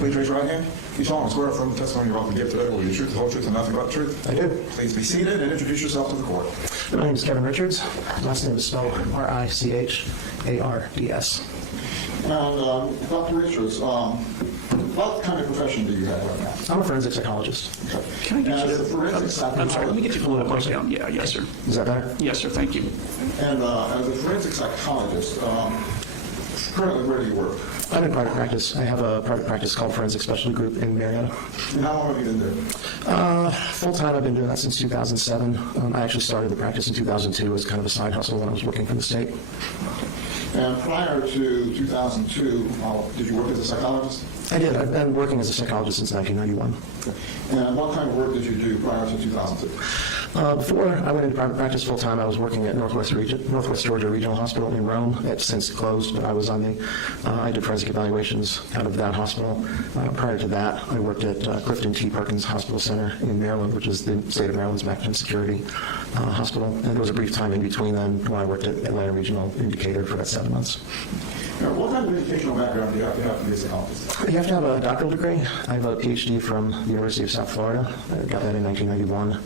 Please raise your right hand. You solemnly swear affirm the testimony you're about to give today will be the truth, the whole truth, and nothing but the truth? I do. Please be seated and introduce yourself to the court. My name is Kevin Richards. Last name is spelled Richards. And Dr. Richards, what kind of profession do you have right now? I'm a forensic psychologist. Can I get you As a forensic psychologist. I'm sorry, let me get you a little closer down. Yeah, yes, sir. Is that better? Yes, sir, thank you. And as a forensic psychologist, currently where do you work? I'm in private practice. I have a private practice called Forensic Specialty Group in Marietta. And how long have you been there? Full-time, I've been doing that since 2007. I actually started the practice in 2002 as kind of a side hustle when I was working for the state. And prior to 2002, did you work as a psychologist? I did. I've been working as a psychologist since 1991. And what kind of work did you do prior to 2002? Before I went into private practice full-time, I was working at Northwest Georgia Regional Hospital in Rome. It's since closed, but I was on I did forensic evaluations out of that hospital. Prior to that, I worked at Clifton T. Perkins Hospital Center in Maryland, which is the state of Maryland's maximum security hospital. And there was a brief time in between then when I worked at Atlanta Regional in Decatur for about 7 months. Now, what kind of educational background do you have to be a psychologist? You have to have a doctoral degree. I have a PhD from the University of South Florida. I got that in 1991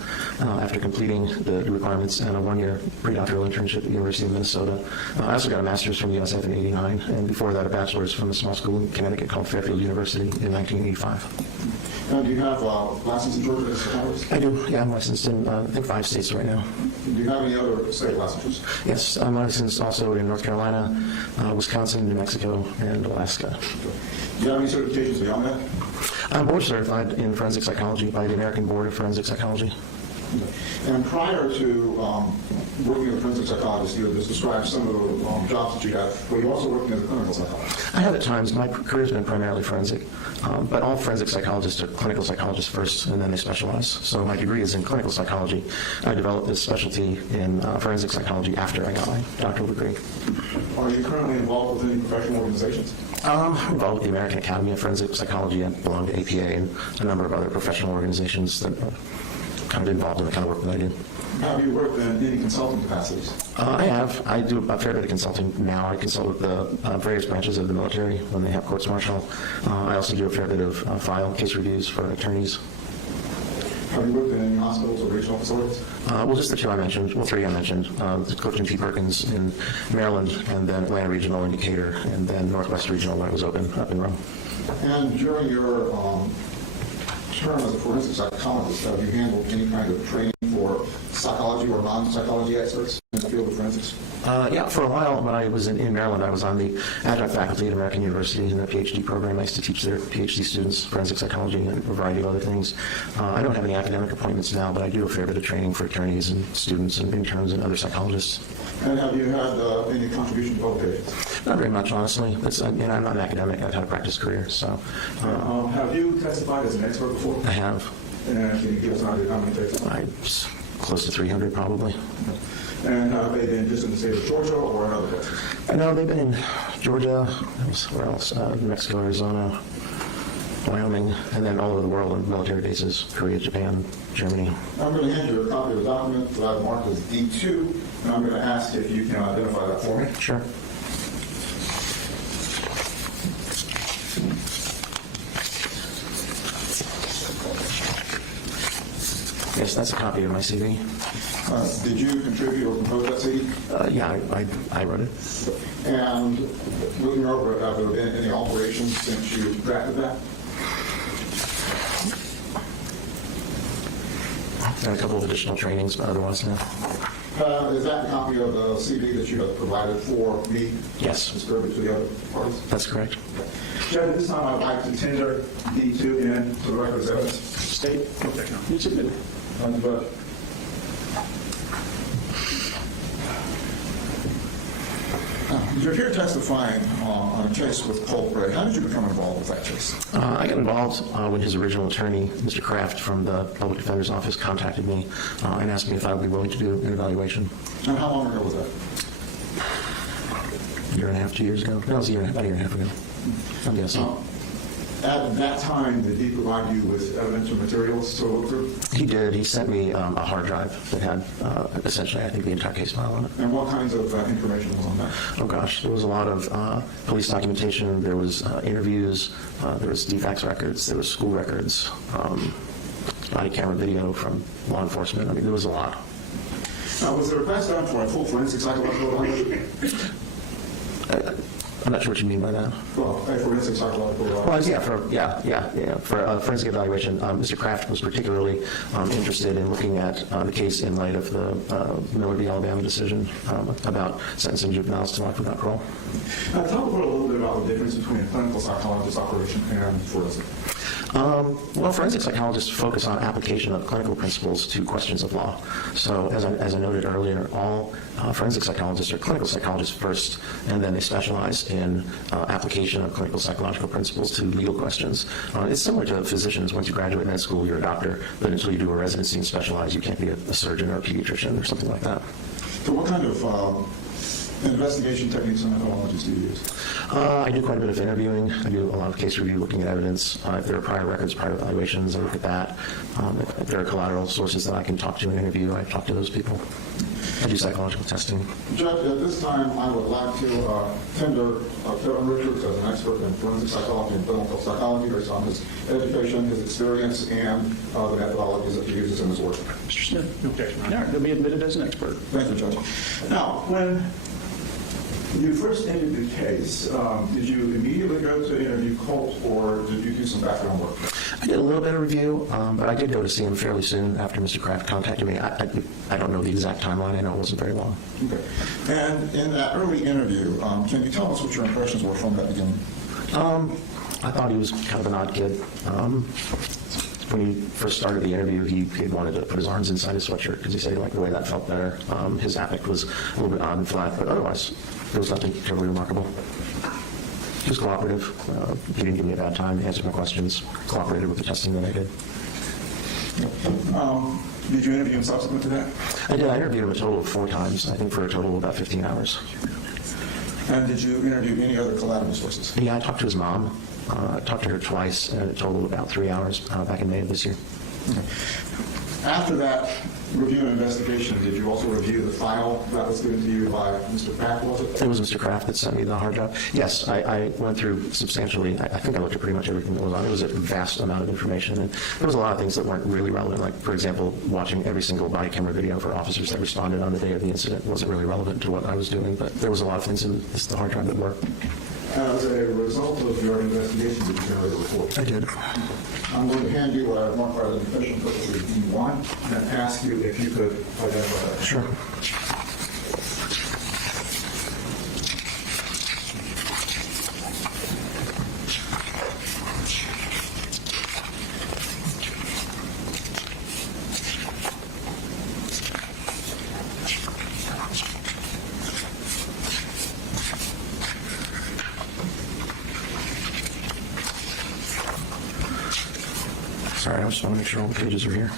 after completing the requirements and a 1-year pre-doctoral internship at the University of Minnesota. I also got a master's from USF in '89, and before that a bachelor's from a small school in Connecticut called Fairfield University in 1985. Now, do you have license in Georgia as a psychologist? I do. Yeah, I'm licensed in, I think, 5 states right now. Do you have any other state licenses? Yes, I'm licensed also in North Carolina, Wisconsin, New Mexico, and Alaska. Do you have any certifications beyond that? I'm board certified in forensic psychology by the American Board of Forensic Psychology. And prior to working as a forensic psychologist, you had just described some of the jobs that you had, but you also working as a clinical psychologist. I have at times. My career's been primarily forensic, but all forensic psychologists are clinical psychologists first, and then they specialize. So my degree is in clinical psychology. I developed this specialty in forensic psychology after I got my doctoral degree. Are you currently involved with any professional organizations? I'm involved with the American Academy of Forensic Psychology. I belong to APA and a number of other professional organizations that are kind of involved in the kind of work that I do. Have you worked in any consulting capacities? I have. I do a fair bit of consulting now. I consult with the various branches of the military when they have courts-martial. I also do a fair bit of file case reviews for attorneys. Have you worked in any hospitals or regional facilities? Well, just the 2 I mentioned, 3 I mentioned, Clifton T. Perkins in Maryland, and then Atlanta Regional in Decatur, and then Northwest Regional when it was open up in Rome. And during your term as a forensic psychologist, have you handled any kind of training for psychology or non-psychology experts in the field of forensics? Yeah, for a while when I was in Maryland, I was on the adjunct faculty at American University in the PhD program. I used to teach their PhD students forensic psychology and a variety of other things. I don't have any academic appointments now, but I do a fair bit of training for attorneys and students and interns and other psychologists. And have you had any contribution to publications? Not very much, honestly. I'm not an academic. I've had a practice career, so. Have you testified as an expert before? I have. And can you give us an idea how many cases? Close to 300, probably. And have they been just in the state of Georgia or in other places? No, they've been in Georgia, where else? New Mexico, Arizona, Wyoming, and then all over the world on military bases, Korea, Japan, Germany. I'm going to hand you a copy of the document that I've marked as D2, and I'm going to ask if you can identify that for me. Sure. Yes, that's a copy of my CV. Did you contribute or compose that CD? Yeah, I wrote it. And looking over it, have there been any alterations since you drafted that? And a couple of additional trainings, but otherwise, no. Is that a copy of the CD that you have provided for me? Yes. Distributed to the other parties? That's correct. Judge, at this time I'd like to tender D2 in to the record as evidence. State. Okay, no. You submitted. But you're here testifying on a case with Colt Gray. How did you become involved with that case? I got involved when his original attorney, Mr. Kraft, from the Public Defender's Office, contacted me and asked me if I would be willing to do an evaluation. And how long ago was that? A year and a half, 2 years ago. No, it was about a year and a half ago. I'm guessing. At that time, did he provide you with evidence or materials to look through? He did. He sent me a hard drive that had essentially, I think, the entire case file on it. And what kinds of information was on that? Oh gosh, there was a lot of police documentation. There was interviews. There was defects records. There was school records. Body camera video from law enforcement. I mean, there was a lot. Was the request done for a full forensic psychological evaluation? I'm not sure what you mean by that. Well, a forensic psychological evaluation. Well, for a forensic evaluation, Mr. Kraft was particularly interested in looking at the case in light of the Miller v. Alabama decision about sentencing juveniles to life without parole. Talk a little bit about the difference between a clinical psychologist operation and forensic. Well, forensic psychologists focus on application of clinical principles to questions of law. So, as I noted earlier, all forensic psychologists are clinical psychologists first, and then they specialize in application of clinical psychological principles to legal questions. It's similar to physicians. Once you graduate med school, you're a doctor, but until you do a residency and specialize, you can't be a surgeon or a pediatrician or something like that. So what kind of investigation techniques and methodologies do you use? I do quite a bit of interviewing. I do a lot of case review, looking at evidence. If there are prior records, prior evaluations, I look at that. If there are collateral sources that I can talk to in an interview, I talk to those people. I do psychological testing. Judge, at this time, I would like to tender Kevin Richards as an expert in forensic psychology and clinical psychology based on his education, his experience, and the methodologies that he uses in his work. Mr. Smith? No objection. All right, he'll be admitted as an expert. Thank you, Judge. Now, when you first entered the case, did you immediately go to interview Colt, or did you do some background work? I did a little bit of review, but I did go to see him fairly soon after Mr. Kraft contacted me. I don't know the exact timeline. I know it wasn't very long. Okay. And in that early interview, can you tell us what your impressions were from that beginning? I thought he was kind of an odd kid. When he first started the interview, he wanted to put his arms inside his sweatshirt because he said he liked the way that felt better. His affect was a little bit odd and flat, but otherwise, there was nothing terribly remarkable. He was cooperative. He didn't give me a bad time. He answered my questions, cooperated with the testing that I did. Did you interview him subsequent to that? I did. I interviewed him a total of 4 times, I think for a total of about 15 hours. And did you interview any other collateral sources? Yeah, I talked to his mom. I talked to her twice, and a total of about 3 hours back in May of this year. Okay. After that review and investigation, did you also review the file that was given to you by Mr. Kraft, was it? It was Mr. Kraft that sent me the hard drive. Yes, I went through substantially. I think I looked at pretty much everything that was on it. It was a vast amount of information, and there was a lot of things that weren't really relevant. Like, for example, watching every single body camera video for officers that responded on the day of the incident wasn't really relevant to what I was doing, but there was a lot of things in the hard drive that were. As a result of your investigation, did you generate a report? I did. I'm going to hand you what I marked by the official purpose of D1 and ask you if you could identify that. Sure. Sorry, I just want to make sure all the pages are here.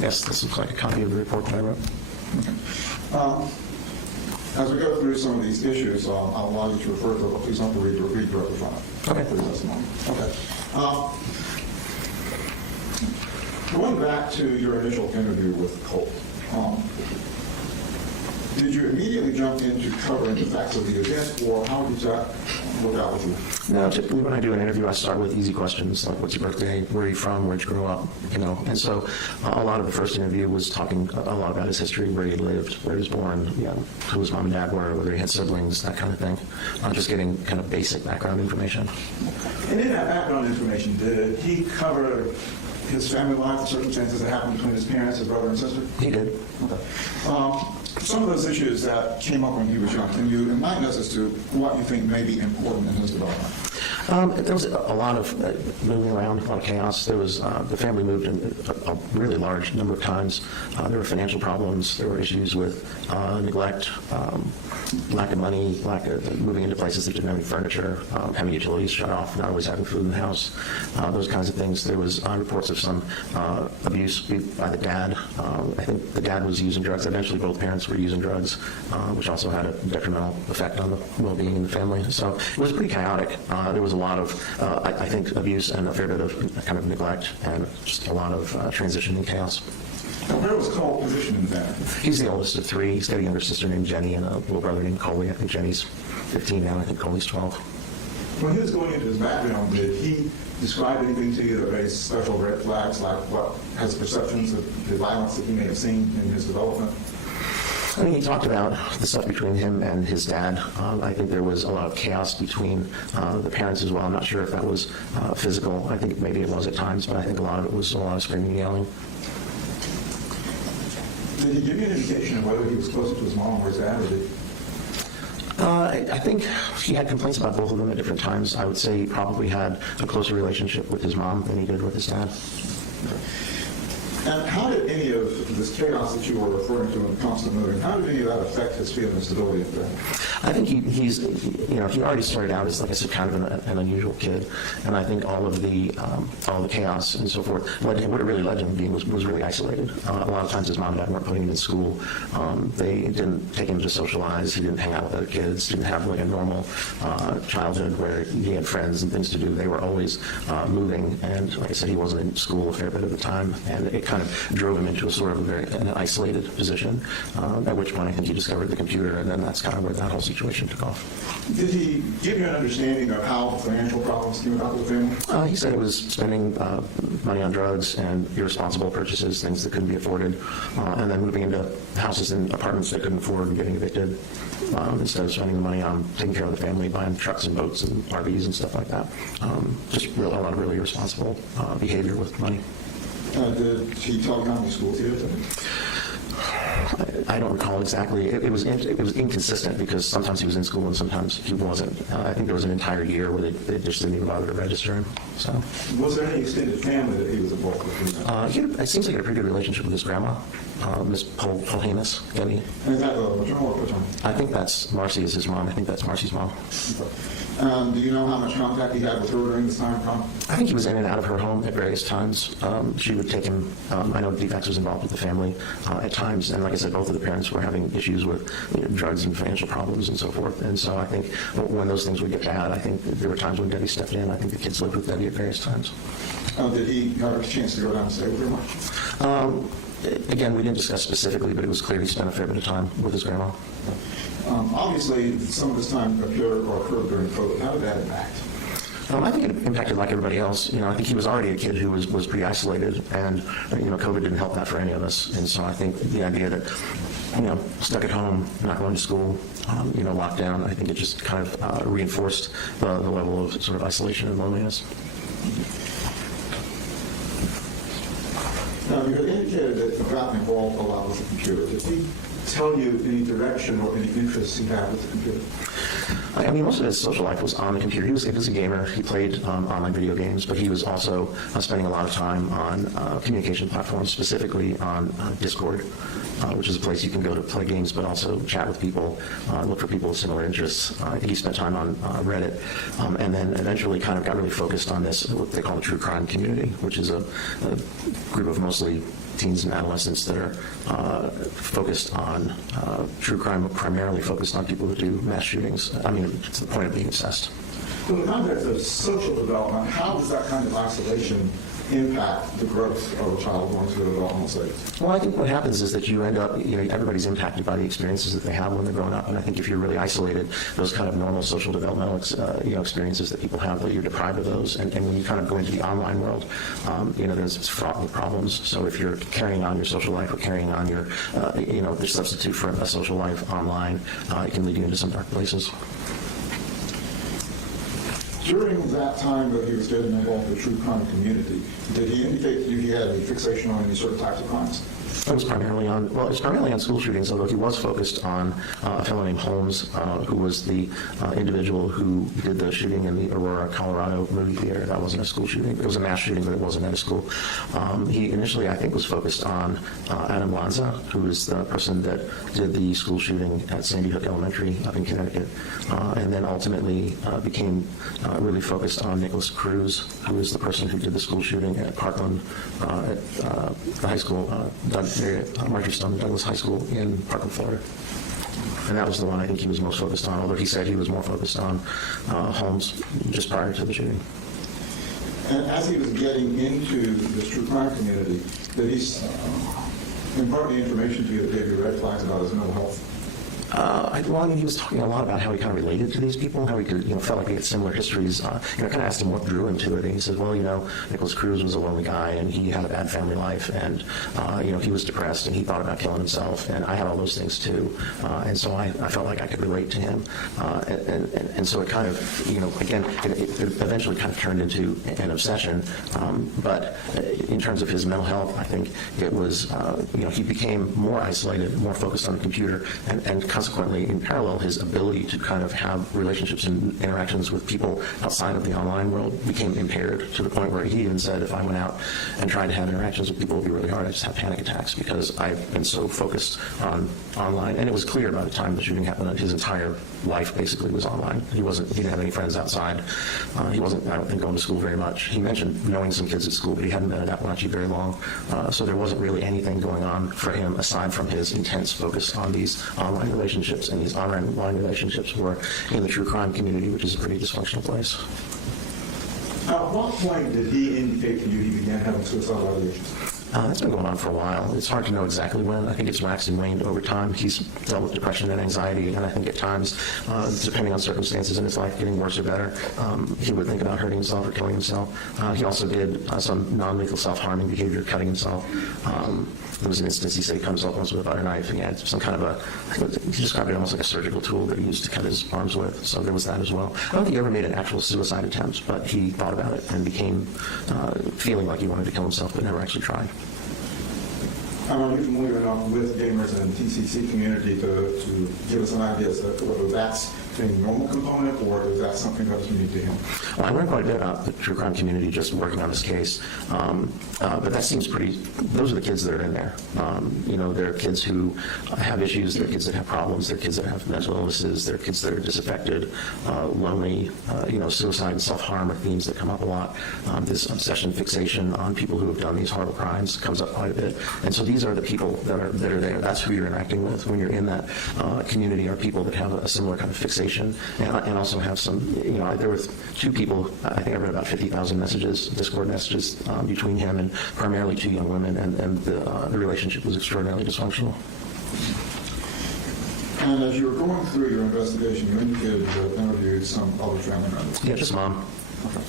Yes, this looks like a copy of the report that I wrote. Okay. As we go through some of these issues, I'll allow you to refer to it, but please don't read directly from it. Okay. For the testimony. Okay. Going back to your initial interview with Colt, did you immediately jump into covering the facts of the event, or how did that work out with you? No, typically when I do an interview, I start with easy questions, like what's your birthday, where are you from, where'd you grow up, And so a lot of the first interview was talking a lot about his history, where he lived, where he was born, who his mom and dad were, whether he had siblings, that kind of thing. Just getting kind of basic background information. And in that background information, did he cover his family life, the circumstances that happened between his parents, his brother and sister? He did. Okay. Some of those issues that came up when he was young, can you enlighten us as to what you think may be important in his development? There was a lot of moving around, a lot of chaos. There was the family moved in a really large number of times. There were financial problems. There were issues with neglect, lack of money, lack of moving into places that didn't have any furniture, having utilities shut off, not always having food in the house, those kinds of things. There was reports of some abuse by the dad. I think the dad was using drugs. Eventually, both parents were using drugs, which also had a detrimental effect on the well-being in the family. So it was pretty chaotic. There was a lot of, I think, abuse and a fair bit of kind of neglect and just a lot of transition and chaos. Where was Colt positioned in that? He's the oldest of three. He's got a younger sister named Jenny and a little brother named Coley. I think Jenny's 15 now. I think Coley's 12. When he was going into his background, did he describe anything to you that raised special red flags, like what has perceptions of the violence that he may have seen in his development? I think he talked about the stuff between him and his dad. I think there was a lot of chaos between the parents as well. I'm not sure if that was physical. I think maybe it was at times, but I think a lot of it was a lot of screaming and yelling. Did he give you an indication of whether he was closer to his mom or his dad, or did I think he had complaints about both of them at different times. I would say he probably had a closer relationship with his mom than he did with his dad. And how did any of this chaos that you were referring to in constant moving, how did any of that affect his feeling of stability at that? I think he's, he already started out as, like I said, kind of an unusual kid, and I think all the chaos and so forth, what it really led to him being was really isolated. A lot of times his mom and dad weren't putting him in school. They didn't take him to socialize. He didn't hang out with other kids. Didn't have like a normal childhood where he had friends and things to do. They were always moving, and like I said, he wasn't in school a fair bit of the time, and it kind of drove him into a sort of an isolated position, at which point I think he discovered the computer, and then that's kind of where that whole situation took off. Did he give you an understanding of how financial problems came about with the family? He said it was spending money on drugs and irresponsible purchases, things that couldn't be afforded, and then moving into houses and apartments that couldn't afford and getting evicted, instead of spending the money on taking care of the family, buying trucks and boats and RVs and stuff like that. Just a lot of really irresponsible behavior with money. Did he tell you how many schools he attended? I don't recall exactly. It was inconsistent because sometimes he was in school and sometimes he wasn't. I think there was an entire year where they just didn't even bother to register him. So, was there any extended family that he was involved with? It seems like he had a pretty good relationship with his grandma, Miss Polhamus, Debbie. And is that maternal or paternal? I think that's Marcy is his mom. I think that's Marcy's mom. Do you know how much contact he had with her during this time? I think he was in and out of her home at various times. She would take him. I know Defects was involved with the family at times, and like I said, both of the parents were having issues with drugs and financial problems and so forth. And so I think when those things would get bad, I think there were times when Debbie stepped in. I think the kids lived with Debbie at various times. Did he have a chance to go down and stay with her much? Again, we didn't discuss specifically, but it was clear he spent a fair bit of time with his grandma. Obviously, some of this time occurred during COVID. How did that impact? I think it impacted like everybody else. I think he was already a kid who was pretty isolated, and COVID didn't help that for any of us. And so I think the idea that stuck at home, not going to school, locked down, I think it just kind of reinforced the level of sort of isolation and loneliness. Now, you had indicated that you got involved a lot with the computer. Did he tell you any direction or any interests he had with the computer? I mean, most of his social life was on the computer. He was a gamer. He played online video games, but he was also spending a lot of time on communication platforms, specifically on Discord, which is a place you can go to play games, but also chat with people, look for people with similar interests. I think he spent time on Reddit, and then eventually kind of got really focused on this, what they call the true crime community, which is a group of mostly teens and adolescents that are focused on true crime, primarily focused on people who do mass shootings. I mean, to the point of being obsessed. In the context of social development, how does that kind of isolation impact the growth of a child going through the developmental stage? Well, I think what happens is that you end up, everybody's impacted by the experiences that they have when they're growing up. And I think if you're really isolated, those kind of normal social developmental, experiences that people have, that you're deprived of those. And when you kind of go into the online world, it's fraught with problems. So if you're carrying on your social life or carrying on your, the substitute for a social life online, it can lead you into some dark places. During that time that he was getting involved with the true crime community, did he indicate to you he had a fixation on any certain types of crimes? It was primarily on school shootings, although he was focused on a fellow named Holmes, who was the individual who did the shooting in the Aurora, Colorado movie theater. That wasn't a school shooting. It was a mass shooting, but it wasn't at a school. He initially, I think, was focused on Adam Lanza, who was the person that did the school shooting at Sandy Hook Elementary up in Connecticut, and then ultimately became really focused on Nicholas Cruz, who was the person who did the school shooting at Parkland, at the high school, Marjorie Stoneman Douglas High School in Parkland, Florida. And that was the one I think he was most focused on, although he said he was more focused on Holmes just prior to the shooting. And as he was getting into this true crime community, did he impart the information to you that gave you red flags about his mental health? He was talking a lot about how he kind of related to these people, how he could, felt like he had similar histories. Kind of asked him what drew him to it, and he said, well, Nicholas Cruz was a lonely guy, and he had a bad family life, and, he was depressed, and he thought about killing himself, and I had all those things too, and so I felt like I could relate to him, and so it kind of, again, it eventually kind of turned into an obsession, but in terms of his mental health, I think it was, he became more isolated, more focused on the computer, and consequently, in parallel, his ability to kind of have relationships and interactions with people outside of the online world became impaired to the point where he even said, if I went out and tried to have interactions with people, it would be really hard. I just have panic attacks because I've been so focused on online. And it was clear by the time the shooting happened that his entire life basically was online. He didn't have any friends outside. He wasn't, I don't think, going to school very much. He mentioned knowing some kids at school, but he hadn't been at Apalachee very long. So there wasn't really anything going on for him aside from his intense focus on these online relationships, and these online relationships were in the true crime community, which is a pretty dysfunctional place. At what point did he indicate to you he began having suicidal ideations? That's been going on for a while. It's hard to know exactly when. I think it's waxed and waned over time. He's dealt with depression and anxiety, and I think at times, depending on circumstances in his life, getting worse or better, he would think about hurting himself or killing himself. He also did some non-lethal self-harming behavior, cutting himself. There was an instance he said he cut himself once with a butter knife, and he had some kind of he described it almost like a surgical tool that he used to cut his arms with, so there was that as well. I don't think he ever made an actual suicide attempt, but he thought about it and became feeling like he wanted to kill himself, but never actually tried. Are you familiar enough with gamers and TCC community to give us an idea as to whether that's a normal component or is that something that's unique to him? Well, I learned quite a bit about the true crime community just working on this case, but that seems those are the kids that are in there. There are kids who have issues, there are kids that have problems, there are kids that have mental illnesses, there are kids that are disaffected, lonely, suicide and self-harm are themes that come up a lot. This obsession, fixation on people who have done these horrible crimes comes up quite a bit. And so these are the people that are there. That's who you're interacting with when you're in that community, are people that have a similar kind of fixation and also have some, there were two people, I think I read about 50,000 messages, Discord messages between him and primarily two young women, and the relationship was extraordinarily dysfunctional. And as you were going through your investigation, you indicated you interviewed some other family members. Yeah, just mom. Okay.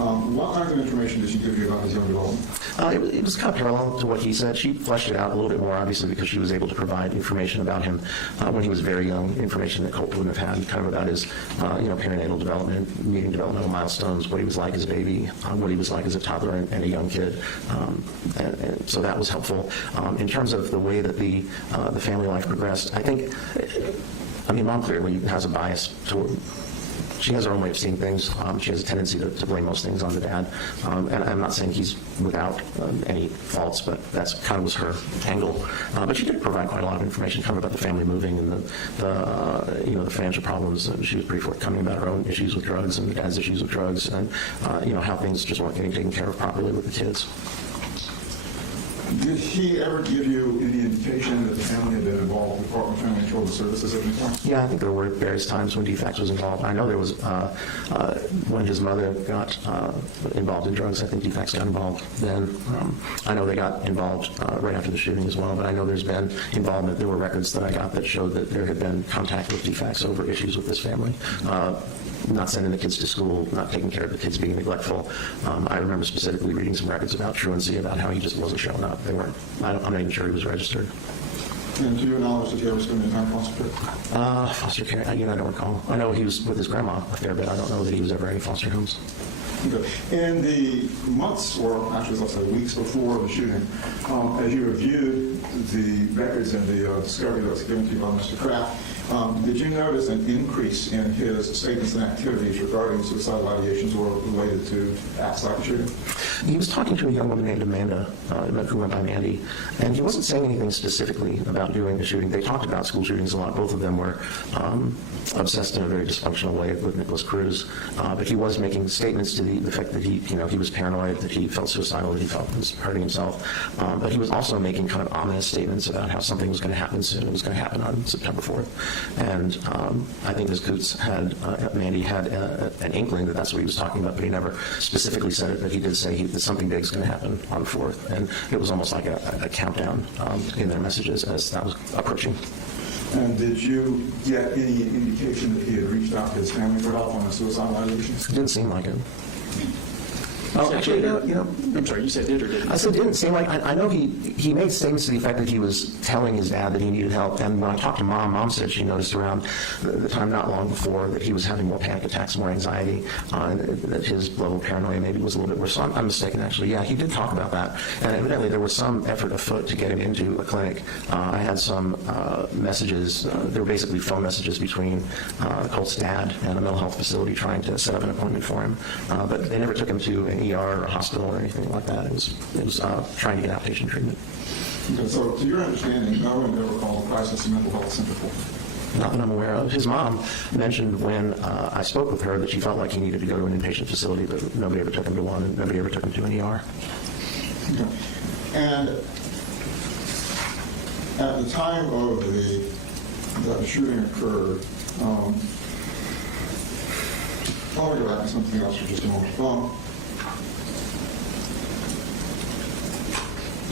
What kinds of information did she give you about his young development? It was kind of parallel to what he said. She fleshed it out a little bit more, obviously, because she was able to provide information about him when he was very young, information that Colt wouldn't have had, kind of about his, perinatal development, meeting developmental milestones, what he was like as a baby, what he was like as a toddler and a young kid. And so that was helpful. In terms of the way that the family life progressed, I think, Mom clearly has a bias toward. She has her own way of seeing things. She has a tendency to blame most things on the dad. And I'm not saying he's without any faults, but that's kind of was her angle. But she did provide quite a lot of information kind of about the family moving and the financial problems. She was pretty forthcoming about her own issues with drugs and the dad's issues with drugs and, how things just weren't getting taken care of properly with the kids. Did he ever give you any indication that the family had been involved with Department of Family and Children's Services at any point? Yeah, I think there were various times when DFACS was involved. I know there was, when his mother got involved in drugs, I think DFACS got involved then. I know they got involved right after the shooting as well, but I know there's been involvement. There were records that I got that showed that there had been contact with DFACS over issues with this family. Not sending the kids to school, not taking care of the kids, being neglectful. I remember specifically reading some records about truancy, about how he just wasn't showing up. I'm not even sure he was registered. And to your knowledge, did he ever spend any time in foster care? Foster care, I don't recall. I know he was with his grandma a fair bit. I don't know that he was ever in any foster homes. Okay. In the months, or actually let's say weeks before the shooting, as you reviewed the records and the discovery that was given to you by Mr. Kraft, did you notice an increase in his statements and activities regarding suicidal ideations or related to acts like the shooting? He was talking to a young woman named Amanda, who went by Mandy, and he wasn't saying anything specifically about doing the shooting. They talked about school shootings a lot. Both of them were obsessed in a very dysfunctional way with Nicholas Cruz, but he was making statements to the fact that he was paranoid, that he felt suicidal, that he felt he was hurting himself, but he was also making kind of ominous statements about how something was going to happen soon. It was going to happen on September 4th. And I think Ms. Coots Mandy had an inkling that that's what he was talking about, but he never specifically said it, but he did say that something big is going to happen on the 4th. And it was almost like a countdown in their messages as that was approaching. And did you get any indication that he had reached out to his family for help on the suicidal ideations? It didn't seem like it. Oh, actually, I'm sorry, you said did or didn't? I said didn't seem like. I know he made statements to the effect that he was telling his dad that he needed help. And when I talked to Mom said she noticed around the time not long before that he was having more panic attacks, more anxiety, and that his level of paranoia maybe was a little bit worse. So I'm mistaken, actually. Yeah, he did talk about that. And evidently there was some effort afoot to get him into a clinic. I had some messages. There were basically phone messages between Colt's dad and a mental health facility trying to set up an appointment for him. But they never took him to an ER or a hospital or anything like that. It was trying to get outpatient treatment. Okay, so to your understanding, no one ever called the crisis mental health center for? Not that I'm aware of. His mom mentioned when I spoke with her that she felt like he needed to go to an inpatient facility, but nobody ever took him to one, and nobody ever took him to an ER. Okay. And at the time of that the shooting occurred, I'll go back to something else for just a moment.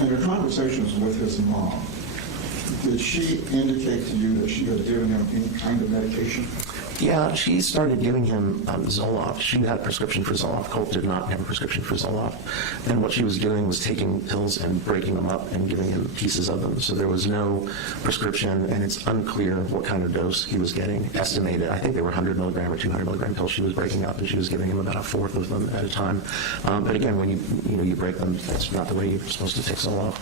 In your conversations with his mom, did she indicate to you that she had given him any kind of medication? Yeah, she started giving him Zoloft. She had a prescription for Zoloft. Colt did not have a prescription for Zoloft. And what she was doing was taking pills and breaking them up and giving him pieces of them. So there was no prescription, and it's unclear what kind of dose he was getting. Estimated, I think they were 100 milligram or 200 milligram pills she was breaking up, and she was giving him about a fourth of them at a time. But again, when you break them, that's not the way you're supposed to take Zoloft.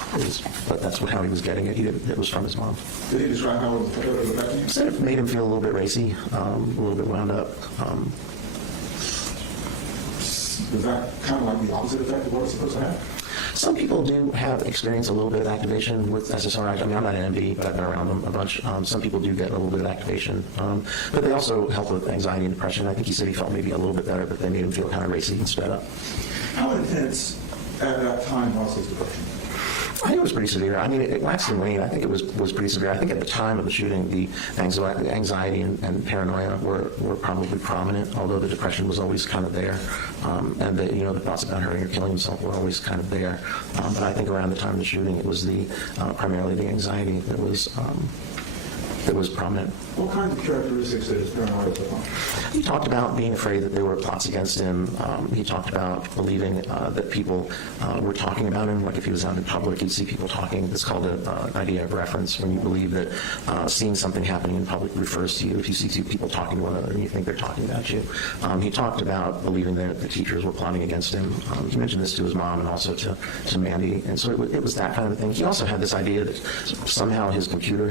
But that's how he was getting it. It was from his mom. Did he describe how it was affecting him? He said it made him feel a little bit racy. A little bit wound up. Is that kind of like the opposite effect of what it's supposed to have? Some people do experience a little bit of activation with SSRIs. I mean, I'm not an MD, but I've been around them a bunch. Some people do get a little bit of activation. But they also help with anxiety and depression. I think he said he felt maybe a little bit better, but they made him feel kind of racy and sped up. How intense at that time was his depression? I think it was pretty severe. I mean, it waxed and waned. I think it was pretty severe. I think at the time of the shooting, the anxiety and paranoia were probably prominent, although the depression was always kind of there. And the thoughts about hurting or killing himself were always kind of there. But I think around the time of the shooting, it was primarily the anxiety that was prominent. What kinds of characteristics did his paranoia put on? He talked about being afraid that there were plots against him. He talked about believing that people were talking about him. Like if he was out in public, he'd see people talking. It's called an idea of reference, when you believe that seeing something happening in public refers to you. If you see two people talking to one another and you think they're talking about you. He talked about believing that the teachers were plotting against him. He mentioned this to his mom and also to Mandy. And so it was that kind of thing. He also had this idea that somehow his computer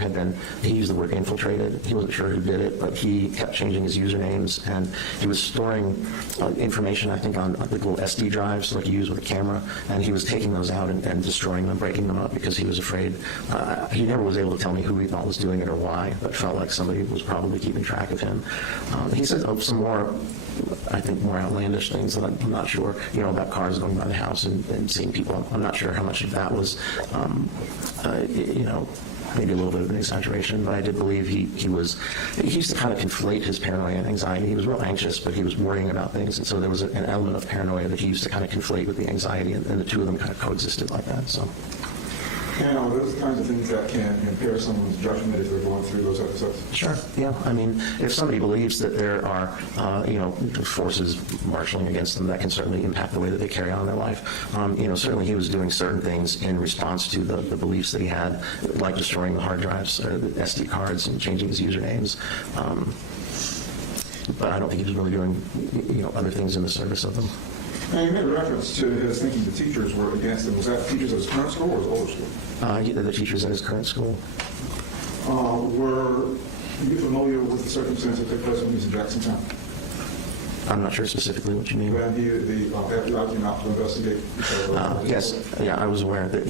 he used the word infiltrated. He wasn't sure who did it, but he kept changing his usernames, and he was storing information, I think, on the little SD drives like you use with a camera, and he was taking those out and destroying them, breaking them up, because he was afraid. He never was able to tell me who he thought was doing it or why, but felt like somebody was probably keeping track of him. He said some more, I think, more outlandish things that I'm not sure, about cars going by the house and seeing people. I'm not sure how much of that was, maybe a little bit of an exaggeration, but I did believe he used to kind of conflate his paranoia and anxiety. He was real anxious, but he was worrying about things, and so there was an element of paranoia that he used to kind of conflate with the anxiety, and the two of them kind of coexisted like that. So. Those kinds of things that can impair someone's judgment if they're going through those episodes. Sure. Yeah. I mean, if somebody believes that there are, forces marshaling against them, that can certainly impact the way that they carry on their life. Certainly he was doing certain things in response to the beliefs that he had, like destroying the hard drives or the SD cards and changing his usernames. But I don't think he was really doing, other things in the service of them. And you made a reference to his thinking the teachers were against him. Was that teachers at his current school or his older school? The teachers at his current school. Were you familiar with the circumstances that took place when he was in Jacksontown? I'm not sure specifically what you mean. When the FBI came out to investigate? Yes, I was aware that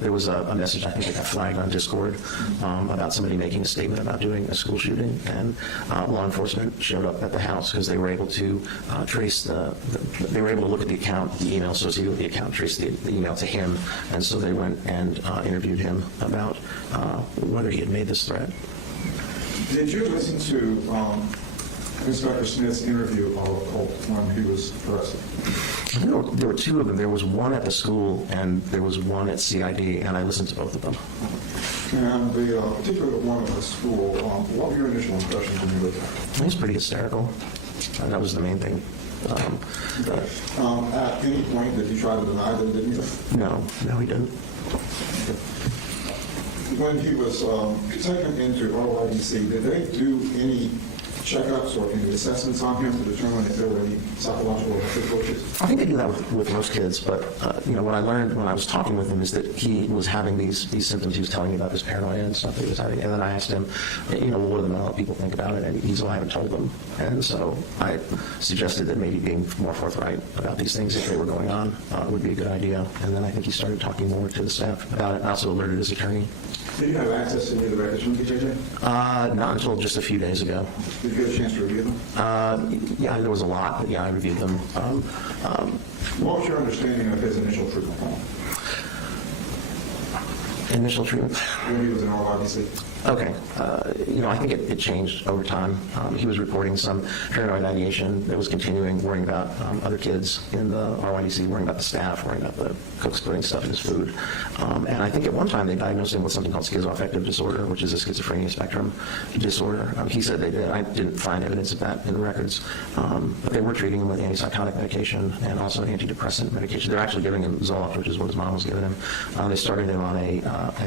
there was a message, I think it got flagged on Discord, about somebody making a statement about doing a school shooting, and law enforcement showed up at the house because they were able to trace they were able to look at the account, the email associated with the account, trace the email to him, and so they went and interviewed him about whether he had made this threat. Did you listen to Inspector Smith's interview of Colt when he was arrested? There were two of them. There was one at the school, and there was one at CID, and I listened to both of them. And the particular one at the school, what were your initial impressions when you heard that? He was pretty hysterical. That was the main thing. At any point, did he try to deny that he didn't either? No, he didn't. When he was taken into RYDC, did they do any checkups or any assessments on him to determine if there were any psychological or physical issues? I think they do that with most kids, but what I learned when I was talking with him is that he was having these symptoms. He was telling me about this paranoia and stuff that he was having, and then I asked him, what do the mental health people think about it? And he said, I haven't told them. And so I suggested that maybe being more forthright about these things, if they were going on, would be a good idea. And then I think he started talking more to the staff about it. I also alerted his attorney. Did you have access to any of the records from KJJ? Not until just a few days ago. Did you get a chance to review them? Yeah, there was a lot, but yeah, I reviewed them. What was your understanding of his initial treatment plan? Initial treatment? When he was in RYDC? Okay. I think it changed over time. He was reporting some paranoid ideation that was continuing, worrying about other kids in the RYDC, worrying about the staff, worrying about the cooks putting stuff in his food. And I think at one time they diagnosed him with something called schizoaffective disorder, which is a schizophrenia spectrum disorder. He said they did. I didn't find evidence of that in the records. But they were treating him with antipsychotic medication and also antidepressant medication. They're actually giving him Zoloft, which is what his mom was giving him. They started him on an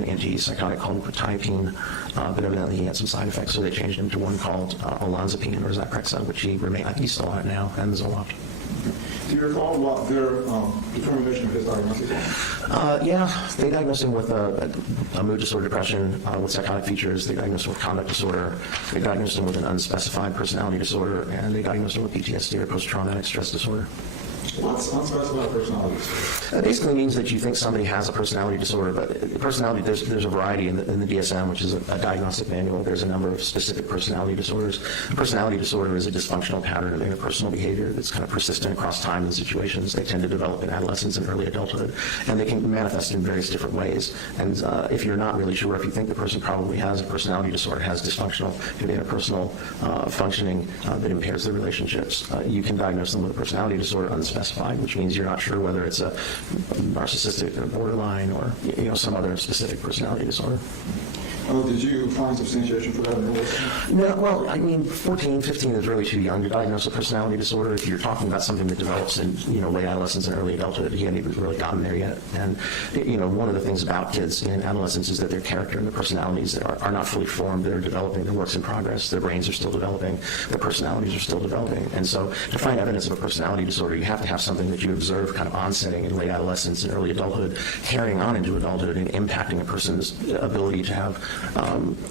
antipsychotic called quetiapine, but evidently he had some side effects, so they changed him to one called olanzapine, or Zyprexa, which he remained. I think he's still on it now, and Zoloft. Do you recall what their determination of his diagnosis was? Yeah, they diagnosed him with a mood disorder, depression with psychotic features. They diagnosed him with conduct disorder. They diagnosed him with an unspecified personality disorder, and they diagnosed him with PTSD, or post-traumatic stress disorder. What's unspecified personality disorder? It basically means that you think somebody has a personality disorder, but personality, there's a variety in the DSM, which is a diagnostic manual. There's a number of specific personality disorders. A personality disorder is a dysfunctional pattern of interpersonal behavior that's kind of persistent across time and situations. They tend to develop in adolescence and early adulthood, and they can manifest in various different ways. And if you're not really sure, if you think the person probably has a personality disorder, has dysfunctional interpersonal functioning that impairs their relationships, you can diagnose them with a personality disorder unspecified, which means you're not sure whether it's a narcissistic or borderline or some other specific personality disorder. Did you find substantiation for that in your work? No, well, 14, 15 is really too young to diagnose a personality disorder. If you're talking about something that develops in, late adolescence and early adulthood, he hadn't even really gotten there yet. And, one of the things about kids in adolescence is that their character and their personalities are not fully formed. They're developing. They're works in progress. Their brains are still developing. Their personalities are still developing. And so to find evidence of a personality disorder, you have to have something that you observe kind of onsetting in late adolescence and early adulthood, carrying on into adulthood and impacting a person's ability to have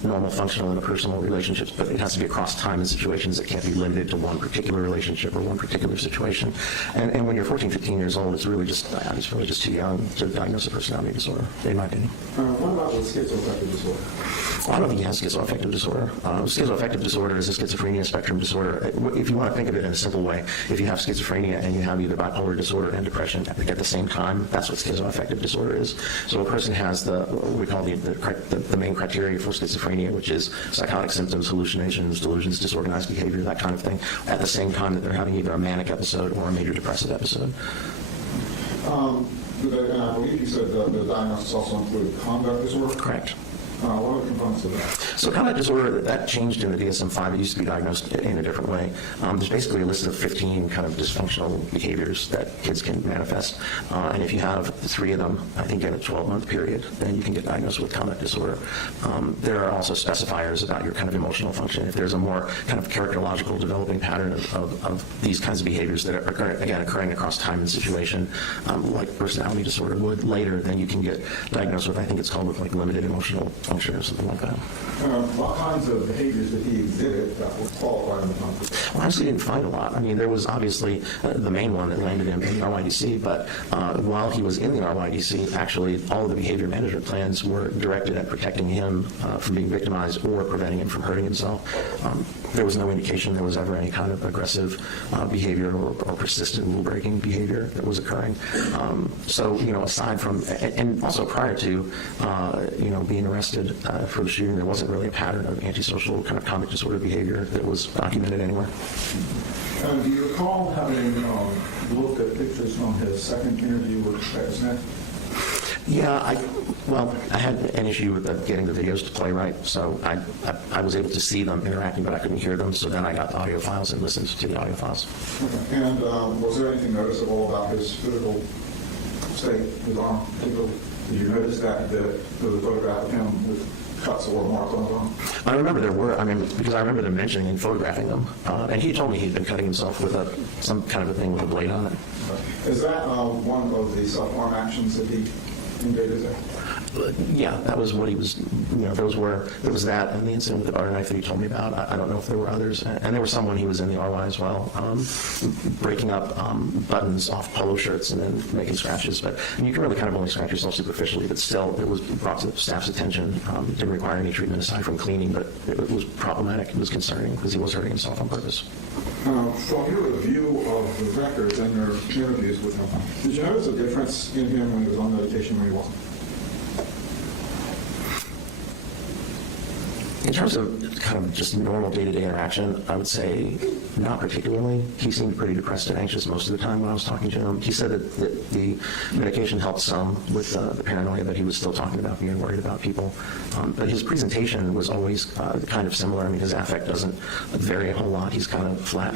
normal functional interpersonal relationships, but it has to be across time and situations. That can't be limited to one particular relationship or one particular situation. And when you're 14, 15 years old, it's really just too young to diagnose a personality disorder, in my opinion. What about with schizoaffective disorder? I don't think he has schizoaffective disorder. Schizoaffective disorder is a schizophrenia spectrum disorder. If you want to think of it in a simple way, if you have schizophrenia and you have either bipolar disorder and depression at the same time, that's what schizoaffective disorder is. So a person has what we call the main criteria for schizophrenia, which is psychotic symptoms, hallucinations, delusions, disorganized behavior, that kind of thing, at the same time that they're having either a manic episode or a major depressive episode. And I believe you said the diagnosis also included conduct disorder? Correct. What are the components of that? So conduct disorder, that changed in the DSM-5. It used to be diagnosed in a different way. There's basically a list of 15 kind of dysfunctional behaviors that kids can manifest. And if you have 3 of them, I think in a 12-month period, then you can get diagnosed with conduct disorder. There are also specifiers about your kind of emotional function. If there's a more kind of characterological developing pattern of these kinds of behaviors that are, again, occurring across time and situation, like personality disorder would later, then you can get diagnosed with, I think it's called with like limited emotional function or something like that. What kinds of behaviors did he exhibit that would qualify in the context? Well, I actually didn't find a lot. I mean, there was obviously the main one that landed him in the RYDC, but while he was in the RYDC, actually all of the behavior management plans were directed at protecting him from being victimized or preventing him from hurting himself. There was no indication there was ever any kind of aggressive behavior or persistent rule-breaking behavior that was occurring. So, aside from, and also prior to, being arrested for the shooting, there wasn't really a pattern of antisocial kind of conduct disorder behavior that was documented anywhere. Do you recall having looked at pictures from his second interview with Smith? Yeah, I had an issue with getting the videos to play right, so I was able to see them interacting, but I couldn't hear them, so then I got the audio files and listened to the audio files. Okay. And was there anything noticeable about his physical state, his arm? Did you notice that there was a photograph of him with cuts or marks on his arm? I remember there were, because I remember them mentioning and photographing them, and he told me he'd been cutting himself with some kind of a thing with a blade on it. Is that one of the self-harm actions that he engaged in? Yeah, that was what he was, there was that and the incident with the butter knife that he told me about. I don't know if there were others. And there was someone he was in the RY as well, breaking up buttons off polo shirts and then making scratches. But you can really kind of only scratch yourself superficially, but still it was brought to the staff's attention. It didn't require any treatment aside from cleaning, but it was problematic. It was concerning because he was hurting himself on purpose. From your review of the records and your interviews with him, did you notice a difference in him when he was on medication when he wasn't? In terms of kind of just normal day-to-day interaction, I would say not particularly. He seemed pretty depressed and anxious most of the time when I was talking to him. He said that the medication helped some with the paranoia, but he was still talking about being worried about people. But his presentation was always kind of similar. I mean, his affect doesn't vary a whole lot. He's kind of flat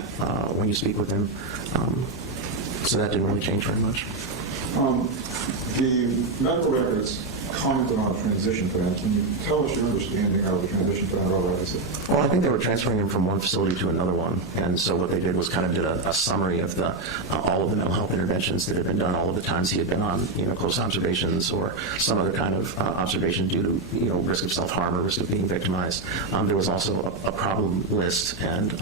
when you speak with him. So that didn't really change very much. The medical records commented on a transition plan. Can you tell us your understanding of the transition plan or RYDC? Well, I think they were transferring him from one facility to another one, and so what they did was kind of did a summary of all of the mental health interventions that had been done, all of the times he had been on, close observations or some other kind of observation due to, risk of self-harm or risk of being victimized. There was also a problem list and,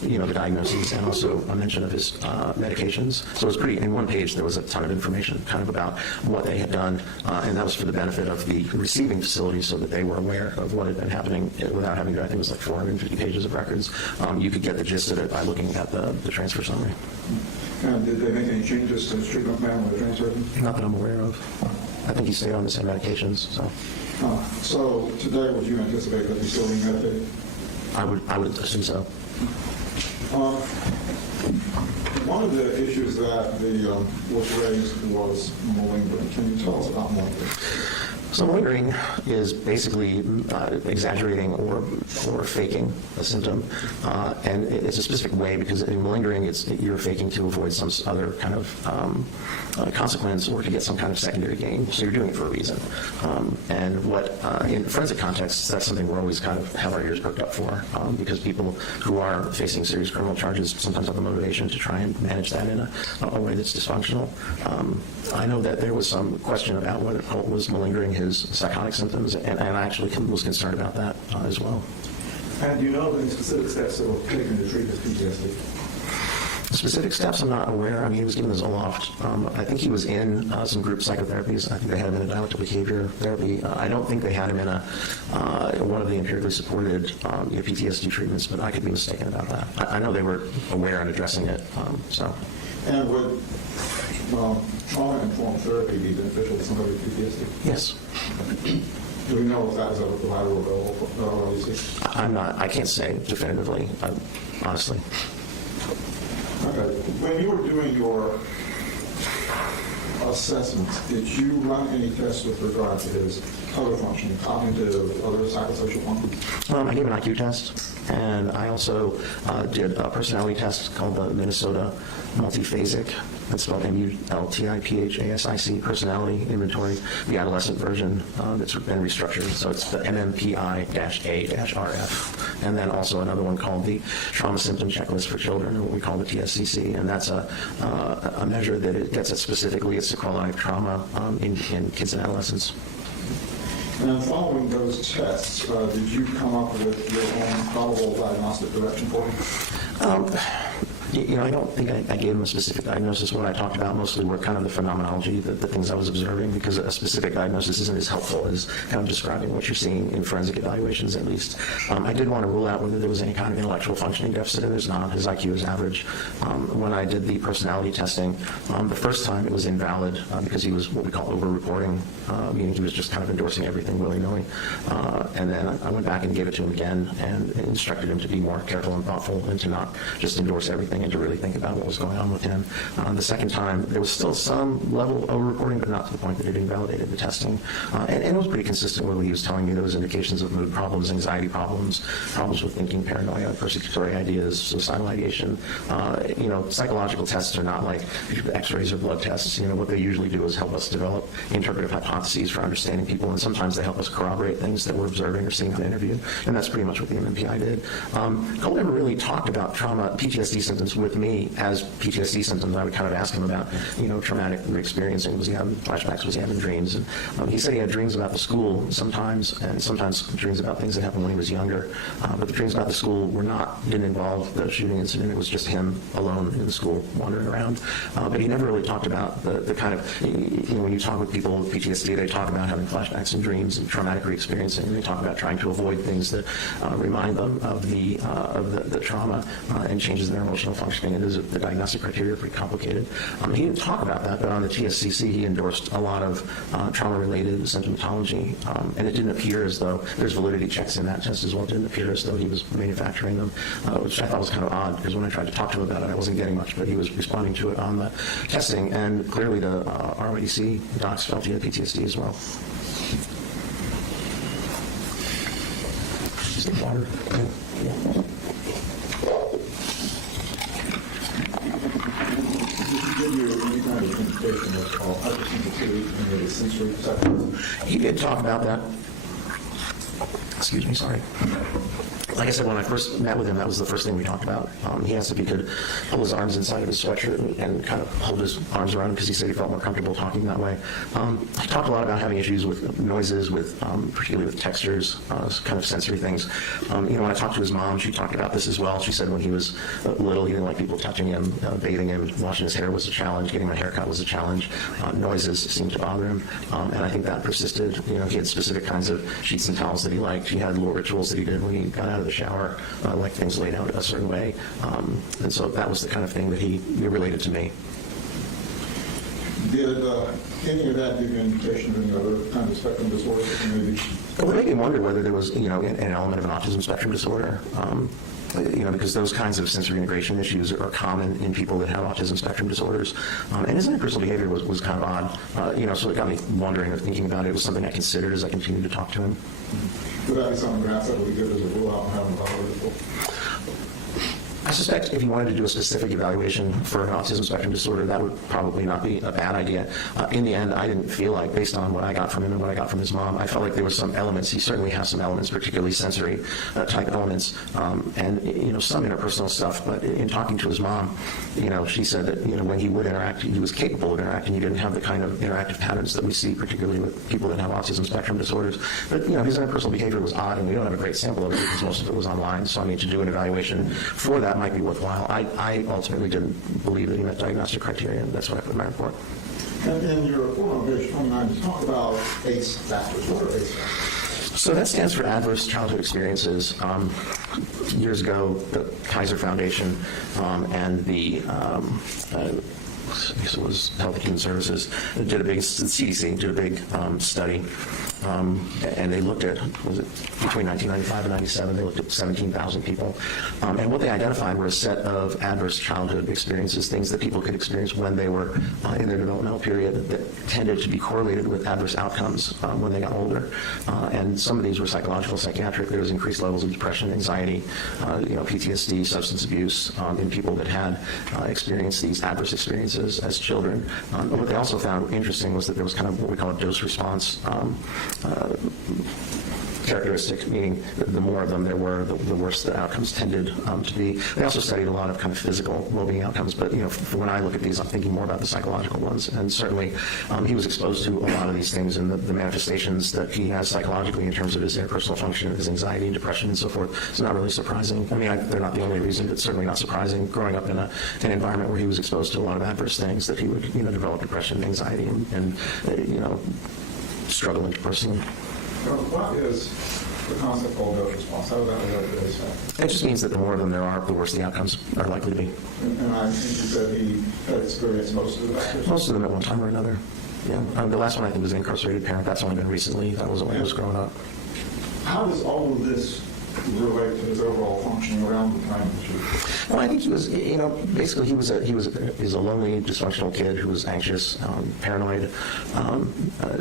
the diagnoses and also a mention of his medications. So it was in one page there was a ton of information kind of about what they had done, and that was for the benefit of the receiving facility so that they were aware of what had been happening without having to, I think it was like 450 pages of records. You could get the gist of it by looking at the transfer summary. And did they make any changes to his treatment plan when they transferred him? Not that I'm aware of. I think he stayed on the same medications. So today, would you anticipate that he's still being medicated? I would assume so. One of the issues that was raised was malingering. Can you tell us about malingering? So malingering is basically exaggerating or faking a symptom, and it's a specific way because in malingering you're faking to avoid some other kind of consequence or to get some kind of secondary gain. So you're doing it for a reason. And what in forensic contexts, that's something we're always kind of have our ears perked up for because people who are facing serious criminal charges sometimes have the motivation to try and manage that in a way that's dysfunctional. I know that there was some question about whether Colt was malingering his psychotic symptoms, and I actually was concerned about that as well. And do you know any specific steps that were taken to treat his PTSD? Specific steps, I'm not aware. I mean, he was given the Zoloft. I think he was in some group psychotherapies. I think they had him in a dialectical behavior therapy. I don't think they had him in one of the empirically supported PTSD treatments, but I could be mistaken about that. I know they were aware and addressing it. And would trauma-informed therapy be beneficial to somebody with PTSD? Yes. Do we know if that is ever provided or available? I can't say definitively, honestly. Okay. When you were doing your assessments, did you run any tests with regard to his other functioning, cognitive, other psychosocial functions? I gave an IQ test, and I also did a personality test called the Minnesota Multiphasic. It's spelled MULTIPHASIC Personality Inventory, the adolescent version that's been restructured. So it's the MMPI-A-RF. And then also another one called the Trauma Symptom Checklist for Children, or what we call the TSCC. And that's a measure that it gets at specifically at sequelae of trauma in kids and adolescents. And then following those tests, did you come up with your own probable diagnostic direction for him? I don't think I gave him a specific diagnosis. What I talked about mostly were kind of the phenomenology, the things I was observing, because a specific diagnosis isn't as helpful as kind of describing what you're seeing in forensic evaluations, at least. I did want to rule out whether there was any kind of intellectual functioning deficit, and there's not. His IQ is average. When I did the personality testing, the first time it was invalid because he was what we call over-reporting, meaning he was just kind of endorsing everything willy-nilly. And then I went back and gave it to him again and instructed him to be more careful and thoughtful and to not just endorse everything and to really think about what was going on with him. The second time, there was still some level of over-reporting, but not to the point that it invalidated the testing. And it was pretty consistent with what he was telling me. There was indications of mood problems, anxiety problems, problems with thinking, paranoia, persecutory ideas, suicidal ideation. Psychological tests are not like x-rays or blood tests. What they usually do is help us develop interpretive hypotheses for understanding people, and sometimes they help us corroborate things that we're observing or seeing on the interview. And that's pretty much what the MMPI did. Colt never really talked about trauma, PTSD symptoms with me as PTSD symptoms. I would kind of ask him about, traumatic experiencing. Was he having flashbacks? Was he having dreams? And he said he had dreams about the school sometimes, and sometimes dreams about things that happened when he was younger. But the dreams about the school didn't involve the shooting incident. It was just him alone in the school wandering around. But he never really talked about the kind of, when you talk with people with PTSD, they talk about having flashbacks and dreams and traumatic re-experiencing. And they talk about trying to avoid things that remind them of the trauma and changes in their emotional functioning. And the diagnostic criteria are pretty complicated. He didn't talk about that, but on the TSCC, he endorsed a lot of trauma-related symptomatology. And it didn't appear as though, there's validity checks in that test as well. It didn't appear as though he was manufacturing them, which I thought was kind of odd, because when I tried to talk to him about it, I wasn't getting much, but he was responding to it on the testing. And clearly the RODC docs felt he had PTSD as well. Just water. Yeah. He did talk about that. Excuse me, sorry. Like I said, when I first met with him, that was the first thing we talked about. He asked if he could pull his arms inside of his sweatshirt and kind of hold his arms around him because he said he felt more comfortable talking that way. He talked a lot about having issues with noises, particularly with textures, kind of sensory things. When I talked to his mom, she talked about this as well. She said when he was little, he didn't like people touching him, bathing him, washing his hair was a challenge, getting my haircut was a challenge. Noises seemed to bother him, and I think that persisted. He had specific kinds of sheets and towels that he liked. He had little rituals that he did when he got out of the shower, like things laid out a certain way. And so that was the kind of thing that he related to me. Did any of that give you an indication of any other kind of spectrum disorder? Maybe? Well, it made me wonder whether there was, an element of an autism spectrum disorder. Because those kinds of sensory integration issues are common in people that have autism spectrum disorders. And his interpersonal behavior was kind of odd. So it got me wondering or thinking about it. It was something I considered as I continued to talk to him. Would that be something perhaps that would be good as a rule out and have him follow it? I suspect if you wanted to do a specific evaluation for an autism spectrum disorder, that would probably not be a bad idea. In the end, I didn't feel like, based on what I got from him and what I got from his mom, I felt like there were some elements. He certainly has some elements, particularly sensory type elements, and some interpersonal stuff. But in talking to his mom, she said that when he would interact, he was capable of interacting. He didn't have the kind of interactive patterns that we see, particularly with people that have autism spectrum disorders. But his interpersonal behavior was odd, and we don't have a great sample of it because most of it was online. So to do an evaluation for that might be worthwhile. I ultimately didn't believe that he met diagnostic criteria, and that's what I put in my report. And in your report on page 29, you talk about ACE factors. What are ACE factors? So that stands for Adverse Childhood Experiences. Years ago, the Kaiser Foundation and the I guess it was Health and Human Services, the CDC did a big study and they looked at, was it between 1995 and 97, they looked at 17,000 people. And what they identified were a set of adverse childhood experiences, things that people could experience when they were in their developmental period that tended to be correlated with adverse outcomes when they got older. And some of these were psychological, psychiatric. There was increased levels of depression, anxiety, PTSD, substance abuse in people that had experienced these adverse experiences as children. What they also found interesting was that there was kind of what we call a dose response characteristic, meaning the more of them there were, the worse the outcomes tended to be. They also studied a lot of kind of physical well-being outcomes, but when I look at these, I'm thinking more about the psychological ones. And certainly, he was exposed to a lot of these things and the manifestations that he has psychologically in terms of his interpersonal function, his anxiety, depression, and so forth. It's not really surprising. I mean, they're not the only reason, but certainly not surprising. Growing up in an environment where he was exposed to a lot of adverse things, that he would develop depression, anxiety, and struggle interpersonally. What is the concept called dose response? How does that relate to this? It just means that the more of them there are, the worse the outcomes are likely to be. And I think you said he had experienced most of the Most of them at one time or another. Yeah. The last one I think was an incarcerated parent. That's only been recently. That wasn't when he was growing up. How does all of this relate to his overall functioning around the time of the shooting? Well, I think he was, basically he was a lonely, dysfunctional kid who was anxious, paranoid,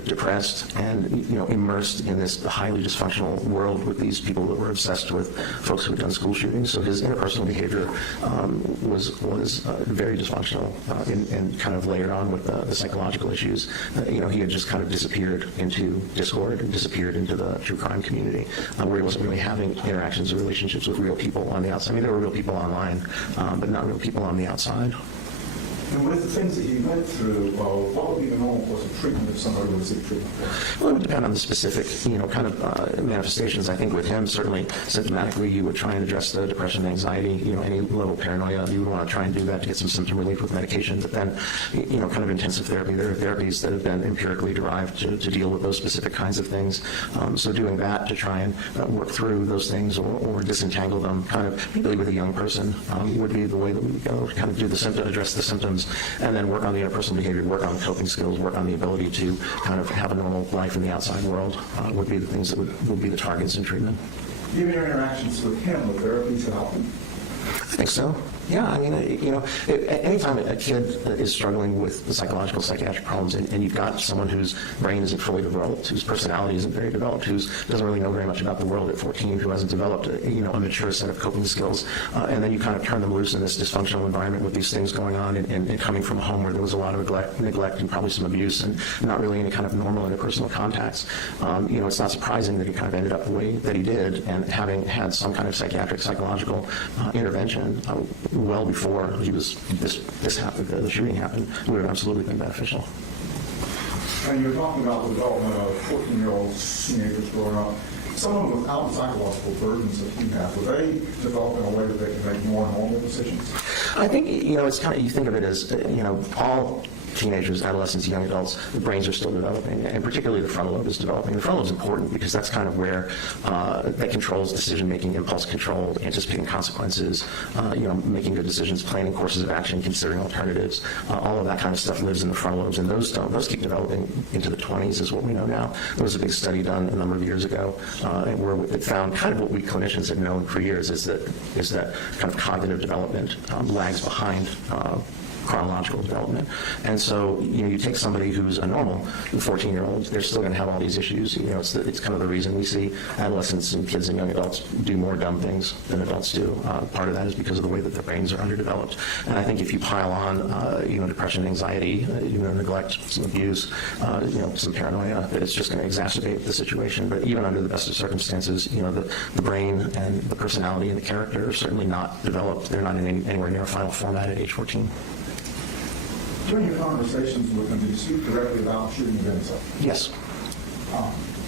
depressed, and immersed in this highly dysfunctional world with these people that were obsessed with folks who had done school shootings. So his interpersonal behavior was very dysfunctional, and kind of layered on with the psychological issues. He had just kind of disappeared into discord and disappeared into the true crime community, where he wasn't really having interactions or relationships with real people on the outside. I mean, there were real people online, but not real people on the outside. And with the things that he went through, what would be the normal course of treatment if somebody would seek treatment? Well, it would depend on the specific, kind of manifestations. I think with him, certainly symptomatically, you would try and address the depression, anxiety, any level of paranoia. You would want to try and do that to get some symptom relief with medication. But then, kind of intensive therapy. There are therapies that have been empirically derived to deal with those specific kinds of things. So doing that to try and work through those things or disentangle them, kind of particularly with a young person, would be the way that we would go. Kind of do the symptom, address the symptoms, and then work on the interpersonal behavior, work on coping skills, work on the ability to kind of have a normal life in the outside world would be the things that would be the targets in treatment. Do you have any interactions with him, with therapy to help him? I think so. Yeah, I mean, anytime a kid is struggling with the psychological, psychiatric problems, and you've got someone whose brain isn't fully developed, whose personality isn't very developed, who doesn't really know very much about the world at 14, who hasn't developed a mature set of coping skills, and then you kind of turn them loose in this dysfunctional environment with these things going on, and coming from a home where there was a lot of neglect and probably some abuse, and not really any kind of normal interpersonal contacts. It's not surprising that he kind of ended up the way that he did, and having had some kind of psychiatric, psychological intervention well before this happened, the shooting happened, would have absolutely been beneficial. And you're talking about the development of 14-year-olds, teenagers growing up. Someone without the psychological burdens that you have, would they develop in a way that they can make more normal decisions? I think, it's kind of, you think of it as, all teenagers, adolescents, young adults, the brains are still developing, and particularly the frontal lobe is developing. The frontal lobe is important because that's kind of where that controls decision-making, impulse control, anticipating consequences, making good decisions, planning courses of action, considering alternatives. All of that kind of stuff lives in the frontal lobes, and those keep developing into the 20s is what we know now. There was a big study done a number of years ago where it found kind of what we clinicians had known for years is that kind of cognitive development lags behind chronological development. And so, you take somebody who's a normal 14-year-old, they're still going to have all these issues. It's kind of the reason we see adolescents and kids and young adults do more dumb things than adults do. Part of that is because of the way that their brains are underdeveloped. And I think if you pile on, depression, anxiety, neglect, some abuse, some paranoia, that it's just going to exacerbate the situation. But even under the best of circumstances, the brain and the personality and the character are certainly not developed. They're not in anywhere near a final format at age 14. During your conversations with him, did you speak directly about shooting himself? Yes.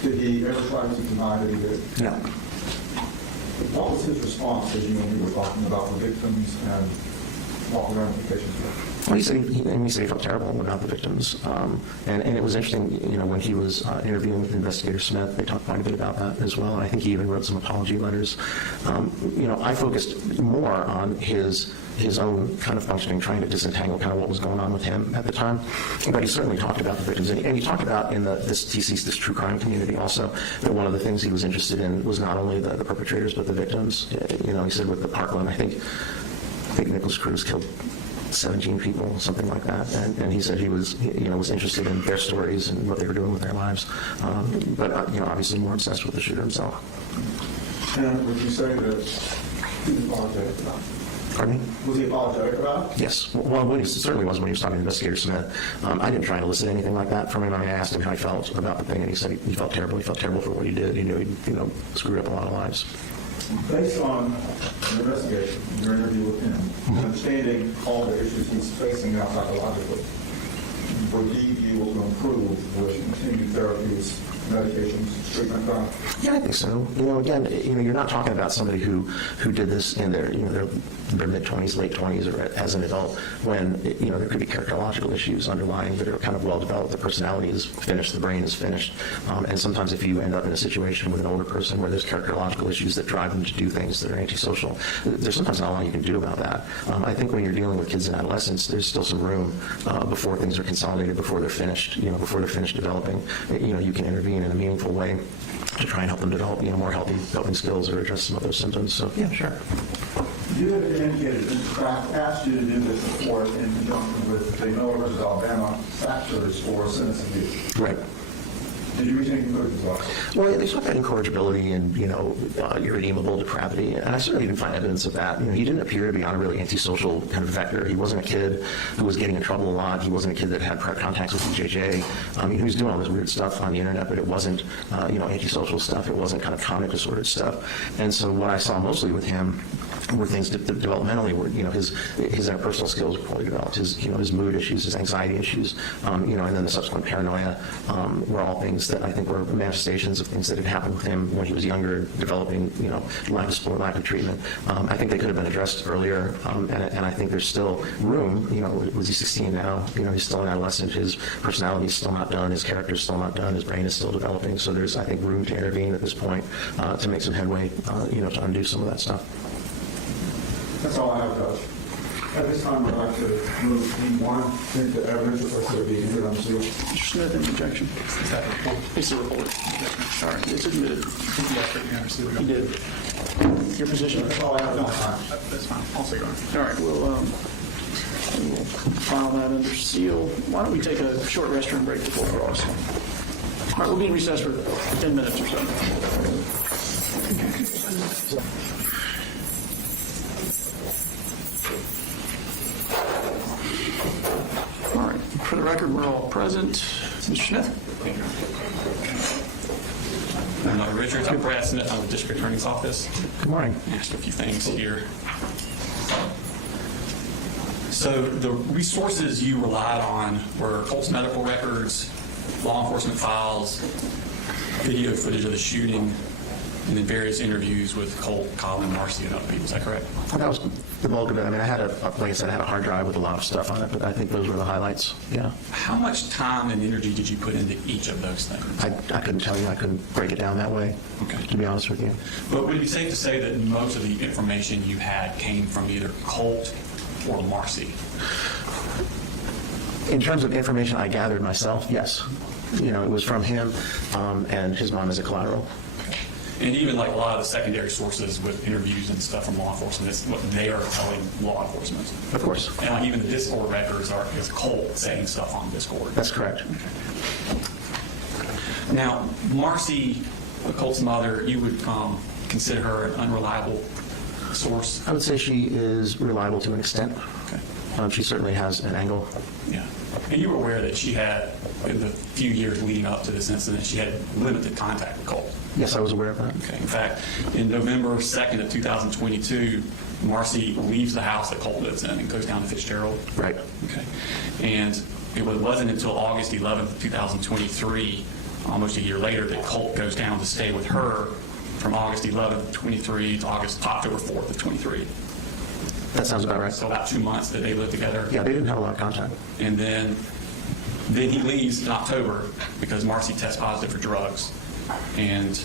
Did he ever try to deny that he did? No. What was his response as you and we were talking about the victims and what were implications were. Well, he said he felt terrible about the victims, and it was interesting. When he was interviewing with Investigator Smith, they talked quite a bit about that as well. And I think he even wrote some apology letters. I focused more on his own kind of functioning, trying to disentangle kind of what was going on with him at the time. But he certainly talked about the victims, and he talked about in this true crime community also that one of the things he was interested in was not only the perpetrators but the victims. He said with the Parkland, I think Nicholas Cruz killed 17 people, something like that, and he said he was interested in their stories and what they were doing with their lives, but obviously more obsessed with the shooter himself. And would you say that he was apologetic about it? Pardon me? Was he apologetic about it? Yes. Well, he certainly was when he was talking to Investigator Smith. I didn't try and elicit anything like that from him. I asked him how he felt about the thing, and he said he felt terrible. He felt terrible for what he did. He knew he screwed up a lot of lives. Based on your investigation, your interview with him, understanding all the issues he's facing now psychologically, would he be able to improve with continued therapies, medications, treatment done? Yeah, I think so. Again, you're not talking about somebody who did this in their mid-20s, late 20s, or as an adult, when there could be characterological issues underlying that are kind of well developed. The personality is finished, the brain is finished, and sometimes if you end up in a situation with an older person where there's characterological issues that drive them to do things that are antisocial, there's sometimes not a lot you can do about that. I think when you're dealing with kids and adolescents, there's still some room before things are consolidated, before they're finished, before they're finished developing. You can intervene in a meaningful way to try and help them develop, more healthy coping skills or address some of those symptoms. So, yeah, sure. You have indicated that Kraft asked you to do this report in conjunction with the Miller versus Alabama factors for sentence abuse. Right. Did you reach any conclusions about that? Well, they talked about incorrigibility and, irredeemable depravity, and I certainly didn't find evidence of that. He didn't appear to be on a really antisocial kind of vector. He wasn't a kid who was getting in trouble a lot. He wasn't a kid that had prior contacts with DJJ. He was doing all this weird stuff on the internet, but it wasn't, antisocial stuff. It wasn't kind of comic disordered stuff. And so what I saw mostly with him were things that developmentally were, his interpersonal skills were poorly developed, his mood issues, his anxiety issues, and then the subsequent paranoia were all things that I think were manifestations of things that had happened with him when he was younger, developing, lack of support, lack of treatment. I think they could have been addressed earlier, and I think there's still room. Was he 16 now? He's still an adolescent. His personality is still not done. His character is still not done. His brain is still developing. So there's, I think, room to intervene at this point to make some headway, to undo some of that stuff. That's all I have, Judge. At this time, I'd like to move D1 into evidence request to be entered on seal. Mr. Smith, any objection? Is that a report? It's a report. All right, it's admitted. He did. Your position? That's all I have, Judge. That's fine. I'll say go on. All right, we'll file that under seal. Why don't we take a short restroom break before cross? All right, we'll be in recess for 10 minutes or so. All right, for the record, we're all present. Mr. Smith? I'm Richard. I'm Brad Smith. I'm with the District Attorney's Office. Good morning. Ask a few things here. So the resources you relied on were Colt's medical records, law enforcement files, video footage of the shooting, and then various interviews with Colt, Colin, Marcy, and other people. Is that correct? That was the bulk of it. I mean, like I said, I had a hard drive with a lot of stuff on it, but I think those were the highlights. Yeah. How much time and energy did you put into each of those things? I couldn't tell you. I couldn't break it down that way, Okay. to be honest with you. But would it be safe to say that most of the information you had came from either Colt or Marcy? In terms of information I gathered myself, yes. It was from him and his mom as a collateral. And even like a lot of the secondary sources with interviews and stuff from law enforcement, that's what they are telling law enforcement. Of course. And like even the Discord records is Colt saying stuff on Discord. That's correct. Now, Marcy, Colt's mother, you would consider her an unreliable source? I would say she is reliable to an extent. Okay. She certainly has an angle. Yeah. And you were aware that she had, in the few years leading up to this incident, she had limited contact with Colt? Yes, I was aware of that. Okay. In fact, in November 2nd of 2022, Marcy leaves the house that Colt lives in and goes down to Fitzgerald. Right. Okay. And it wasn't until August 11th, 2023, almost a year later, that Colt goes down to stay with her from August 11th, 23 to October 4th of 23. That sounds about right. So about 2 months that they lived together. Yeah, they didn't have a lot of contact. And then he leaves in October because Marcy tests positive for drugs. And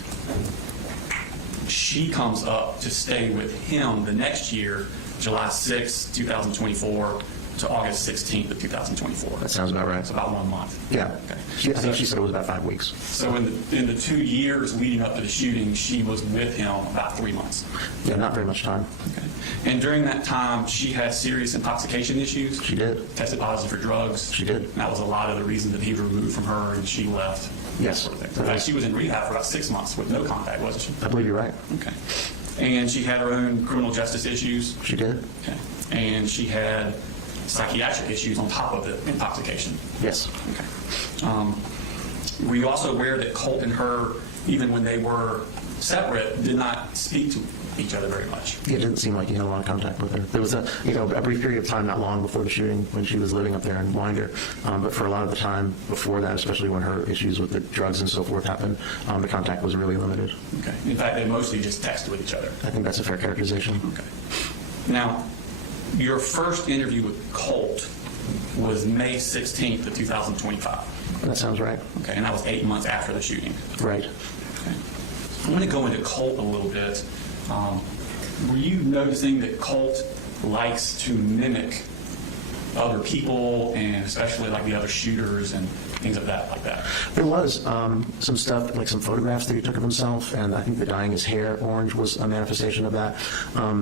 she comes up to stay with him the next year, July 6, 2024 to August 16th of 2024. That sounds about right. It's about 1 month. Yeah. Okay. I think she said it was about 5 weeks. So in the 2 years leading up to the shooting, she was with him about 3 months. Yeah, not very much time. Okay. And during that time, she had serious intoxication issues. She did. Tested positive for drugs. She did. And that was a lot of the reason that he was removed from her and she left. Yes. Sort of thing. In fact, she was in rehab for about 6 months with no contact, wasn't she? I believe you're right. Okay. And she had her own criminal justice issues. She did. Okay. And she had psychiatric issues on top of the intoxication. Yes. Okay. Were you also aware that Colt and her, even when they were separate, did not speak to each other very much? It didn't seem like he had a lot of contact with her. There was a brief period of time not long before the shooting when she was living up there in Winder. But for a lot of the time before that, especially when her issues with the drugs and so forth happened, the contact was really limited. Okay. In fact, they mostly just texted with each other. I think that's a fair characterization. Okay. Now, your first interview with Colt was May 16th of 2025. That sounds right. Okay, and that was 8 months after the shooting. Right. Okay. I want to go into Colt a little bit. Were you noticing that Colt likes to mimic other people and especially like the other shooters and things of that like that? There was some stuff, like some photographs that he took of himself, and I think the dyeing his hair orange was a manifestation of that.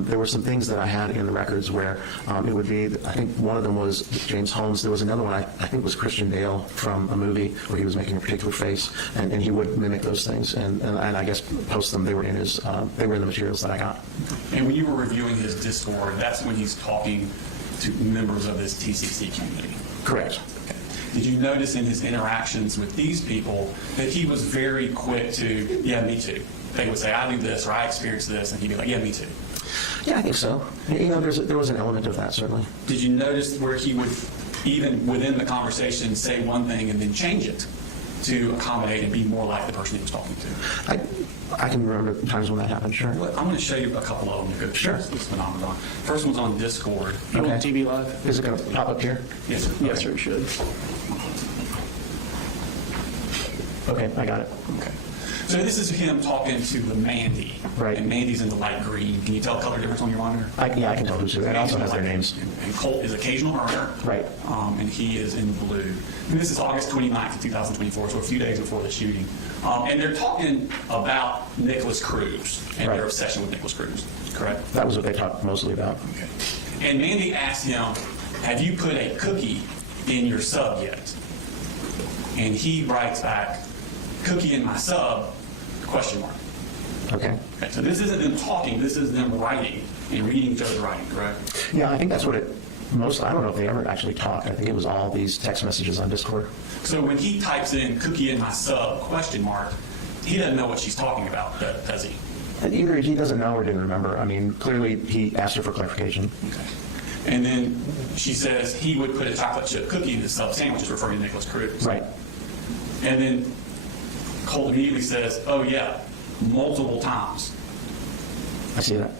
There were some things that I had in the records where it would be, I think one of them was James Holmes. There was another one, I think was Christian Bale from a movie where he was making a particular face, and he would mimic those things, and I guess post them. They were in the materials that I got. And when you were reviewing his Discord, that's when he's talking to members of this TCC community. Correct. Okay. Did you notice in his interactions with these people that he was very quick to, yeah, me too? They would say, I do this, or I experienced this, and he'd be like, yeah, me too. Yeah, I think so. There was an element of that, certainly. Did you notice where he would, even within the conversation, say one thing and then change it to accommodate and be more like the person he was talking to? I can remember times when that happened, sure. Well, I'm going to show you a couple of them to go through this phenomenon. First one's on Discord. You Okay. want TV Live? Is it going to pop up here? Yes, sir. Yes, sir, it should. Okay, I got it. Okay. So this is him talking to the Mandy. Right. And Mandy's in the light green. Can you tell color difference on your monitor? Yeah, I can tell who's who. It also has their names. And Colt is occasional earner. Right. And he is in blue. And this is August 29th of 2024, so a few days before the shooting. And they're talking about Nicholas Cruz and Right. their obsession with Nicholas Cruz, correct? That was what they talked mostly about. Okay. And Mandy asked him, have you put a cookie in your sub yet? And he writes back, cookie in my sub, question mark. Okay. Okay, so this isn't them talking, this is them writing and reading each other's writing, correct? Yeah, I think that's what it mostly, I don't know if they ever actually talked. I think it was all these text messages on Discord. So when he types in cookie in my sub, question mark, he doesn't know what she's talking about, does he? Either he doesn't know or didn't remember. I mean, clearly he asked her for clarification. Okay. And then she says he would put a chocolate chip cookie in his sub sandwiches, referring to Nicholas Cruz. Right. And then Colt immediately says, oh yeah, multiple times. I see that.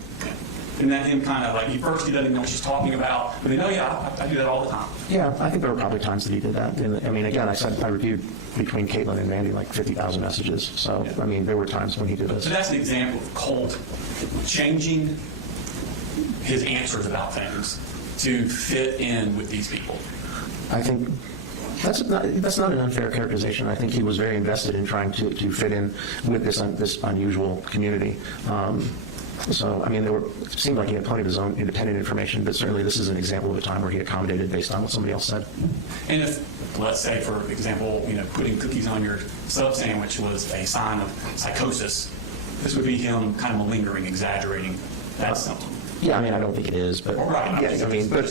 And then him kind of like, first he doesn't even know what she's talking about, but then, oh yeah, I do that all the time. Yeah, I think there were probably times that he did that. And, I mean, again, I reviewed between Caitlin and Mandy like 50,000 messages. So, I mean, there were times when he did this. So that's an example of Colt changing his answers about things to fit in with these people. I think that's not an unfair characterization. I think he was very invested in trying to fit in with this unusual community. So, I mean, it seemed like he had plenty of his own independent information, but certainly this is an example of a time where he accommodated based on what somebody else said. And if, let's say, for example, putting cookies on your sub sandwich was a sign of psychosis, this would be him kind of malingering, exaggerating that symptom. Yeah, I mean, I don't think it is, but Right. yeah, I mean, but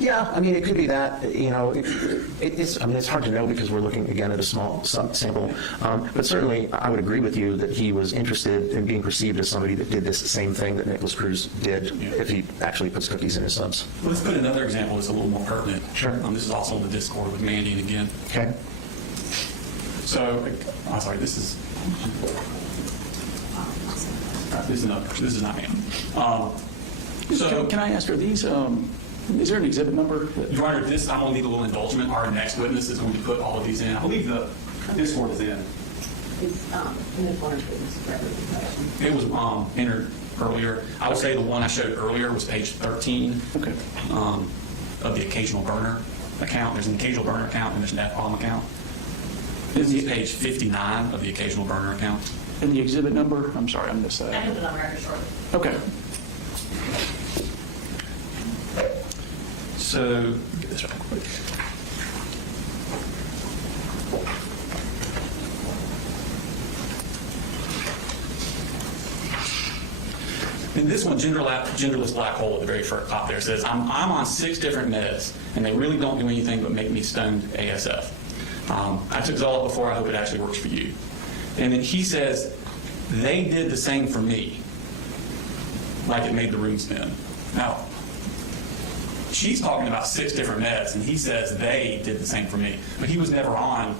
yeah, I mean, it could be that. It's hard to know because we're looking again at a small sample. But certainly, I would agree with you that he was interested in being perceived as somebody that did this same thing that Nicholas Cruz did if he actually puts cookies in his subs. Let's put another example that's a little more pertinent. Sure. This is also in the Discord with Mandy and again. Okay. So, I'm sorry, this is not him. So- Can I ask, are these, is there an exhibit number? Your Honor, this, I'm going to need a little indulgence. Our next witness is going to put all of these in. I believe this one is in. It's in the corner witness record. It was entered earlier. I would say the one I showed earlier was page 13 Okay. of the occasional burner account. There's an occasional burner account and there's an F-bomb account. This is page 59 of the occasional burner account. And the exhibit number? I'm sorry, I missed I that. put it on record shortly. Okay. So, get this real quick. In this one, genderless black hole at the very first top there says, I'm on 6 different meds, and they really don't do anything but make me stoned ASF. I took Zoloft before. I hope it actually works for you. And then he says, they did the same for me, like it made the room spin. Now, she's talking about 6 different meds, and he says they did the same for me. But he was never on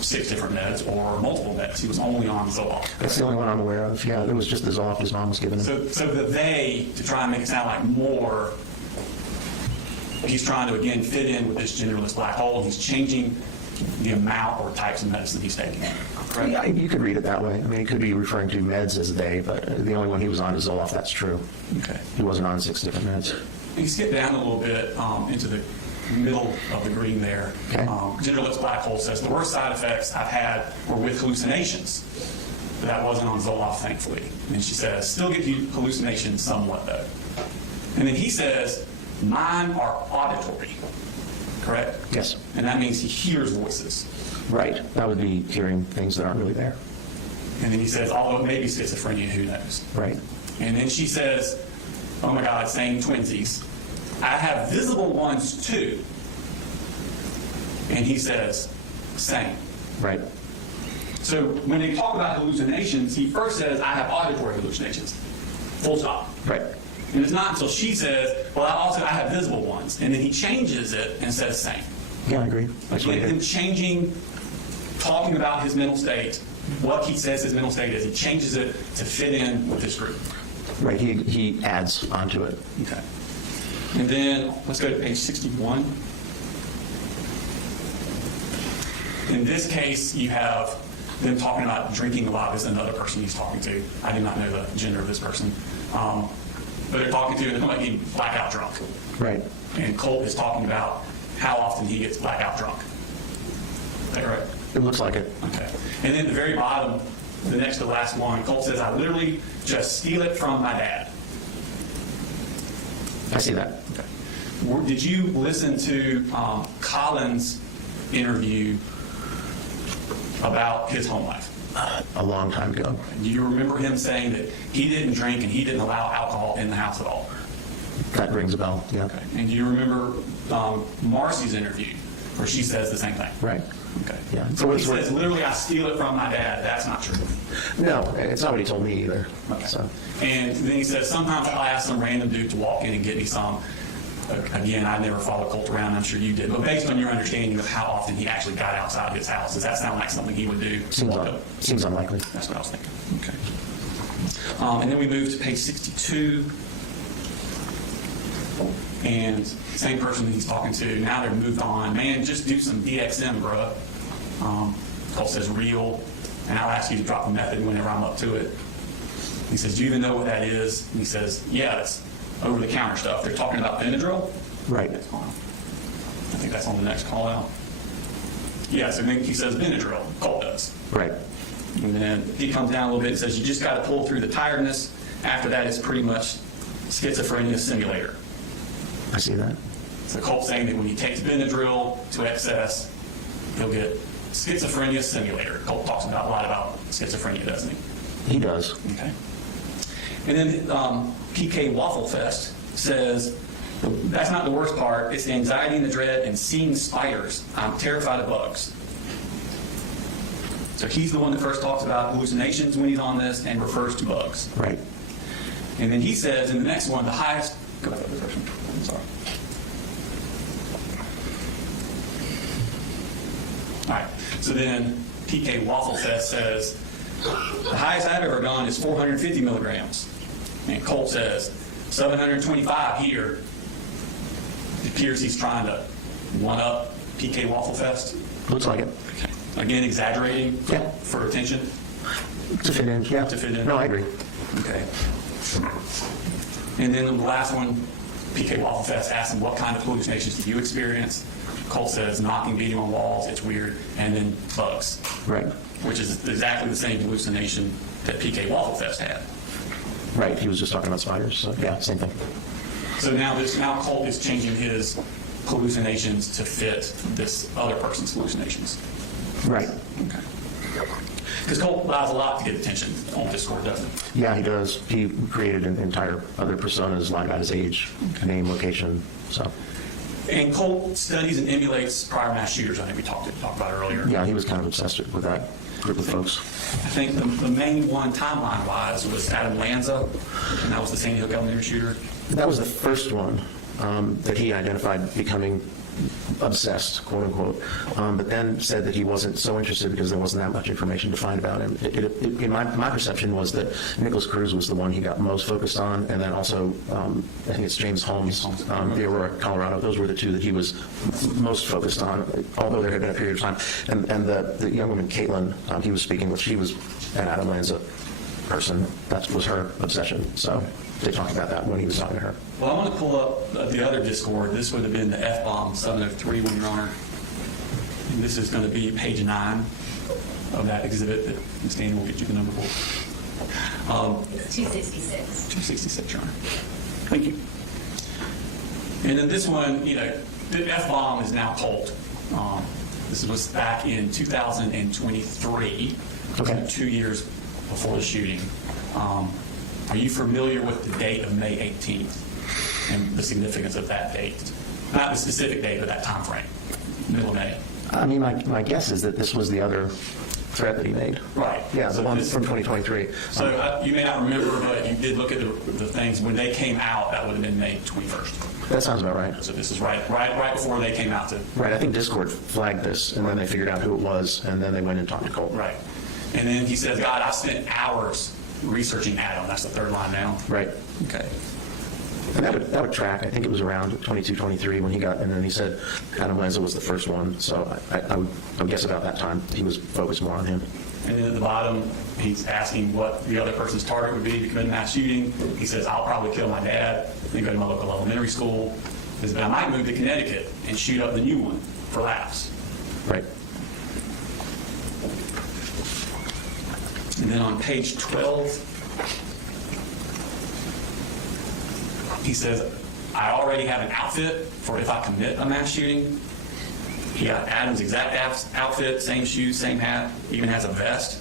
6 different meds or multiple meds. He was only on Zoloft. That's the only one I'm aware of. Yeah, it was just the Zoloft his mom was giving him. So the they, to try and make it sound like more, he's trying to, again, fit in with this genderless black hole. He's changing the amount or types of medicine he's taking. Correct? Yeah, you could read it that way. I mean, he could be referring to meds as they, but the only one he was on is Zoloft. That's true. Okay. He wasn't on 6 different meds. You skip down a little bit into the middle of the green there. Okay. Genderless black hole says, the worst side effects I've had were with hallucinations. But that wasn't on Zoloft, thankfully. And she says, still get you hallucinations somewhat, though. And then he says, mine are auditory. Correct? Yes. And that means he hears voices. Right. That would be hearing things that aren't really there. And then he says, although it may be schizophrenia, who knows? Right. And then she says, oh my God, same twinsies. I have visible ones too. And he says, same. Right. So when they talk about hallucinations, he first says, I have auditory hallucinations. Full stop. Right. And it's not until she says, well, I have visible ones. And then he changes it and says same. Yeah, I agree. That's what he Again, him did. changing, talking about his mental state, what he says his mental state is, he changes it to fit in with this group. Right. He adds onto it. Okay. And then let's go to page 61. In this case, you have them talking about drinking a lot. This is another person he's talking to. I do not know the gender of this person. But they're talking to, and they're talking about getting blackout drunk. Right. And Colt is talking about how often he gets blackout drunk. Is that correct? It looks like it. Okay. And then at the very bottom, the next to last one, Colt says, I literally just steal it from my dad. I see that. Okay. Did you listen to Colin's interview about his home life? A long time ago. Do you remember him saying that he didn't drink and he didn't allow alcohol in the house at all? That rings a bell. Yeah. Okay. And do you remember Marcy's interview where she says the same thing? Right. Okay. Yeah. So So he it's says, literally, I steal it from my dad. That's not true. no, it's not what he told me either. Okay. So And then he says, sometimes I'll ask some random dude to walk in and get me some. Again, I never followed Colt around. I'm sure you did. But based on your understanding of how often he actually got outside his house, does that sound like something he would do? seems unlikely. That's what I was thinking. Okay. And then we move to page 62. And same person that he's talking to, now they're moved on. Man, just do some DXM, bruh. Colt says real. And I'll ask you to drop the method whenever I'm up to it. He says, do you even know what that is? And he says, yeah, it's over-the-counter stuff. They're talking about Benadryl. Right. I think that's on the next call out. Yeah, so then he says Benadryl. Colt does. Right. And then he comes down a little bit and says, you just got to pull through the tiredness. After that, it's pretty much schizophrenia simulator. I see that. So Colt's saying that when he takes Benadryl to excess, he'll get schizophrenia simulator. Colt talks a lot about schizophrenia, doesn't he? He does. Okay. And then PK Waffle Fest says, that's not the worst part. It's the anxiety and the dread and seeing spiders. I'm terrified of bugs. So he's the one that first talks about hallucinations when he's on this and refers to bugs. Right. And then he says in the next one, the highest... Go back to the first one. I'm sorry. All right. So then PK Waffle Fest says, the highest I've ever gone is 450 milligrams. And Colt says, 725 here. It appears he's trying to one-up PK Waffle Fest. Looks like it. Again, exaggerating Yeah. for attention. To fit in, yeah. To fit in. No, I agree. Okay. And then the last one, PK Waffle Fest asked him, what kind of hallucinations do you experience? Colt says, knocking, beating on walls, it's weird, and then bugs. Right. Which is exactly the same hallucination that PK Waffle Fest had. Right, he was just talking about spiders, so yeah, same thing. So now Colt is changing his hallucinations to fit this other person's hallucinations. Right. Okay. Because Colt lies a lot to get attention on Discord, doesn't he? Yeah, he does. He created an entire other personas, lied about his age, name, location, so. And Colt studies and emulates prior mass shooters. I think we talked about earlier. Yeah, he was kind of obsessed with that group of folks. I think the main one timeline-wise was Adam Lanza, and that was the Sandy Hook Elementary shooter. That was the first one that he identified becoming obsessed, quote unquote, but then said that he wasn't so interested because there wasn't that much information to find about him. In my perception was that Nicholas Cruz was the one he got most focused on, and then also I think it's James Holmes, the Aurora, Colorado. Those were the two that he was most focused on, although there had been a period of time. And the young woman, Caitlin, he was speaking with, she was an Adam Lanza person. That was her obsession. So they talked about that when he was talking to her. Well, I want to pull up the other Discord. This would have been the F-bomb 703 one, Your Honor. And this is going to be page 9 of that exhibit that Ms. Danny will get you the number for. 266. 266, Your Honor. Thank you. And then this one, the F-bomb is now Colt. This was back in 2023, Okay. 2 years before the shooting. Are you familiar with the date of May 18th and the significance of that date? Not the specific date, but that time frame, middle of May. I mean, my guess is that this was the other threat that he made. Right. Yeah, the So one this- from 2023. So you may not remember, but you did look at the things. When they came out, that would have been May 21st. That sounds about right. So this is right before they came out to. Right, I think Discord flagged this, and then they figured out who it was, and then they went and talked to Colt. Right. And then he says, God, I spent hours researching Adam. That's the third line down. Right. Okay. And that would track. I think it was around 22, 23 when he got, and then he said Adam Lanza was the first one, so I would guess about that time he was focused more on him. And then at the bottom, he's asking what the other person's target would be to commit a mass shooting. He says, I'll probably kill my dad, then go to my local elementary school. He says, but I might move to Connecticut and shoot up the new one for laughs. Right. And then on page 12, he says, I already have an outfit for if I commit a mass shooting. He got Adam's exact outfit, same shoes, same hat, even has a vest.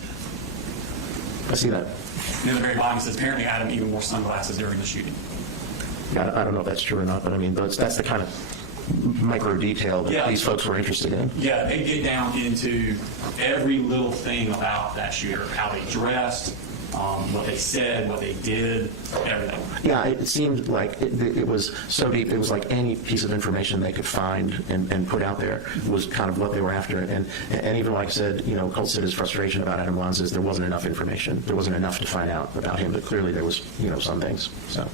I see that. And at the very bottom, he says, apparently Adam even wore sunglasses during the shooting. Yeah, I don't know if that's true or not, but I mean, that's the kind of micro detail that these folks were interested in. Yeah, they get down into every little thing about that shooter, how they dressed, what they said, what they did, everything. Yeah, it seemed like it was so deep. It was like any piece of information they could find and put out there was kind of what they were after. And even like I said, Colt said his frustration about Adam Lanza is there wasn't enough information. There wasn't enough to find out about him, but clearly there was, some things. So.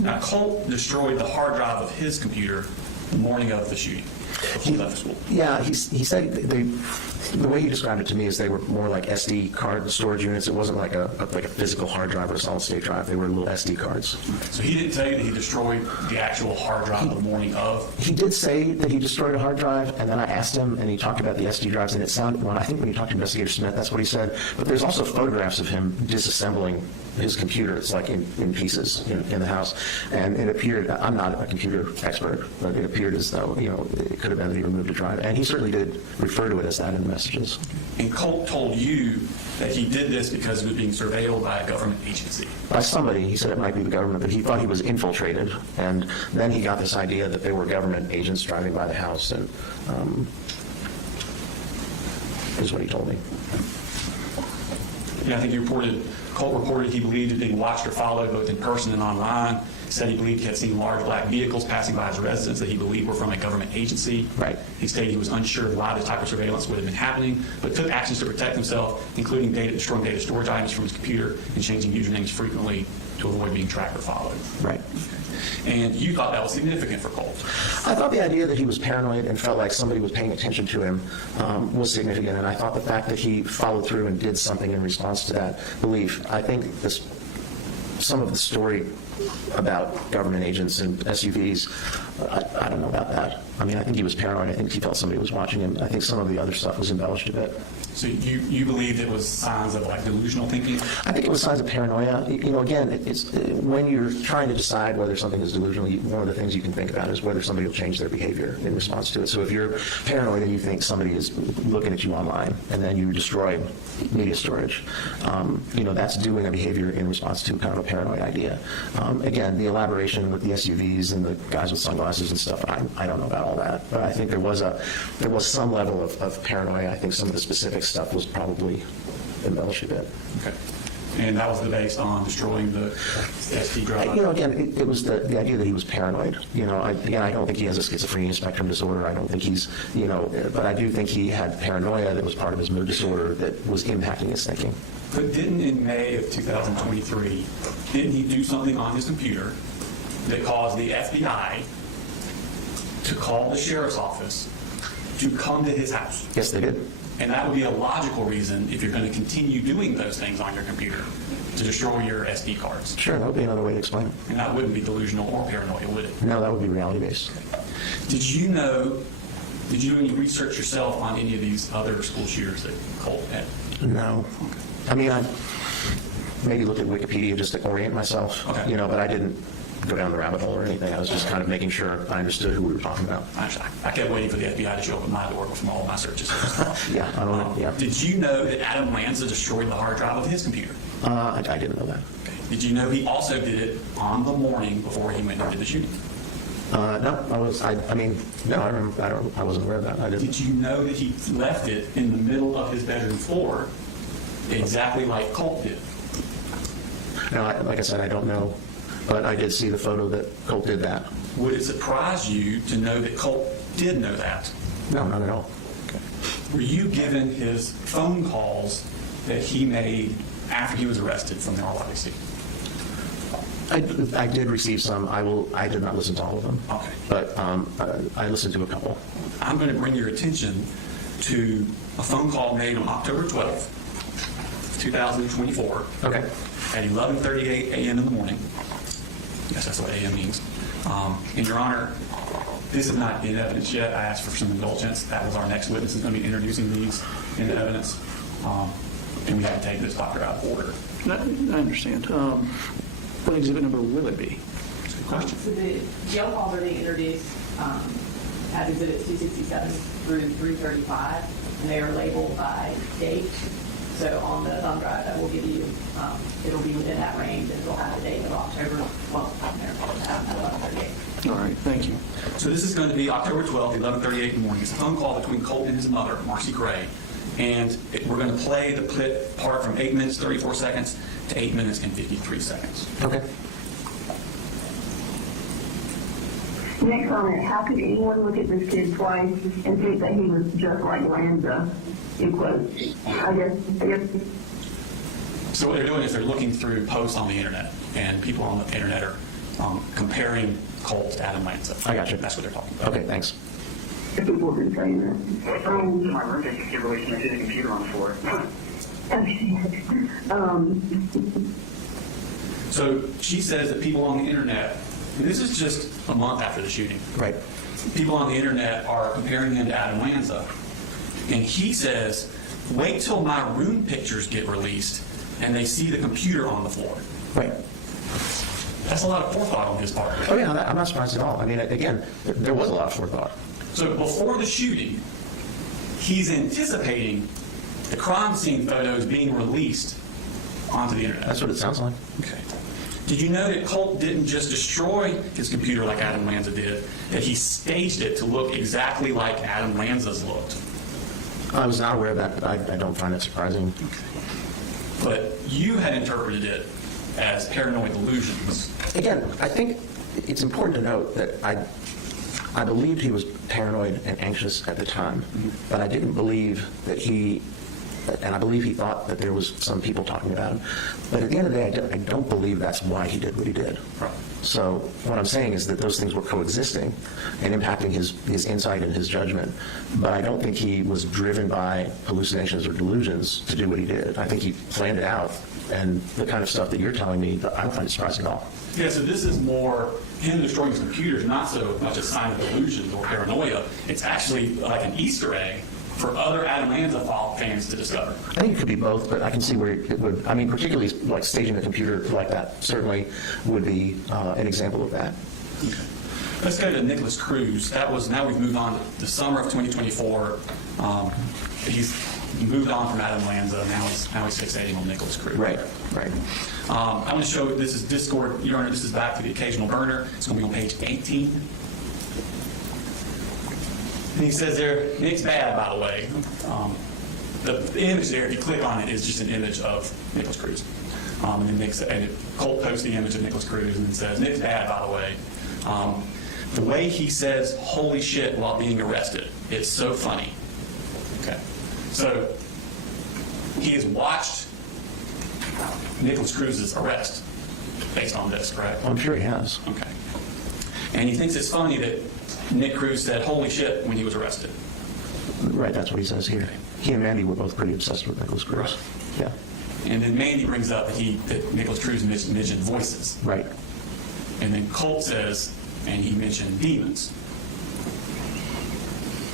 Now, Colt destroyed the hard drive of his computer the morning of the shooting before he left school. Yeah, he said the way he described it to me is they were more like SD card storage units. It wasn't like a physical hard drive or a solid state drive. They were little SD cards. So he didn't tell you that he destroyed the actual hard drive the morning of? He did say that he destroyed a hard drive, and then I asked him, and he talked about the SD drives, and it sounded, well, I think when he talked to Investigator Smith, that's what he said. But there's also photographs of him disassembling his computer. It's like in pieces in the house. And it appeared, I'm not a computer expert, but it appeared as though, it could have been that he removed a drive. And he certainly did refer to it as that in the messages. And Colt told you that he did this because he was being surveilled by a government agency. By somebody. He said it might be the government, but he thought he was infiltrated. And then he got this idea that they were government agents driving by the house, and is what he told me. Yeah, I think Colt reported he believed he was being watched or followed both in person and online. said he believed he had seen large black vehicles passing by his residence that he believed were from a government agency. Right. He stated he was unsure of why this type of surveillance would have been happening, but took actions to protect himself, including destroying data storage items from his computer and changing usernames frequently to avoid being tracked or followed. Right. And you thought that was significant for Colt. I thought the idea that he was paranoid and felt like somebody was paying attention to him was significant, and I thought the fact that he followed through and did something in response to that belief. I think some of the story about government agents and SUVs, I don't know about that. I mean, I think he was paranoid. I think he felt somebody was watching him. I think some of the other stuff was embellished a bit. So you believed it was signs of like delusional thinking? I think it was signs of paranoia. You know, again, it's when you're trying to decide whether something is delusional, one of the things you can think about is whether somebody will change their behavior in response to it. So if you're paranoid and you think somebody is looking at you online and then you destroy media storage, you know, that's doing a behavior in response to kind of a paranoid idea. Again, the elaboration with the SUVs and the guys with sunglasses and stuff, I don't know about all that, but I think there was some level of paranoia. I think some of the specific stuff was probably embellished a bit. Okay. And that was based on destroying the SD drive? You know, again, it was the idea that he was paranoid. You know, I don't think he has a schizophrenia spectrum disorder. I don't think he's, you know, but I do think he had paranoia that was part of his mood disorder that was impacting his thinking. But didn't in May of 2023, didn't he do something on his computer that caused the FBI to call the sheriff's office to come to his house? Yes, they did. And that would be a logical reason, if you're going to continue doing those things on your computer, to destroy your SD cards. Sure, that would be another way to explain it. And that wouldn't be delusional or paranoia, would it? No, that would be reality-based. Did you do any research yourself on any of these other school shooters that Colt had? No. I mean, I maybe looked at Wikipedia just to orient myself, Okay. you know, but I didn't go down the rabbit hole or anything. I was just kind of making sure I understood who we were talking about. I kept waiting for the FBI to show up at my door from all of my searches. Yeah, I don't know. Yeah. Did you know that Adam Lanza destroyed the hard drive of his computer? I didn't know that. Okay. Did you know he also did it on the morning before he went and did the shooting? No, I wasn't aware of that. I didn't. Did you know that he left it in the middle of his bedroom floor exactly like Colt did? No, like I said, I don't know, but I did see the photo that Colt did that. Would it surprise you to know that Colt did know that? No, not at all. Were you given his phone calls that he made after he was arrested from the RYC? I did receive some. I did not listen to all of them. Okay. But I listened to a couple. I'm going to bring your attention to a phone call made on October 12th, 2024. Okay. At 11:38 a.m. in the morning. Yes, that's what a.m. means. And Your Honor, this is not in evidence yet. I asked for some indulgence. That was our next witness who's going to be introducing these into evidence. And we have to take this doctor out of order. I understand. What exhibit number will it be? That's a good question. So the jail calls are being introduced as exhibits 267 through 335, and they are labeled by date. So on the thumb drive that will give you, it'll be within that range, and it'll have the date of October 12th on there, 11:38. All right, thank you. So this is going to be October 12th, 11:38 in the morning. It's a phone call between Colt and his mother, Marcy Gray. And we're going to play the clip part from 8 minutes, 34 seconds to 8 minutes and 53 seconds. Okay. Next comment, how could anyone look at this kid twice and think that he was just like Lanza? In quotes. I guess. So what they're doing is they're looking through posts on the internet, and people on the internet are comparing Colt to Adam Lanza. I got you. That's what they're talking about. Okay, thanks. People have been saying that. My roommate just gave away my computer on the floor. So she says that people on the internet, and this is just a month after the shooting, Right. people on the internet are comparing him to Adam Lanza. And he says, wait till my room pictures get released and they see the computer on the floor. Right. That's a lot of forethought on his part. Oh, yeah, I'm not surprised at all. I mean, again, there was a lot of forethought. So before the shooting, he's anticipating the crime scene photos being released onto the internet. That's what it sounds like. Okay. Did you know that Colt didn't just destroy his computer like Adam Lanza did, that he staged it to look exactly like Adam Lanza's looked? I was not aware of that, but I don't find it surprising. But you had interpreted it as paranoid delusions. Again, I think it's important to note that I believed he was paranoid and anxious at the time, but I didn't believe that and I believe he thought that there was some people talking about him. But at the end of the day, I don't believe that's why he did what he did. Right. So what I'm saying is that those things were coexisting and impacting his insight and his judgment. But I don't think he was driven by hallucinations or delusions to do what he did. I think he planned it out, and the kind of stuff that you're telling me, I don't find it surprising at all. Yeah, so this is more him destroying his computers, not so much a sign of delusions or paranoia. It's actually like an Easter egg for other Adam Lanza fans to discover. I think it could be both, but I can see where it would, I mean, particularly like staging a computer like that certainly would be an example of that. Okay. Let's go to Nicholas Cruz. Now we've moved on to the summer of 2024. He's moved on from Adam Lanza. Now he's fixating on Nicholas Cruz. Right. I'm going to show, this is Discord, Your Honor, this is back to the occasional burner. It's going to be on page 18. And he says there, Nick's bad, by the way. The image there, if you click on it, is just an image of Nicholas Cruz. And then Colt posts the image of Nicholas Cruz and then says, Nick's bad, by the way. The way he says, holy shit, while being arrested, it's so funny. Okay. So he has watched Nicholas Cruz's arrest based on this, correct? I'm sure he has. Okay. And he thinks it's funny that Nick Cruz said, holy shit, when he was arrested. Right, that's what he says here. He and Mandy were both pretty obsessed with Nicholas Cruz. Right. Yeah. And then Mandy brings up that Nicholas Cruz mentioned voices. Right. And then Colt says, and he mentioned demons.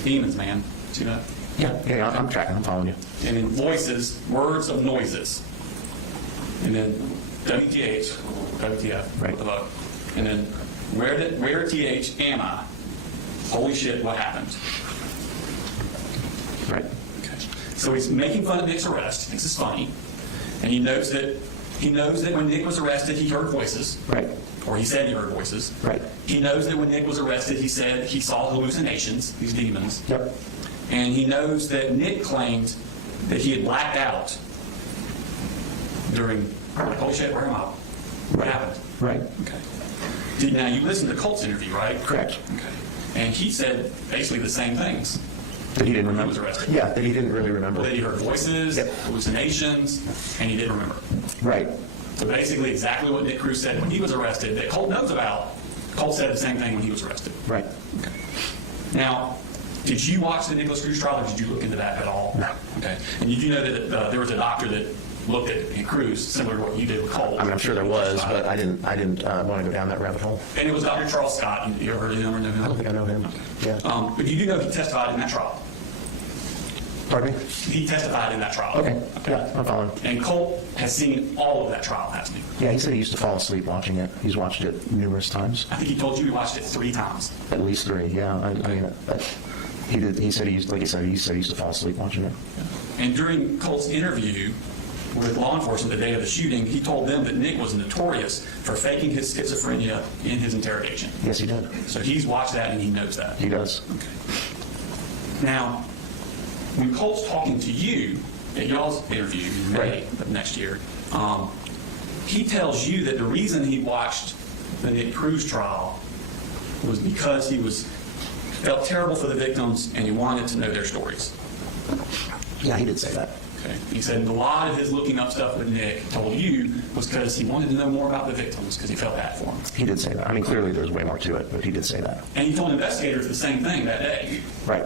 Demons, man. See that? Yeah, I'm tracking, I'm following you. And then voices, words of noises. And then WTF, Right. the vote. And then where TH am I? Holy shit, what happened? Right. Okay. So he's making fun of Nick's arrest. He thinks it's funny. And he knows that when Nick was arrested, he heard voices. Right. Or he said he heard voices. Right. He knows that when Nick was arrested, he said he saw hallucinations, these demons. Yep. And he knows that Nick claimed that he had blacked out during, holy shit, where am I? What happened? Right. Okay. Now, you listened to Colt's interview, right? Correct. Okay. And he said basically the same things. That he didn't When he remember. was arrested. Yeah, that he didn't really remember. That he heard voices, Yep. hallucinations, and he didn't remember. Right. So basically exactly what Nick Cruz said when he was arrested that Colt knows about. Colt said the same thing when he was arrested. Right. Okay. Now, did you watch the Nicholas Cruz trial, or did you look into that at all? No. Okay. And did you know that there was a doctor that looked at Cruz similar to what you did with Colt? I mean, I'm sure there was, but I didn't want to go down that rabbit hole. And it was Dr. Charles Scott. You ever heard of him or know him? I don't think I know him. Yeah. But you do know he testified in that trial. Pardon me? He testified in that trial. Okay. Yeah, I'm following. And Colt has seen all of that trial, hasn't he? Yeah, he said he used to fall asleep watching it. He's watched it numerous times. I think he told you he watched it 3 times. At least 3, yeah. I mean, he did. He said he used, like he said, he used to fall asleep watching it. And during Colt's interview with law enforcement the day of the shooting, he told them that Nick was notorious for faking his schizophrenia in his interrogation. Yes, he did. So he's watched that and he knows that. He does. Okay. Now, when Colt's talking to you at y'all's interview in May of next year, he tells you that the reason he watched the Nick Cruz trial was because he felt terrible for the victims and he wanted to know their stories. Yeah, he did say that. Okay. He said a lot of his looking up stuff with Nick told you was because he wanted to know more about the victims because he felt bad for them. He did say that. I mean, clearly there's way more to it, but he did say that. And he told investigators the same thing that day. Right.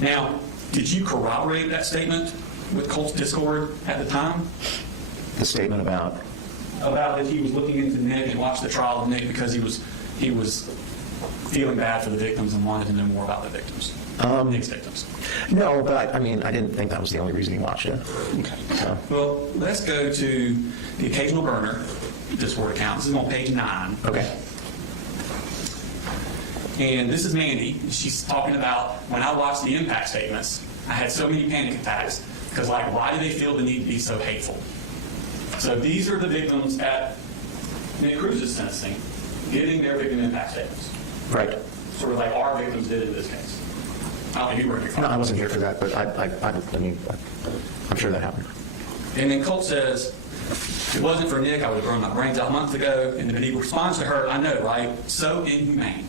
Now, did you corroborate that statement with Colt's Discord at the time? The statement about... About that he was looking into Nick and watched the trial of Nick because he was feeling bad for the victims and wanted to know more about the victims, Nick's victims. No, but I mean, I didn't think that was the only reason he watched it. Okay. So. Well, let's go to the occasional burner Discord account. This is on page 9. Okay. And this is Mandy. She's talking about, when I watched the impact statements, I had so many panic attacks because, like, why do they feel the need to be so hateful? So these are the victims at Nick Cruz's sentencing giving their victim impact statements. Right. Sort of like our victims did in this case. I don't think you were here for No, that. I wasn't here for that, but I mean, I'm sure that happened. And then Colt says, If it wasn't for Nick, I would have grown my brains out a month ago. And then he responds to her, I know, right? So inhumane.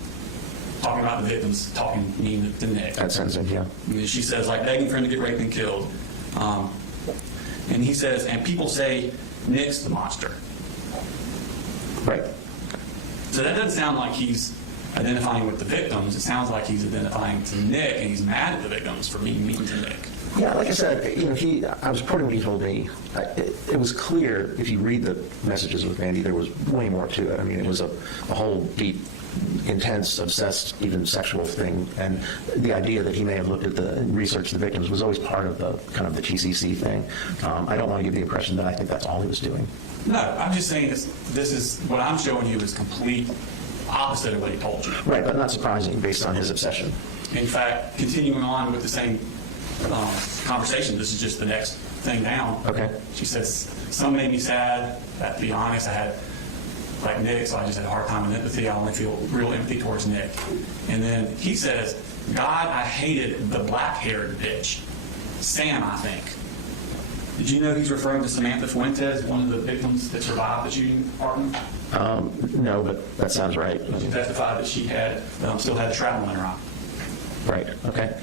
Talking about the victims, talking mean to Nick. That sentencing, yeah. And then she says, like, begging for him to get raped and killed. And he says, and people say Nick's the monster. Right. So that doesn't sound like he's identifying with the victims. It sounds like he's identifying to Nick, and he's mad at the victims for being mean to Nick. Yeah, like I said, I was reporting what he told me. It was clear, if you read the messages with Randy, there was way more to it. I mean, it was a whole deep, intense, obsessed, even sexual thing. And the idea that he may have looked at the research the victims was always part of the kind of the TCC thing. I don't want to give the impression that I think that's all he was doing. No, I'm just saying this is what I'm showing you is complete opposite of what he told you. Right, but not surprising based on his obsession. In fact, continuing on with the same conversation, this is just the next thing down. Okay. She says, some made me sad. To be honest, I had, like Nick, so I just had a hard time with empathy. I only feel real empathy towards Nick. And then he says, God, I hated the black-haired bitch. Sam, I think. Did you know he's referring to Samantha Fuentes, one of the victims that survived the shooting department? No, but that sounds right. She testified that she had still had the shrapnel in her eye. Right, okay.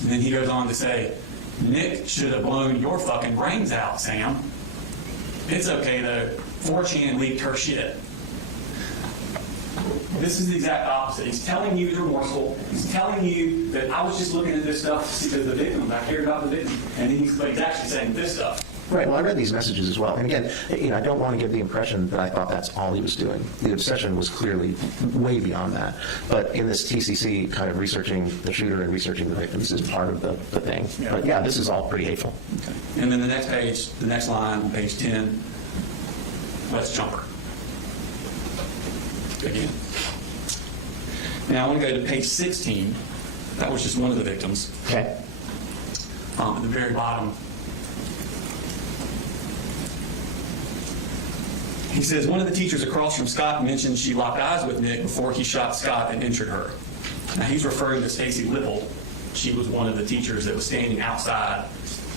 And then he goes on to say, Nick should have blown your fucking brains out, Sam. It's okay, though. 4chan leaked her shit. This is the exact opposite. He's telling you he's remorseful. He's telling you that I was just looking at this stuff because the victims, I cared about the victims. And then he's actually saying this stuff. Right, well, I read these messages as well. And again, I don't want to give the impression that I thought that's all he was doing. The obsession was clearly way beyond that. But in this TCC, kind of researching the shooter and researching the victims is part of the thing. Yeah. But yeah, this is all pretty hateful. Okay. And then the next page, the next line, page 10, let's jump her. Again. Now I want to go to page 16. That was just one of the victims. Okay. At the very bottom, he says, one of the teachers across from Scott mentioned she locked eyes with Nick before he shot Scott and injured her. Now he's referring to Stacy Lipple. She was one of the teachers that was standing outside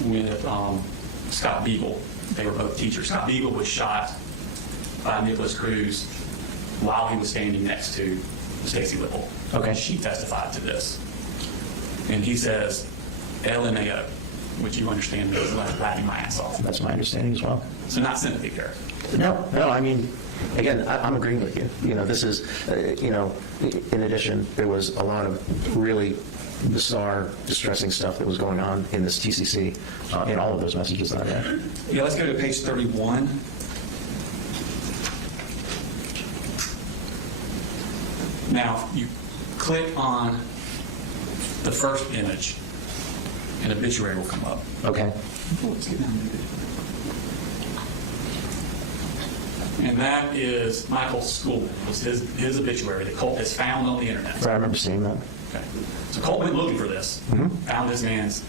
with Scott Beagle. They were both teachers. Scott Beagle was shot by Nicholas Cruz while he was standing next to Stacy Lipple. Okay. She testified to this. And he says, LMAO, which you understand means laughing my ass off. That's my understanding as well. So not sympathy there. No, I mean, again, I'm agreeing with you. This is, in addition, there was a lot of really bizarre, distressing stuff that was going on in this TCC in all of those messages that I read. Yeah, let's go to page 31. Now, you click on the first image, an obituary will come up. Okay. Let's get down to it. And that is Michael Schoolman. It was his obituary that Colt has found on the internet. Right, I remember seeing that. Okay. So Colt went looking for this, found this man's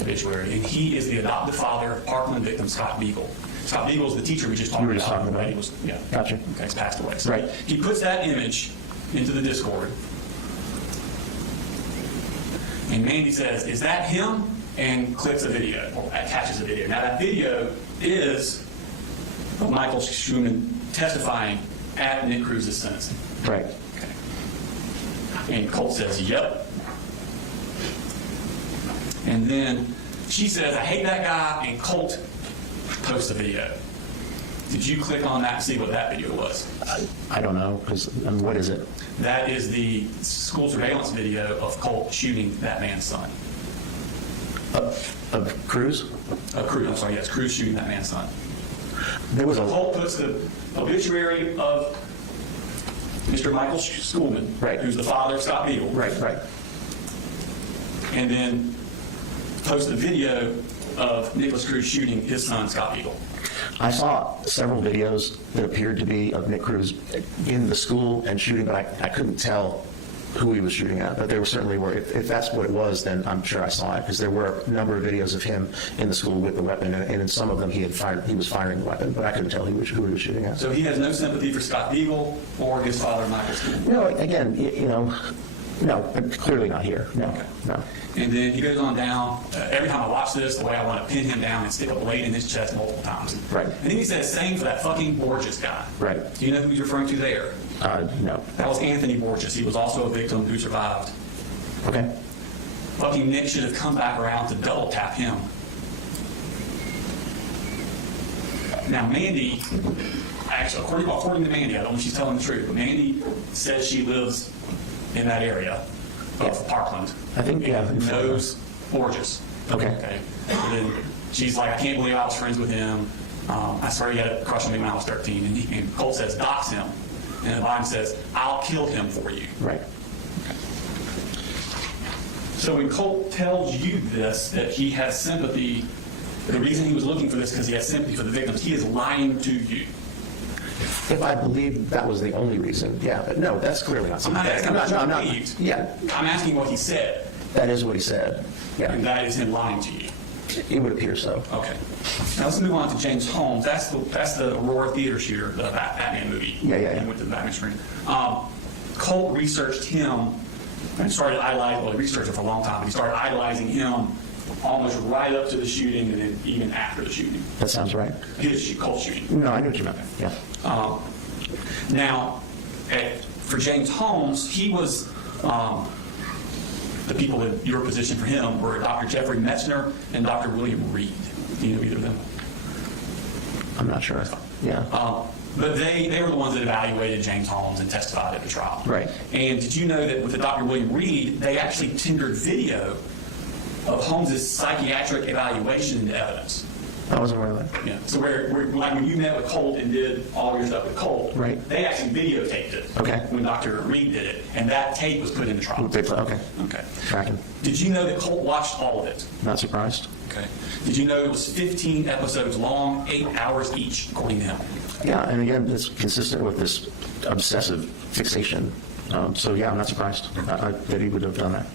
obituary, and he is the adopted father of Parkland victim Scott Beagle. Scott Beagle is the teacher we just talked You were just talking about. Right? He was, yeah. Gotcha. Okay, he's passed away. So Right. he puts that image into the Discord, and Mandy says, "Is that him?" and clicks a video, or attaches a video. Now that video is of Michael Schoolman testifying at Nick Cruz's sentencing. Right. Okay. And Colt says, "Yep." And then she says, "I hate that guy," and Colt posts a video. Did you click on that and see what that video was? I don't know, because what is it? That is the school surveillance video of Colt shooting that man's son. Of Cruz? Cruz, I'm sorry, yes, Cruz shooting that man's son. There was a... Colt puts the obituary of Mr. Michael Schoolman, Right. who's the father of Scott Beagle, Right. and then posts the video of Nicholas Cruz shooting his son, Scott Beagle. I saw several videos that appeared to be of Nick Cruz in the school and shooting, but I couldn't tell who he was shooting at. But there certainly were. If that's what it was, then I'm sure I saw it, because there were a number of videos of him in the school with the weapon, and in some of them he was firing the weapon, but I couldn't tell who he was shooting at. So he has no sympathy for Scott Beagle or his father, Michael Schoolman. Again, No, clearly not here. No, no. And then he goes on down. Every time I watch this, the way I want to pin him down and stick a blade in his chest multiple times. Right. And then he says, same for that fucking Borges guy. Right. Do you know who he's referring to there? No. That was Anthony Borges. He was also a victim who survived. Okay. Fucking Nick should have come back around to double tap him. Now, Mandy, actually, according to Mandy, I don't know if she's telling the truth, but Mandy says she lives in that area of Parkland. I think, yeah. And knows Borges. Okay. And then she's like, I can't believe I was friends with him. I swear he had a crush on me when I was 13. And Colt says, dox him. And Biden says, I'll kill him for you. Right. So when Colt tells you this, that he has sympathy, the reason he was looking for this because he has sympathy for the victims, he is lying to you. If I believe that was the only reason, yeah. But no, that's clearly not I'm not asking what you believed. Yeah, I'm asking what he said, that is what he said. and Yeah, that is him lying to you. it would appear so. Okay. Now let's move on to James Holmes. That's the Aurora theater shooter, the Batman movie. Yeah. He went to the Batman screen. Colt researched him and started idolizing, well, he researched it for a long time, but he started idolizing him almost right up to the shooting and then even after the shooting. That sounds right. Colt shooting. No, I knew what you meant. Yeah. Now, for James Holmes, he was, the people in your position for him were Dr. Jeffrey Metzner and Dr. William Reed. Do you know either of them? I'm not sure. Yeah. But they were the ones that evaluated James Holmes and testified at the trial. Right. And did you know that with the Dr. William Reed, they actually tendered video of Holmes's psychiatric evaluation into evidence? I wasn't aware of that. Yeah. So where like when you met with Colt and did all your stuff with Colt, Right. they actually videotaped it. Okay. When Dr. Reed did it, and that tape was put in the trial. Okay. Okay. Tracking. Did you know that Colt watched all of it? Not surprised. Okay. Did you know it was 15 episodes long, 8 hours each, according to him? Yeah, and again, it's consistent with this obsessive fixation. So yeah, I'm not surprised that he would have done that.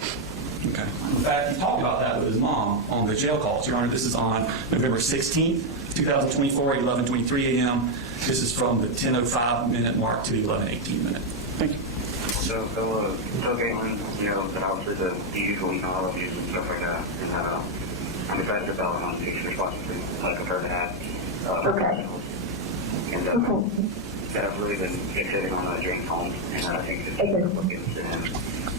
Okay. In fact, he talked about that with his mom on the jail calls. Your Honor, this is on November 16th, 2024, 11:23 a.m. This is from the 10:05 minute mark to the 11:18 minute. Thank you. So Caitlin, that obviously the usual email reviews and stuff like that, and I'm excited about on page responses compared to that. Okay. And that I've really been fixating on James Holmes, and I think it's looking into him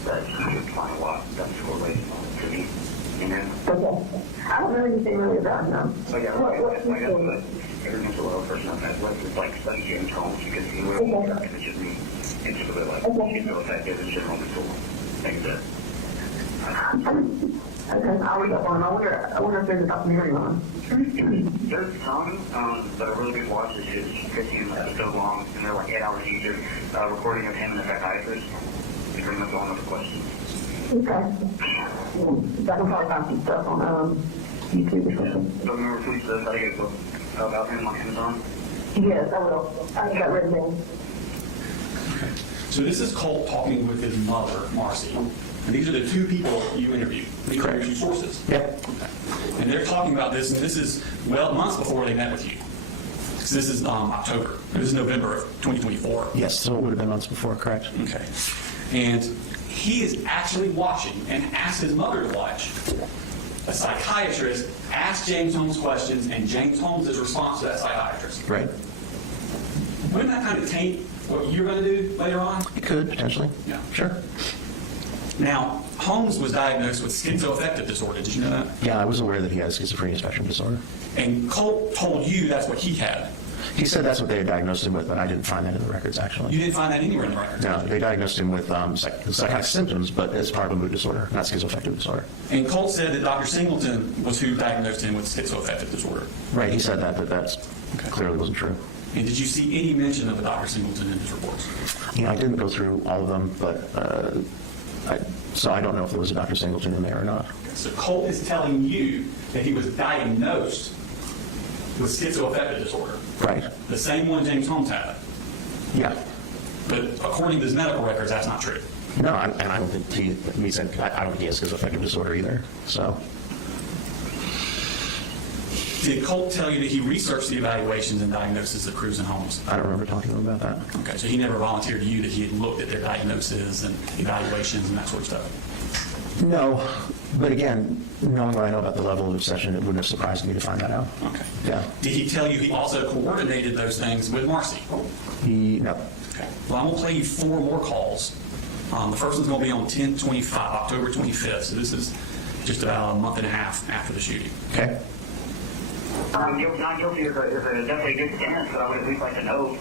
that he should find a lot that's correlated to me. Amen. Okay. I don't know anything really about him. So yeah, every once in a while, a person I've met with is like study James Holmes because he really conditioned me into the way like he's so effective and shit on the tool. Things that. Okay, I'll read up on. I wonder if there's a documentary on. There's some, but a really good watch is his 15 episode long, and they're like 8 hours each. Recording of him and the psychiatrist. They bring up all of the questions. Okay. I can probably find some stuff on YouTube or something. So remember, please, I get a book about him on Amazon. Yes, I will. I got rid of him. Okay. So this is Colt talking with his mother, Marcy. And these are the two people you interviewed. These are your two sources. Yep. Okay. And they're talking about this, and this is, months before they met with you. So this is October. This is November of 2024. Yes, so it would have been months before, correct? Okay. And he is actually watching and asked his mother to watch. A psychiatrist asked James Holmes questions, and James Holmes' response to that psychiatrist. Right. Wouldn't that kind of taint what you're going to do later on? It could, potentially. Yeah. Sure. Now, Holmes was diagnosed with schizoaffective disorder. Did you know that? Yeah, I was aware that he has schizophrenia spectrum disorder. And Colt told you that's what he had. He said that's what they had diagnosed him with, but I didn't find that in the records, actually. You didn't find that anywhere in the records? No, they diagnosed him with psychotic symptoms, but as part of a mood disorder, not schizoaffective disorder. And Colt said that Dr. Singleton was who diagnosed him with schizoaffective disorder. Right, he said that, but that clearly wasn't true. And did you see any mention of a Dr. Singleton in his reports? I didn't go through all of them, but so I don't know if there was a Dr. Singleton in there or not. So Colt is telling you that he was diagnosed with schizoaffective disorder. Right. The same one James Holmes had. Yeah. But according to his medical records, that's not true. No, and I don't think he said, I don't think he has schizoaffective disorder either, so. Did Colt tell you that he researched the evaluations and diagnoses of Cruz and Holmes? I don't remember talking to him about that. Okay, so he never volunteered to you that he had looked at their diagnoses and evaluations and that sort of stuff? No, but again, knowing what I know about the level of obsession, it wouldn't have surprised me to find that out. Okay. Yeah. Did he tell you he also coordinated those things with Marcy? No. Okay. Well, I'm going to play you 4 more calls. The first one's going to be on 10/25, October 25th. So this is just about a month and a half after the shooting. Okay. Not guilty is a definitely good stance, but I would at least like to know.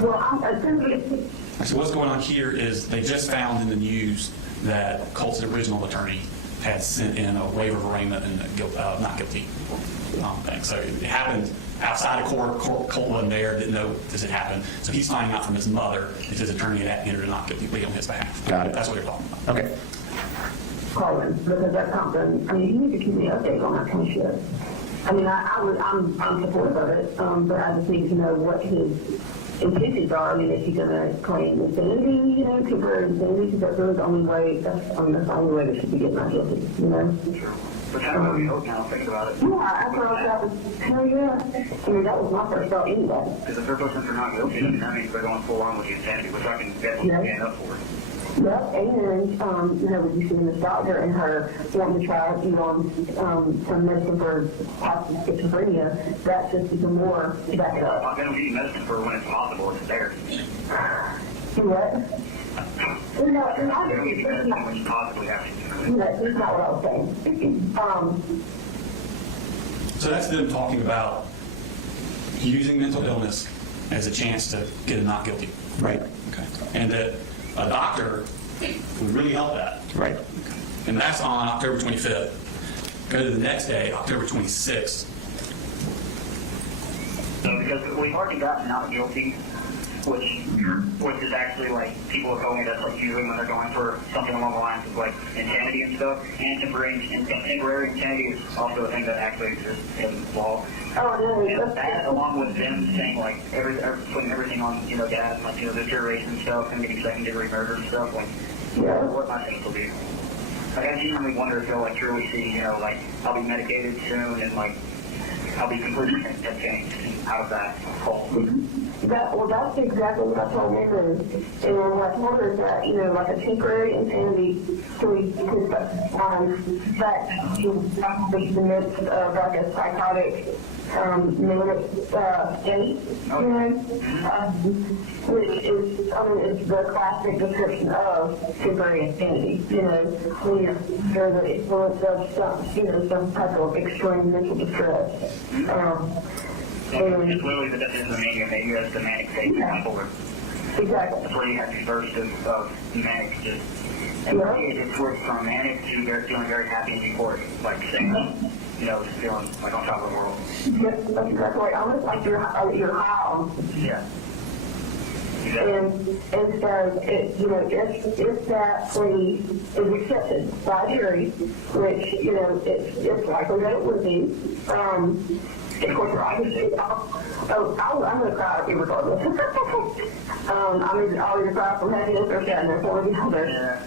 Well, I'm essentially, So what's going on here is they just found in the news that Colt's original attorney had sent in a waiver of arraignment and a not guilty thing. So it happened outside of court. Colt wasn't there, didn't know this had happened. So he's finding out from his mother that his attorney had entered a not guilty plea on his behalf. Got it. That's what they're talking about. Okay. Colin, because that's something, I mean, you need to keep me updated on that kind of shit. I mean, I'm supportive of it, but I just need to know what his intentions are. I mean, is he going to claim insanity, temporary insanity? Because that's really the only way, that's the only way that should be getting not guilty, But kind of what we hope now, think about it. Yeah, after all that was, hell yeah. I mean, that was my first thought anyway. Because if they're looking for not guilty, then that means they're going full on with the insanity, which I can definitely stand up for. Yep, and, when you see Miss Doctor and her wanting to try, some medicine for possible schizophrenia, that's just even more to back it up. I'm going to be medicine for when it's possible, it's there. See what? No, I'm going to be medicine when you possibly have to. that's not what I was saying. So that's them talking about using mental illness as a chance to get a not guilty. Right. Okay. And that a doctor would really help that. Right. And that's on October 25th. Go to the next day, October 26th. Because we've already gotten not guilty, which is actually like people have told me that's like usually when they're going for something along the lines of like insanity and stuff. And temporary insanity is also a thing that actually exists in law. And that, along with them saying like putting everything on dad, like the deterioration stuff and getting second-degree murder and stuff, like what my things will be. Like I genuinely wonder if they'll like truly see, like I'll be medicated soon and like I'll be completely changed out of that hole. That's exactly what I told Mary. And what I told her is that, like a temporary insanity that you possibly in the midst of like a psychotic manic state, which is, it's the classic description of temporary insanity, when you're under the influence of some type of extreme mental distress. It's literally the definition of mania. Mania is the manic state before. Exactly. That's where you have the burst of manic. And it works from manic to feeling very happy and euphoric, like saying, just feeling like on top of the world. Yes, that's exactly right. Almost like you're high on. Yeah. And so, if that plea is accepted by a jury, which, it's likely that it would be, of course, I'm going to cry regardless. I'll either cry from happiness or sadness, one or the other. Yeah.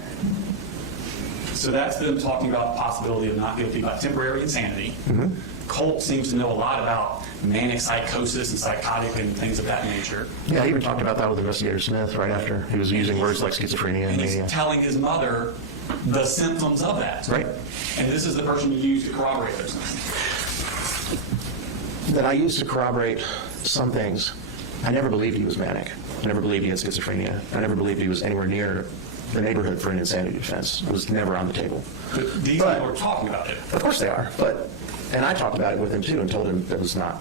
So that's them talking about the possibility of not guilty by temporary insanity. Mm-hmm. Colt seems to know a lot about manic psychosis and psychotic and things of that nature. Yeah, he even talked about that with Investigator Smith right after. He was using words like schizophrenia and he's mania. telling his mother the symptoms of that. Right. And this is the person you use to corroborate those things. That I used to corroborate some things. I never believed he was manic. I never believed he had schizophrenia. I never believed he was anywhere near the neighborhood for an insanity defense. It was never on the table. But these people are talking about it. Of course they are. And I talked about it with him too and told him that was not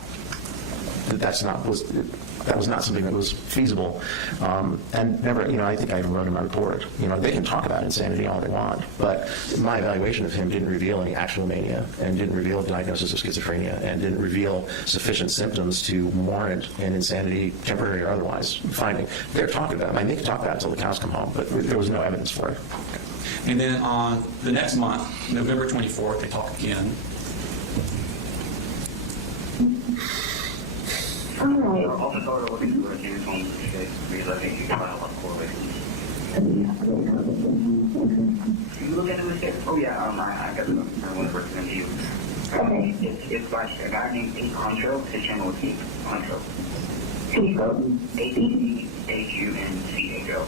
something that was feasible. And never, I think I even wrote in my report, they can talk about insanity all they want, but my evaluation of him didn't reveal any actual mania and didn't reveal a diagnosis of schizophrenia and didn't reveal sufficient symptoms to warrant an insanity, temporary or otherwise, finding. They're talking about it. They can talk about it until the cows come home, but there was no evidence for it. And then on the next month, November 24th, they talk again. I'll just start looking through a few homes today because I think you can find a lot of correlations. You look into this case? Oh yeah, I got it. I want to recommend you. Okay. It's by a guy named Pete Huncho. His channel is Pete Huncho. Pete Huncho. H-U-N-C-H-O.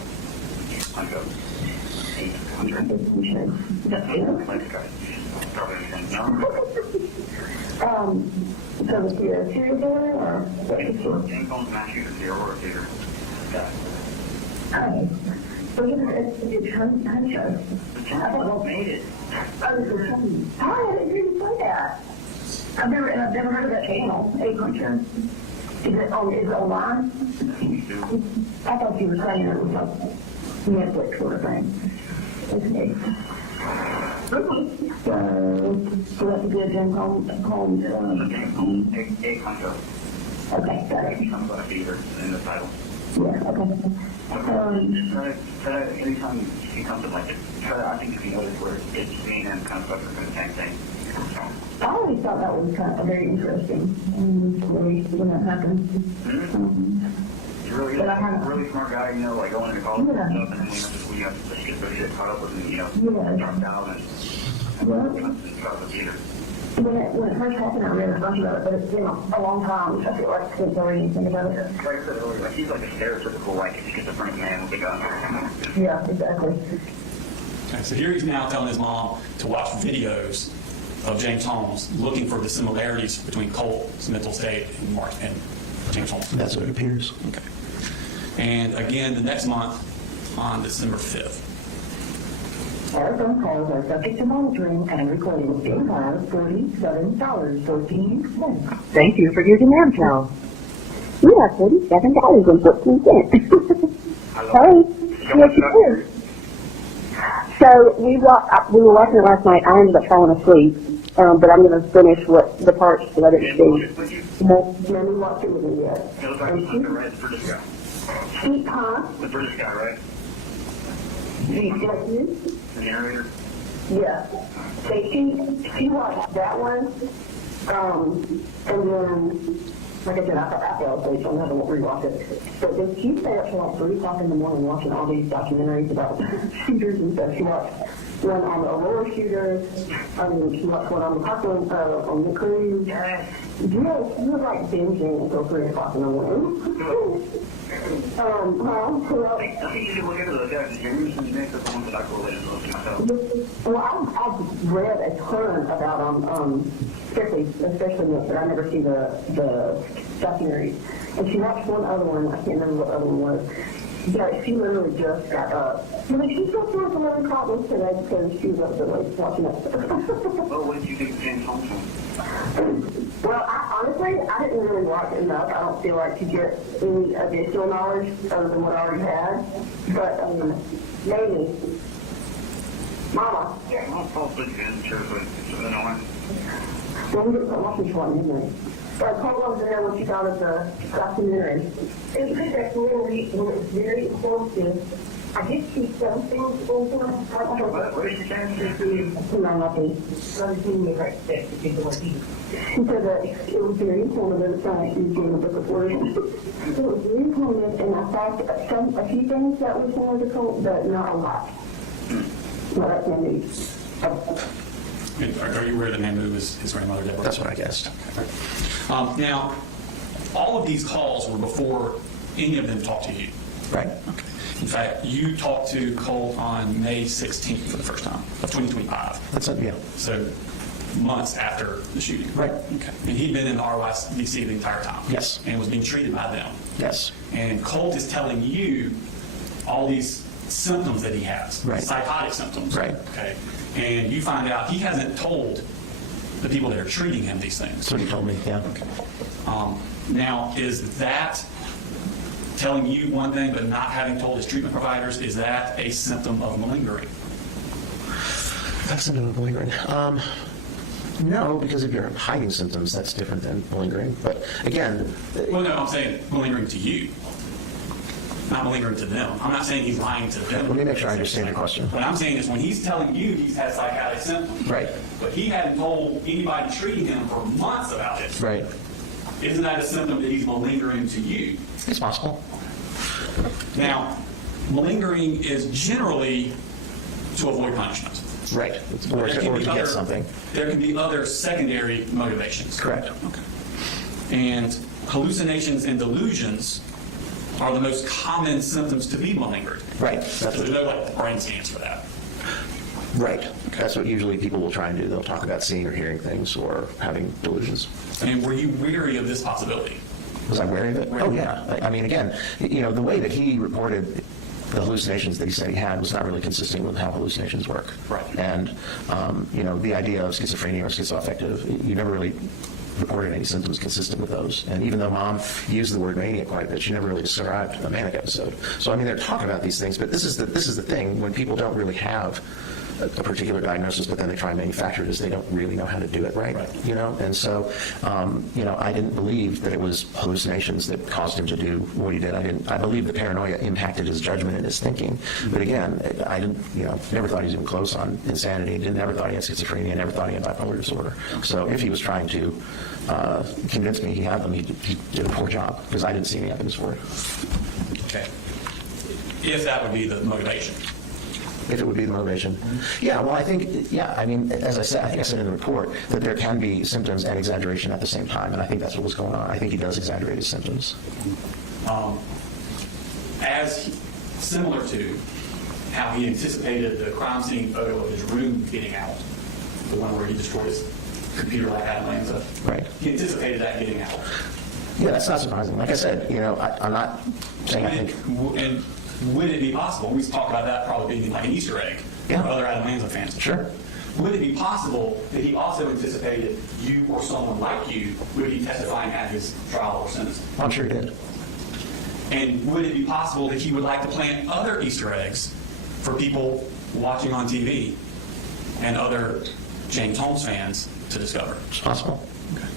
Huncho. Pete Huncho. Like the guy. Probably understand. No? So was he a serial killer or what was he? James Holmes mass shooter, serial or theater. Guy. Okay. So it's Huncho. The channel made it. I didn't hear you say that. I've never heard of that channel, Huncho. Is it online? I thought you were saying it was a Netflix sort of thing. Okay. So that's a good James Holmes. James Holmes, Huncho. Okay, got it. Something about a theater in the title. Yeah, okay. Anytime he comes to like it, I think if you notice where it's me and him kind of suffer from the same thing. I always thought that was kind of very interesting when that happened. He's really But I good, haven't- really smart guy, you know, like going to college and Yeah. stuff, and then we have to get really get caught up with him, you know, Yeah. dropped out and Well, dropped the theater. when it first happened, I read a bunch about it, but it's been a long time. I feel like since I read anything about it. Like I said earlier, like he's like a stereotypical like schizophrenic man with a gun. Yeah, exactly. Okay, so here he's now telling his mom to watch videos of James Holmes, looking for the similarities between Colt's mental state and James Holmes. That's what it appears. Okay. And again, the next month, on December 5th. Our phone calls are subject to monitoring and recording. Being held $47.14. Thank you for using Amtel. You have $47.14. Hey, yes you do. So we were watching it last night. I ended up falling asleep, but I'm going to finish the parts that I didn't see. Let me watch it with you yet. It looks like he's the British guy. Huh? The British guy, right? You? The narrator. Yeah. So she watched that one, and then, like I said, I fell asleep, so I'm going to have to rewatch it. But then she stayed up till like 3 o'clock in the morning watching all these documentaries about shooters and stuff. She watched one on the Aurora shooter, she watched one on the Parkland, on the cruise. Yeah, she was like binging until 3 o'clock in the morning. I think you should look into those guys. Jameson's mix of the ones that I correlated to myself. Well, I've read a ton about them, especially but I never see the documentaries. And she watched one other one, I can't remember what other one was. But she literally just got up. I mean, she's still doing some other comments today because she was up there like, watching that stuff. Well, what did you think of James Holmes? Well, honestly, I didn't really watch it enough. I don't feel like to get any additional knowledge other than what I already had. But maybe. Mama. Yeah, I'll probably good. Sure, but it's annoying. Well, we didn't put watching for one, didn't we? But Colt wants to know what you thought of the documentary. It was actually very explosive. I did see some things over. What did you say? She said that it was very informative. It's not like she was doing a book of words. It was very informative, and I thought a few things that were similar to Colt, but not a lot. Well, that's my news. Are you aware that Namu is his grandmother, Deborah? That's what I guessed. Now, all of these calls were before any of them talked to you. Right. Okay. In fact, you talked to Colt on May 16th for the first time of 2025. That's it, yeah. So months after the shooting. Right. Okay. And he'd been in the RYDC the entire time. Yes. And was being treated by them. Yes. And Colt is telling you all these symptoms that he has. Right. Psychotic symptoms. Right. Okay. And you find out he hasn't told the people that are treating him these things. That's what he told me, yeah. Now, is that telling you one thing but not having told his treatment providers, is that a symptom of malingering? That's a symptom of malingering. No, because if you're hiding symptoms, that's different than malingering. But again, Well, no, I'm saying malingering to you, not malingering to them. I'm not saying he's lying to them. Let me make sure I understand your question. What I'm saying is when he's telling you he's had psychotic symptoms, Right. but he hadn't told anybody treating him for months about it, right, isn't that a symptom that he's malingering to you? it's possible. Now, malingering is generally to avoid punishment. Right, or to get something. There can be other secondary motivations. Correct. Okay. And hallucinations and delusions are the most common symptoms to be malingered. Right. So there's no like brain scans for that. Right. That's what usually people will try and do. They'll talk about seeing or hearing things or having delusions. And were you weary of this possibility? Was I wary of it? Oh, yeah. I mean, again, the way that he reported the hallucinations that he said he had was not really consistent with how hallucinations work. Right. And, the idea of schizophrenia or schizoaffective, you never really reported any symptoms consistent with those. And even though Mom used the word mania quite a bit, she never really described a manic episode. So, they're talking about these things, but this is the thing. When people don't really have a particular diagnosis, but then they try and manufacture it, is they don't really know how to do it right. And so, I didn't believe that it was hallucinations that caused him to do what he did. I believe the paranoia impacted his judgment and his thinking. But again, I didn't, never thought he was even close on insanity. Never thought he had schizophrenia. Never thought he had bipolar disorder. So if he was trying to convince me he had them, he did a poor job, because I didn't see any evidence for it. Okay. If that would be the motivation. If it would be the motivation. Yeah, well, I think, as I said, I think I said in the report that there can be symptoms and exaggeration at the same time, and I think that's what was going on. I think he does exaggerate his symptoms. Similar to how he anticipated the crime scene photo of his room getting out, the one where he destroyed his computer like Atlanta. Right. He anticipated that getting out. Yeah, that's not surprising. Like I said, I'm not saying I think... And would it be possible, we talked about that probably being like an Easter egg for other Adam Lanza fans. Sure. Would it be possible that he also anticipated you or someone like you would be testifying at his trial or sentence? I'm sure he did. And would it be possible that he would like to plant other Easter eggs for people watching on TV and other James Holmes fans to discover? It's possible. Okay.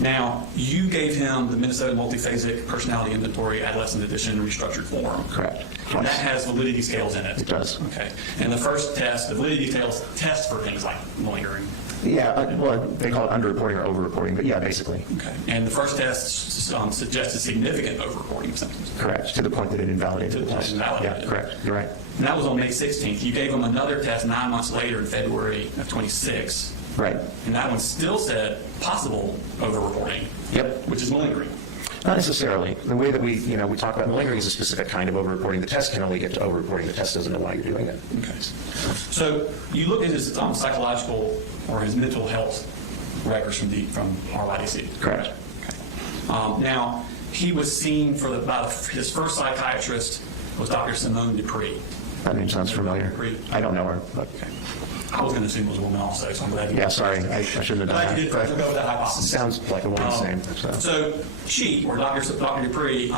Now, you gave him the Minnesota Multiphasic Personality Inventory Adolescent Edition restructured form. Correct. And that has validity scales in it. It does. Okay. And the first test, the validity scales test for things like malingering. Yeah, well, they call it underreporting or overreporting, but yeah, basically. Okay. And the first test suggested significant overreporting of symptoms. Correct, to the point that it invalidated the test. Invalidated. Yeah, correct. You're right. And that was on May 16th. You gave him another test 9 months later in February of 26. Right. And that one still said possible overreporting. Yep. Which is malingering. Not necessarily. The way that we talk about malingering is a specific kind of overreporting. The test can only get to overreporting. The test doesn't know why you're doing it. Okay. So you look at his psychological or his mental health records from RYDC. Correct. Okay. Now, he was seen for his first psychiatrist was Dr. Simone Dupree. That name sounds familiar. Dupree. I don't know her, but... Okay. I was going to assume it was a woman also, so I'm glad you Yeah, sorry. I shouldn't have done glad you did that. go with that hypothesis. Sounds like a woman's name. So she, or Dr. Dupree,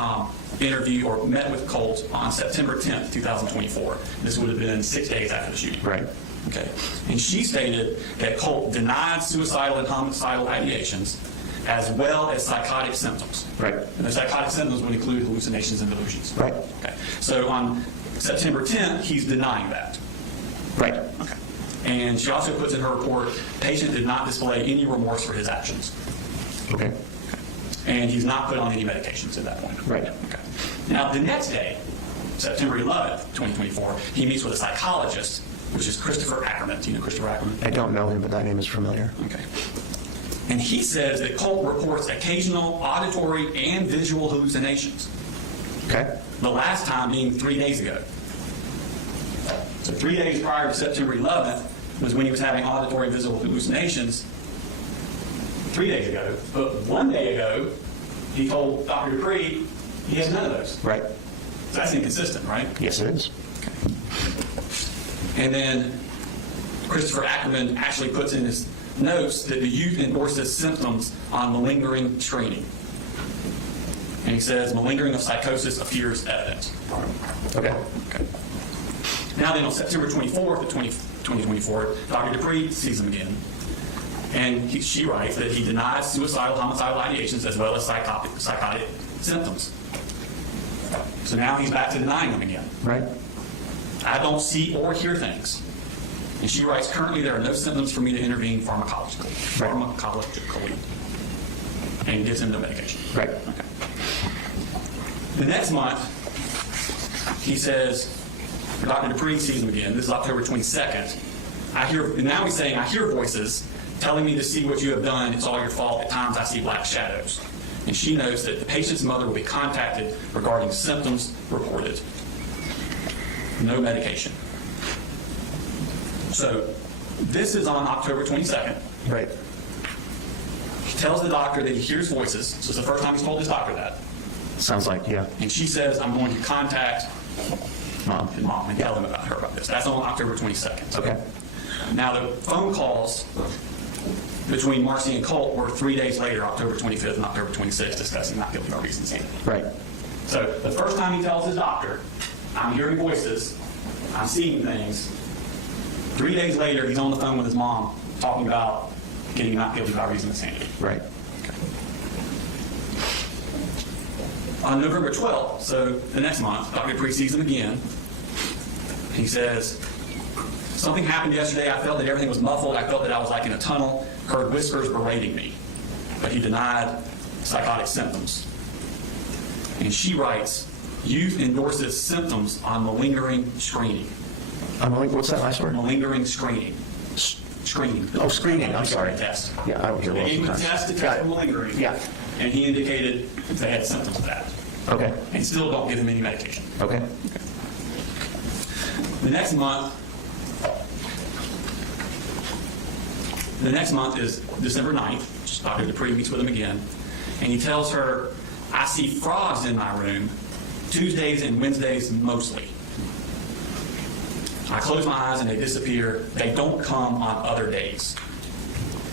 interviewed or met with Colt on September 10th, 2024. This would have been 6 days after the shooting. Right. Okay. And she stated that Colt denied suicidal and homicidal ideations as well as psychotic symptoms. Right. And the psychotic symptoms would include hallucinations and delusions. Right. Okay. So on September 10th, he's denying that. Right. Okay. And she also puts in her report, patient did not display any remorse for his actions. Okay. And he's not put on any medications at that point. Right. Okay. Now, the next day, September 11th, 2024, he meets with a psychologist, which is Christopher Ackerman. Do you know Christopher Ackerman? I don't know him, but that name is familiar. Okay. And he says that Colt reports occasional auditory and visual hallucinations. Okay. The last time being 3 days ago. So 3 days prior to September 11th was when he was having auditory and visual hallucinations. 3 days ago. But 1 day ago, he told Dr. Dupree he has none of those. Right. So that's inconsistent, right? Yes, it is. And then Christopher Ackerman actually puts in his notes that the youth endorses symptoms on malingering screening. And he says malingering of psychosis appears evident. Okay. Okay. Now then, on September 24th of 2024, Dr. Dupree sees him again. And she writes that he denies suicidal, homicidal ideations as well as psychotic symptoms. So now he's back to denying them again. Right. I don't see or hear things. And she writes, currently there are no symptoms for me to intervene pharmacologically. And gives him no medication. Right. Okay. The next month, he says, Dr. Dupree sees him again. This is October 22nd. Now he's saying, I hear voices telling me to see what you have done. It's all your fault. At times I see black shadows. And she notes that the patient's mother will be contacted regarding symptoms reported. No medication. So this is on October 22nd. Right. He tells the doctor that he hears voices. So it's the first time he's told his doctor that. Sounds like, yeah. And she says, I'm going to contact Mom. and tell him about her about this. That's on October 22nd. Okay. Now, the phone calls between Marcy and Colt were 3 days later, October 25th and October 26th, discussing not guilty by reasons given. Right. So the first time he tells his doctor, I'm hearing voices, I'm seeing things. 3 days later, he's on the phone with his mom talking about getting not guilty by reason of insanity. Right. On November 12th, so the next month, Dr. Dupree sees him again. He says, something happened yesterday. I felt that everything was muffled. I felt that I was like in a tunnel, heard whispers berating me. But he denied psychotic symptoms. And she writes, youth endorses symptoms on malingering screening. What's that last word? Malingering screening. Screening. Oh, screening. I'm sorry. Test. Yeah, I don't hear They well gave him a sometimes. test to test for malingering. Yeah. And he indicated they had symptoms of that. Okay. And still don't give him any medication. Okay. The next month is December 9th. Dr. Dupree meets with him again. And he tells her, I see frogs in my room, Tuesdays and Wednesdays mostly. I close my eyes and they disappear. They don't come on other days.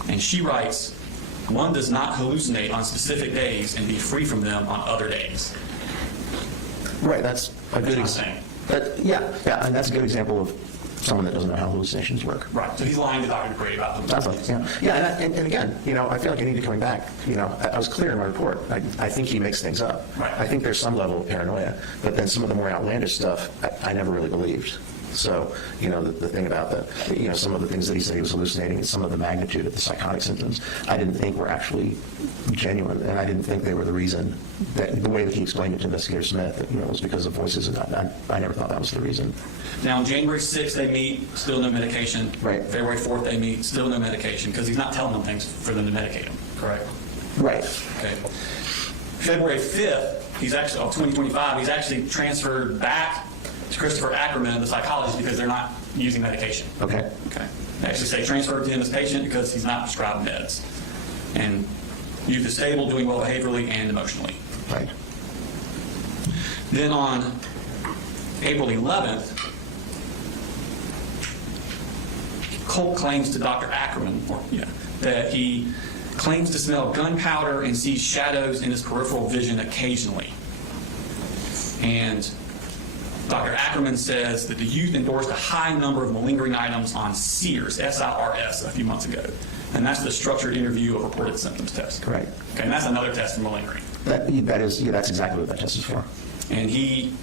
And she writes, one does not hallucinate on specific days and be free from them on other days. Right, that's a good That's example. what I'm saying. Yeah, and that's a good example of someone that doesn't know how hallucinations work. Right, so he's lying to Dr. Dupree about them. Sounds like, and again, I feel like I need to coming back. I was clear in my report. I think he makes things up. Right. I think there's some level of paranoia, but then some of the more outlandish stuff, I never really believed. So, the thing about some of the things that he said he was hallucinating and some of the magnitude of the psychotic symptoms, I didn't think were actually genuine, and I didn't think they were the reason, that the way that he explained it to Investigator Smith, that, it was because of voices, and I never thought that was the reason. Now, on January 6th, they meet, still no medication. Right. February 4th, they meet, still no medication, because he's not telling them things for them to medicate him, correct? Right. Okay. February 5th, he's actually, of 2025, he's actually transferred back to Christopher Ackerman, the psychologist, because they're not using medication. Okay. Okay. They actually say transferred to him as patient because he's not prescribed meds. And youth is stable, doing well behaviorally and emotionally. Right. Then on April 11th, Colt claims to Dr. Ackerman that he claims to smell gunpowder and sees shadows in his peripheral vision occasionally. And Dr. Ackerman says that the youth endorsed a high number of malingering items on SIRS, S-I-R-S, a few months ago. And that's the structured interview of reported symptoms test. Right. Okay, and that's another test for malingering. That's exactly what that test is for. And he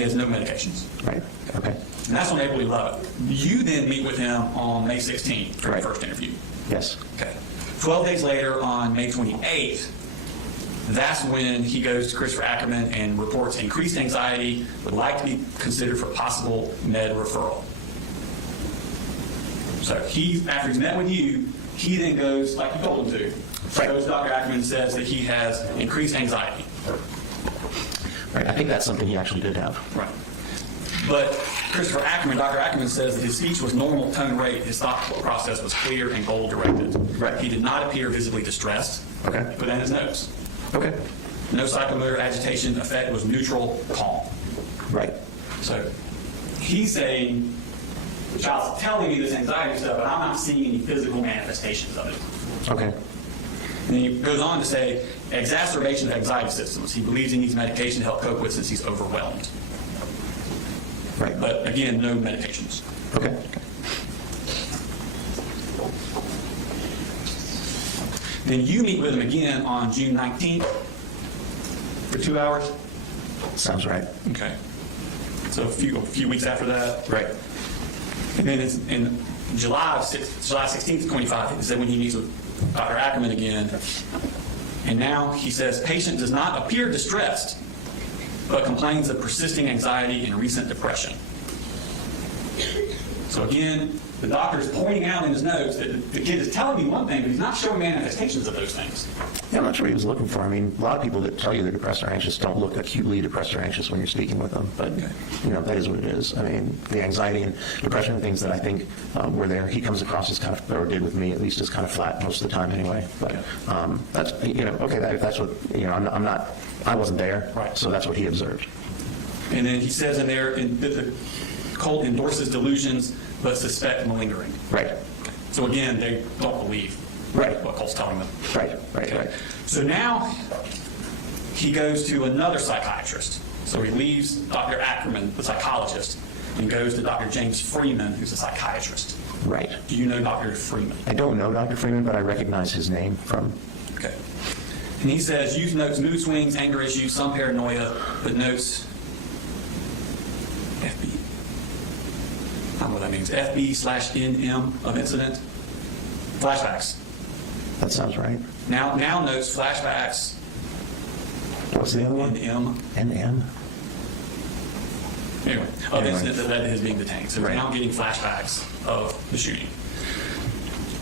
has no medications. Right. Okay. And that's on April 11th. You then meet with him on May 16th for Right. the first interview. Yes. Okay. 12 days later, on May 28th, that's when he goes to Christopher Ackerman and reports increased anxiety, would like to be considered for possible med referral. So after he's met with you, he then goes, like you told him to, Right. goes to Dr. Ackerman and says that he has increased anxiety. Right. I think that's something he actually did have. Right. But Dr. Ackerman says that his speech was normal tone rate, his thought process was clear and goal-directed. Right. He did not appear visibly distressed. Okay. Put that in his notes. Okay. No psychomotor agitation, effect was neutral, calm. Right. So he's saying, the child's telling me this anxiety stuff, but I'm not seeing any physical manifestations of it. Okay. And he goes on to say, exacerbation of anxiety symptoms. He believes he needs medication to help cope with since he's overwhelmed. Right. But again, no medications. Okay. Then you meet with him again on June 19th for 2 hours. Sounds right. Okay. So a few weeks after that. Right. And then it's in July 16th, 25, is that when he meets with Dr. Ackerman again. And now he says, patient does not appear distressed, but complains of persisting anxiety and recent depression. So again, the doctor is pointing out in his notes that the kid is telling me one thing, but he's not showing manifestations of those things. Yeah, I'm not sure what he was looking for. I mean, a lot of people that tell you they're depressed or anxious don't look acutely depressed or anxious when you're speaking with them. But, that is what it is. I mean, the anxiety and depression are things that I think were there. He comes across as kind of, or did with me at least, as kind of flat most of the time anyway. But that's, okay, if that's what, I wasn't there. Right. So that's what he observed. And then he says in there that the Colt endorses delusions, but suspect malingering. Right. So again, they don't believe what Colt's telling them. Right. So now he goes to another psychiatrist. So he leaves Dr. Ackerman, the psychologist, and goes to Dr. James Freeman, who's a psychiatrist. Right. Do you know Dr. Freeman? I don't know Dr. Freeman, but I recognize his name from... Okay. And he says, youth notes mood swings, anger issues, some paranoia, but notes FB. I don't know what that means. FB/NM of incident. Flashbacks. That sounds right. Now notes flashbacks. What's the other one? NM. NM? Anyway, of incident that led to his being detained. So Right. we're now getting flashbacks of the shooting.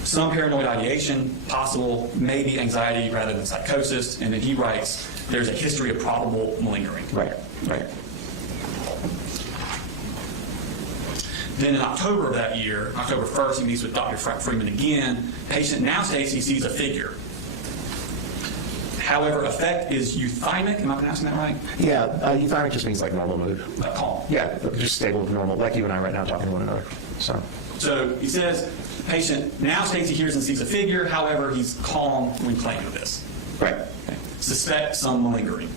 Some paranoid ideation, possible, maybe anxiety rather than psychosis. And then he writes, there's a history of probable malingering. Right. Then in October of that year, October 1st, he meets with Dr. Freeman again. Patient now states he sees a figure. However, affect is euthymic. Am I pronouncing that right? Yeah, euthymic just means like normal mood. Calm. Yeah, just stable, normal, like you and I right now talking to one another. So he says, patient now states he hears and sees a figure. However, he's calm when playing with this. Right. Okay. Suspect some malingering.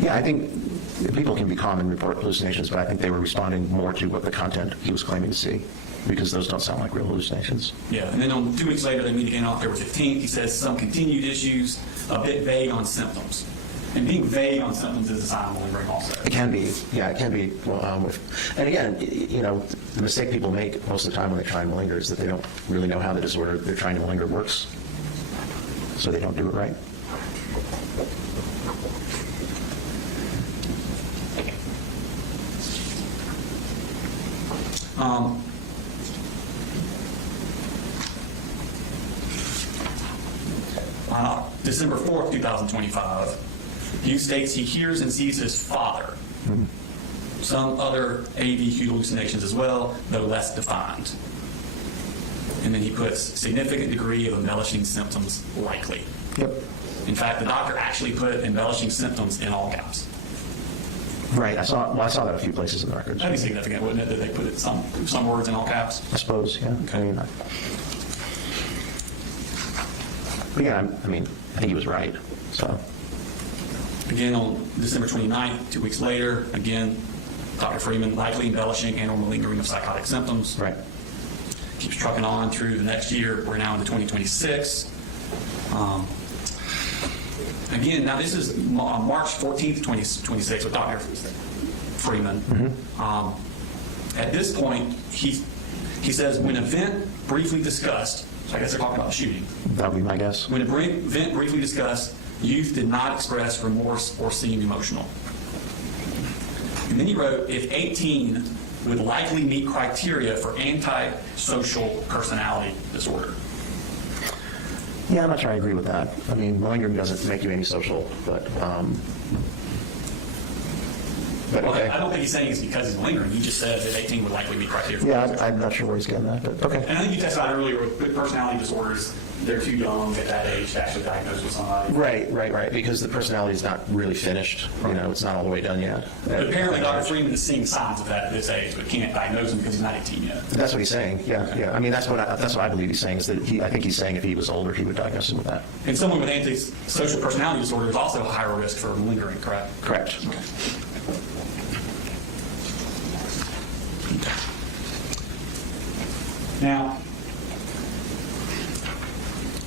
Yeah, I think people can be calm and report hallucinations, but I think they were responding more to what the content he was claiming to see, because those don't sound like real hallucinations. Yeah, and then 2 weeks later, they meet again on October 15th. He says some continued issues, a bit vague on symptoms. And being vague on symptoms is a sign of malingering also. It can be, yeah, it can be. And again, the mistake people make most of the time when they try and malinger is that they don't really know how the disorder they're trying to malinger works, so they don't do it right. On December 4th, 2025, Hughes states he hears and sees his father. Some other AV hallucinations as well, though less defined. And then he puts significant degree of embellishing symptoms likely. Yep. In fact, the doctor actually put embellishing symptoms in all caps. Right. I saw that a few places in the records. That'd be significant, wouldn't it, that they put some words in all caps? I suppose, yeah. Okay. But yeah, I think he was right. So. Again, on December 29th, 2 weeks later, again, Dr. Freeman likely embellishing and or malingering of psychotic symptoms. Right. Keeps trucking on through the next year. We're now into 2026. Again, now this is March 14th, 2026 with Dr. Freeman. Mm-hmm. At this point, he says, when event briefly discussed, so I guess they're talking about the shooting. That would be my guess. When event briefly discussed, youth did not express remorse or seem emotional. And then he wrote, if 18 would likely meet criteria for antisocial personality disorder. Yeah, I'm not sure I agree with that. I mean, malingering doesn't make you antisocial, but okay. I don't think he's saying it's because he's malingering. He just says that 18 would likely meet criteria. Yeah, I'm not sure where he's getting that, but okay. And I think you testified earlier with personality disorders, they're too young at that age to actually diagnose with somebody. Right, because the personality is not really finished. It's not all the way done yet. But apparently Dr. Freeman is seeing signs of that at this age, but can't diagnose him because he's not 18 yet. That's what he's saying, yeah. I mean, that's what I believe he's saying, is that I think he's saying if he was older, he would diagnose him with that. And someone with antisocial personality disorder is also a higher risk for malingering, correct? Correct. Okay. Now,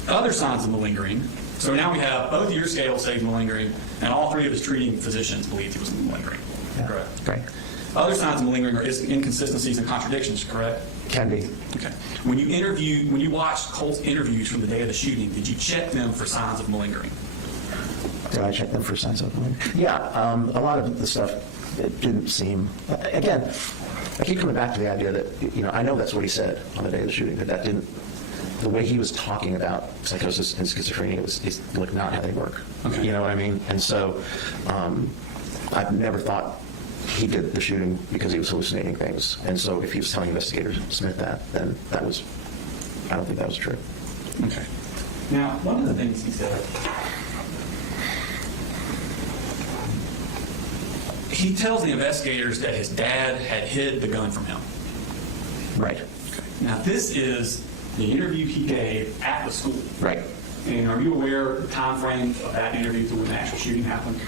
other signs of malingering. So now we have both of your scales say malingering, and all three of his treating physicians believed he was malingering. Yeah. Correct. Great. Other signs of malingering are inconsistencies and contradictions, correct? Can be. Okay. When you watched Colt's interviews from the day of the shooting, did you check them for signs of malingering? Did I check them for signs of it? Yeah, a lot of the stuff, it didn't seem, again, I keep coming back to the idea that, I know that's what he said on the day of the shooting, but that didn't, the way he was talking about psychosis and schizophrenia is like not how they work. Okay. You know what I mean? And so I've never thought he did the shooting because he was hallucinating things. And so if he was telling investigator Smith that, then I don't think that was true. Okay. Now, one of the things he said, he tells the investigators that his dad had hid the gun from him. Right. Okay. Now, this is the interview he gave at the school. Right. And are you aware of the time frame of that interview to when the actual shooting happened?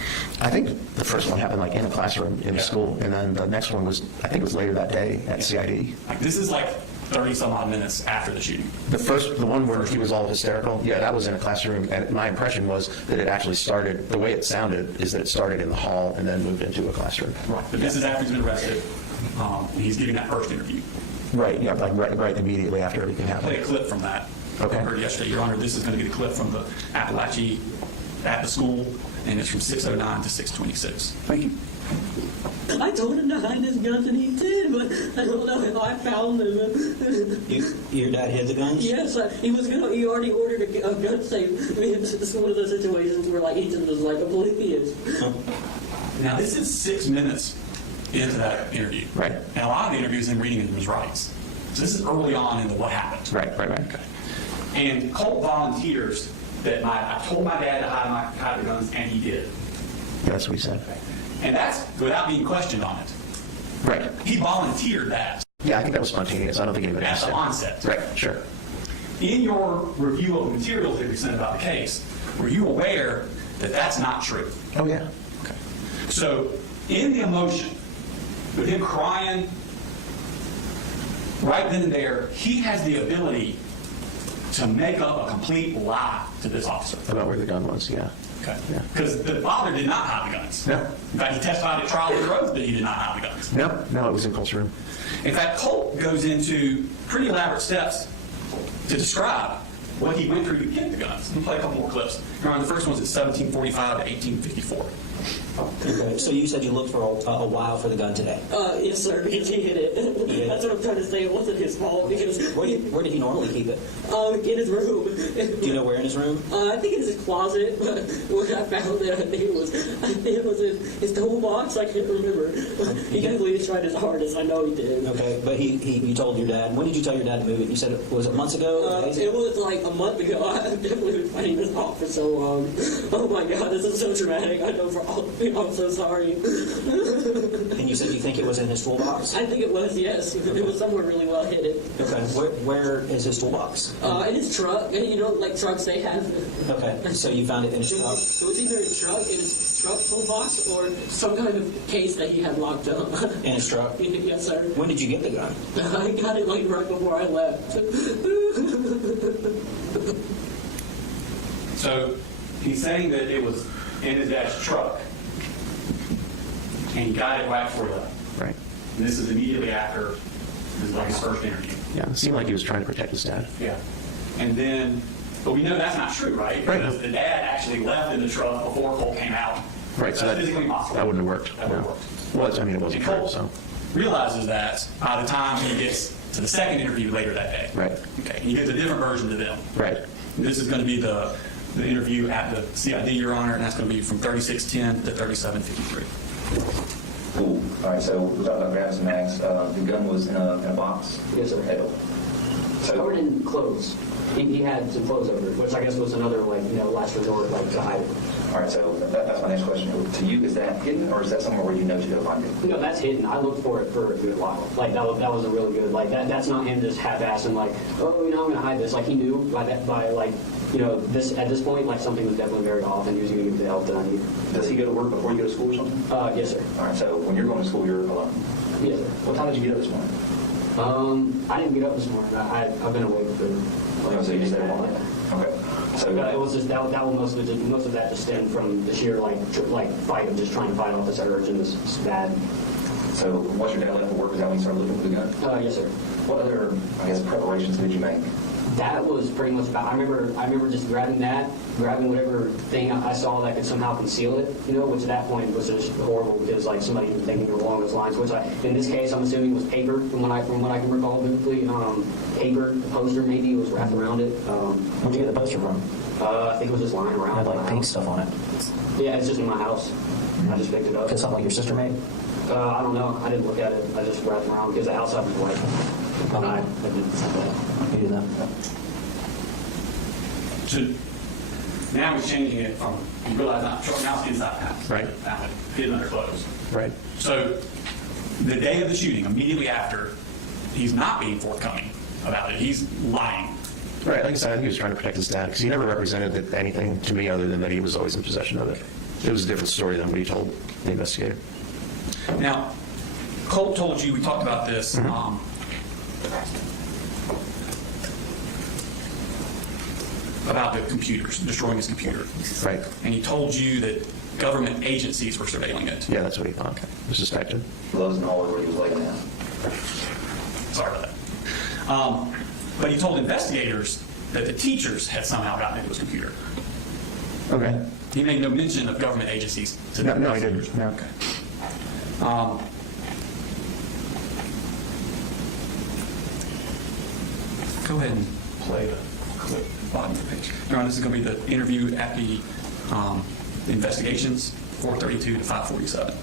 I think the first one happened like in a classroom in the school, and then the next one was, I think it was later that day at CID. Like, this is like 30 some odd minutes after the shooting. The one where he was all hysterical, yeah, that was in a classroom, and my impression was that it actually started, the way it sounded is that it started in the hall and then moved into a classroom. Right. But this is after he's been arrested, and he's giving that first interview. Right, yeah, like right immediately after everything happened. Play a clip from that. Okay. I heard yesterday, Your Honor, this is going to be a clip from the Apalachee at the school, and it's from 6:09 to 6:26. Thank you. I told him to hide his guns, and he did, but I don't know if I found them. Your dad hid the guns? Yes, he already ordered a gun safe. I mean, it's one of those situations where, like, each of them is like oblivious. Now, this is 6 minutes into that interview. Right. And a lot of the interviews him reading his rights. So this is early on in the what happened. Right. Okay. And Colt volunteers that I told my dad to hide the guns, and he did. Yeah, that's what he said. And that's without being questioned on it. Right. He volunteered that Yeah, I think that was spontaneous. I don't think anybody at asked the him. onset. Right, sure. In your review of the materials that you sent about the case, were you aware that that's not true? Oh, yeah. Okay. So in the emotion, with him crying, right then and there, he has the ability to make up a complete lie to this officer. About where the gun was, yeah. Okay. Yeah. Because the father did not hide the guns. No. In fact, he testified at trial under oath that he did not hide the guns. No, it was in Colt's room. In fact, Colt goes into pretty elaborate steps to describe what he went through to get the guns. Let me play a couple more clips. Your Honor, the first one's at 1745 to 1854. Okay. So you said you looked for a while for the gun today. Yes, sir, because he hid it. Yeah. That's what I'm trying to say. It wasn't his fault because Where did he normally keep it? in his room. Do you know where in his room? I think it's his closet, but when I found it, I think it was in his toolbox. I can't remember. He definitely tried his hardest. I know he did. Okay, but you told your dad. When did you tell your dad to move it? You said was it months ago? Days It ago? was like a month ago. I've definitely been fighting this off for so long. Oh my God, this is so dramatic. I know for all of you, I'm so sorry. And you said you think it was in his toolbox? I think it was, yes. It was somewhere really well hidden. Okay, where is his toolbox? In his truck. And you know, like trucks, they have. Okay, so you found it in his truck? So it's either his truck, in his truck toolbox, or some kind of case that he had locked up. In his truck? Yes, sir. When did you get the gun? I got it like right before I left. So he's saying that it was in his dad's truck, and he got it right before he left. Right. And this is immediately after his first interview. Yeah, it seemed like he was trying to protect his dad. Yeah. And then, but we know that's not true, right? Right. Because the dad actually left in the truck before Colt came out. Right, so That's physically impossible. that wouldn't have worked. That wouldn't No. have worked. Well, I mean, it wasn't And true, Colt so. realizes that by the time he gets to the second interview later that day. Right. Okay. He gives a different version to them. Right. And this is going to be the interview at the CID, Your Honor, and that's going to be from 3610 to 3753. Cool. All right, so we're talking about grabbing some mags. The gun was in a box? Yes, sir. Held. Covered So, in clothes. He had some clothes over it, which I guess was another, last resort, to hide it. all right, so that's my next question. To you, is that hidden, or is that somewhere where you know to go find it? No, that's hidden. I looked for it for a good while. That was a really good, that's not him just half-assing, I'm going to hide this. He knew this at this point, something was definitely very off, and he was going to get the help that I need. Does he go to work before you go to school or something? Yes, sir. All right, so when you're going to school, you're alone. Yes, sir. What time did you get up this morning? I didn't get up this morning. I've been awake for. So you just stayed all night? Okay. So, But it was just that most of that just stemmed from the sheer fight of just trying to fight off this urge and this bad. so once your dad left for work, is that when you started looking for the gun? Yes, sir. What other, preparations did you make That was pretty much about. I remember just grabbing whatever thing I saw that could somehow conceal it, which at that point was just horrible because like somebody even thinking along those lines. Which in this case I'm assuming was paper from what I can recall vividly. Paper, a poster maybe was wrapped around it. Where'd you get the poster from? I think it was just lying around. It had like pink stuff on it. Yeah, it's just in my house. I just picked it up. Is it something like your sister made? I don't know. I didn't look at it. I just wrapped it around because the outside was white. And I did something. You do that? So now he's changing it from, you realize now it's inside the house. Right. Now it's hidden under clothes. Right. So the day of the shooting, immediately after, he's not being forthcoming about it. He's lying. Right, like I said, I think he was trying to protect his dad, because he never represented anything to me other than that he was always in possession of it. It was a different story than what he told the investigator. Now, Colt told you, we talked about this, about the computers, destroying his computer. Right. And he told you that government agencies were surveilling it. Yeah, that's what he thought. Was suspected. Gloves and all where he was laying down. Sorry about that. But he told investigators that the teachers had somehow gotten into his computer. Okay. He made no mention of government agencies. To the No, he investigators. didn't. No. Okay. Go ahead and play the clip, bottom of the page. Now, this is going to be the interview at the investigations, 432 to 547.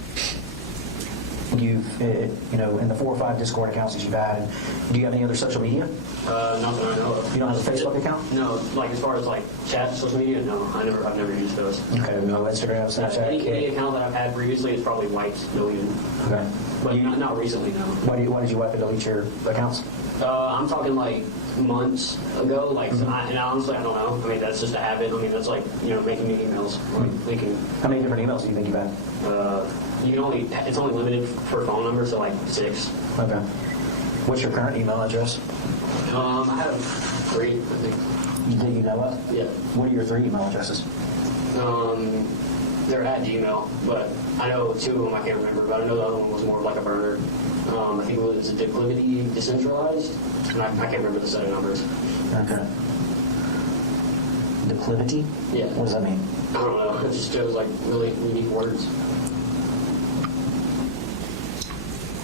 You've, in the 4 or 5 Discord accounts that you've had, do you have any other social media? Not that I know of. You don't have a Facebook account? No, like as far as like chat, social media, no, I've never used those. Okay, no Instagram, Snapchat. Any account that I've had previously is probably wiped, deleted. Okay. But not recently, no. Why did you wipe and delete your accounts? I'm talking like months ago, like, and honestly, I don't know. I mean, that's just a habit. I mean, that's like, making new emails. Like, How many different emails do you think you've had? It's only limited for phone numbers, so like 6. Okay. What's your current email address? I have 3, I think. Do you know what? Yeah. What are your 3 email addresses? They're at Gmail, but I know 2 of them I can't remember, but I know the other one was more of like a burner. I think it was Declivity Decentralized, and I can't remember the set of numbers. Okay. Declivity? Yeah. What does that mean? I don't know. It just shows like really unique words.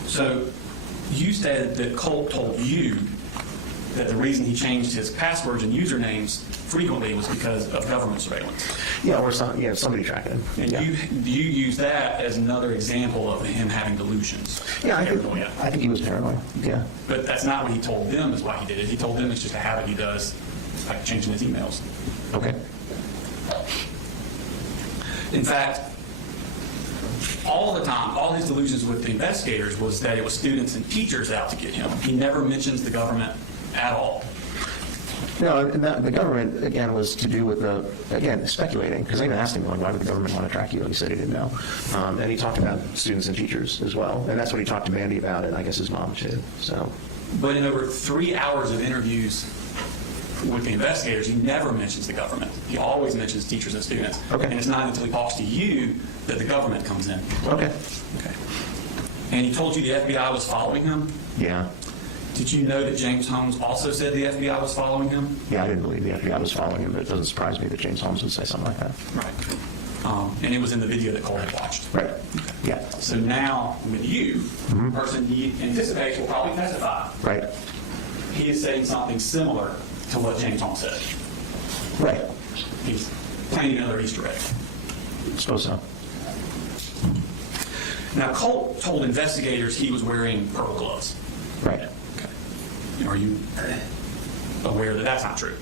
So you said that Colt told you that the reason he changed his passwords and usernames frequently was because of government surveillance. Yeah, or somebody tracking him. And you use that as another example of him having delusions. Yeah, I think he was paranoid. Yeah. But that's not what he told them is why he did it. He told them it's just a habit he does, like changing his emails. Okay. In fact, all the time, all his delusions with the investigators was that it was students and teachers out to get him. He never mentions the government at all. No, and the government, again, was to do with speculating, because I even asked him, why would the government want to track you? And he said he didn't know. And he talked about students and teachers as well. And that's what he talked to Mandy about, and I guess his mom too. So. But in over 3 hours of interviews with the investigators, he never mentions the government. He always mentions teachers and students. Okay. And it's not until he talks to you that the government comes in. Okay. Okay. And he told you the FBI was following him? Yeah. Did you know that James Holmes also said the FBI was following him? Yeah, I didn't believe the FBI was following him, but it doesn't surprise me that James Holmes would say something like that. Right. And it was in the video that Cole had watched. Right. Yeah. So now, with you, the person he anticipates will probably testify. Right. He is saying something similar to what James Holmes said. Right. He's planning another Easter egg. I suppose so. Now, Colt told investigators he was wearing purple gloves. Right. Okay. Are you aware that that's not true?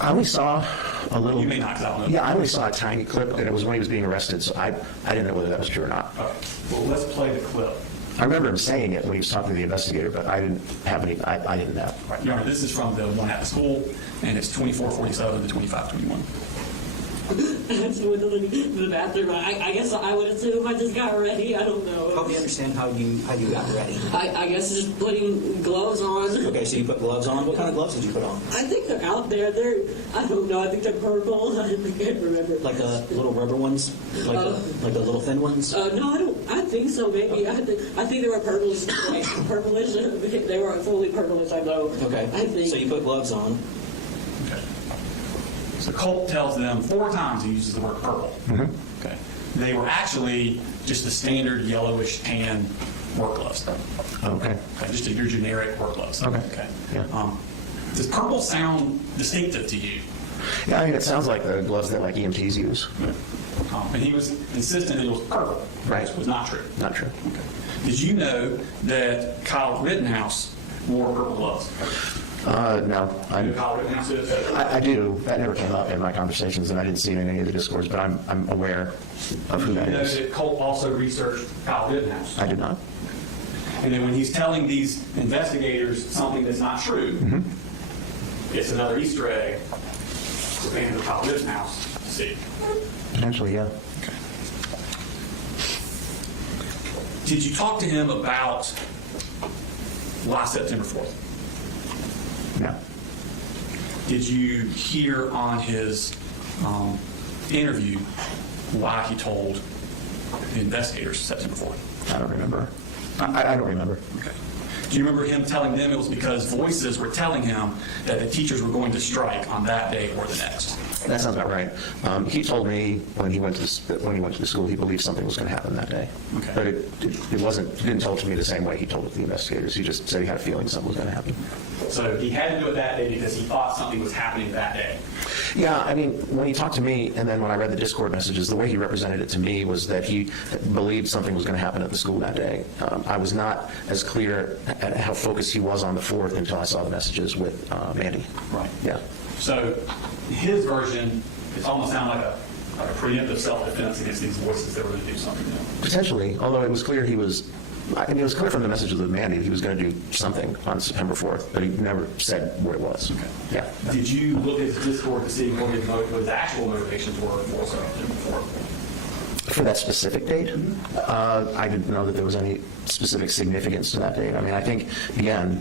I only saw a little. You may not, because I don't know. Yeah, I only saw a tiny clip, and it was when he was being arrested, so I didn't know whether that was true or not. Okay. Well, let's play the clip. I remember him saying it when he was talking to the investigator, but I didn't have any. I didn't know. Right. Your Honor, this is from the one at the school, and it's 2447 to 2521. I just went to the bathroom. I guess I would assume I just got ready. I don't know. Help me understand how you got ready. I guess just putting gloves on. Okay, so you put gloves on. What kind of gloves did you put on? I think they're out there. I don't know. I think they're purple. I can't remember. Like the little rubber ones? Like the little thin ones? No, I don't. I think so. Maybe. I think they were purplish. Like purplish. They were fully purplish. I know. Okay. I think. So you put gloves on. Okay. So Colt tells them 4 times he uses the word purple. Mm-hmm. Okay. They were actually just the standard yellowish tan work gloves. Okay. Okay, just your generic work gloves. Okay. Yeah. Does purple sound distinctive to you? Yeah, I mean, it sounds like the gloves that like EMTs use. And he was insistent it was purple. Right. Which was not true. Not true. Okay. Did you know that Kyle Rittenhouse wore purple gloves? No. You know who Kyle Rittenhouse is? I do. That never came up in my conversations, and I didn't see it in any of the discourse, but I'm aware of who that You know is. that Colt also researched Kyle Rittenhouse. I did not. And then when he's telling these investigators something that's not true, it's another Easter egg for fans of Kyle Rittenhouse to see. Potentially, yeah. Did you talk to him about last September 4th? No. Did you hear on his interview why he told the investigators September 4th? I don't remember. I don't remember. Okay. Do you remember him telling them it was because voices were telling him that the teachers were going to strike on that day or the next? That sounds about right. He told me when he went to the school, he believed something was going to happen that day. Okay. But it wasn't. He didn't tell it to me the same way he told it to the investigators. He just said he had a feeling something was going to happen. So he had to do it that day because he thought something was happening that day. Yeah, I mean, when he talked to me, and then when I read the Discord messages, the way he represented it to me was that he believed something was going to happen at the school that day. I was not as clear at how focused he was on the 4th until I saw the messages with Mandy. Right. Yeah. So his version, it almost sounded like a preemptive self-defense against these voices that were going to do something new. Potentially, although it was clear it was clear from the messages with Mandy he was going to do something on September 4th, but he never said what it was. Okay. Yeah. Did you look at his Discord to see what his actual motivations were for September 4th? For that specific date, I didn't know that there was any specific significance to that date. I mean, I think, again,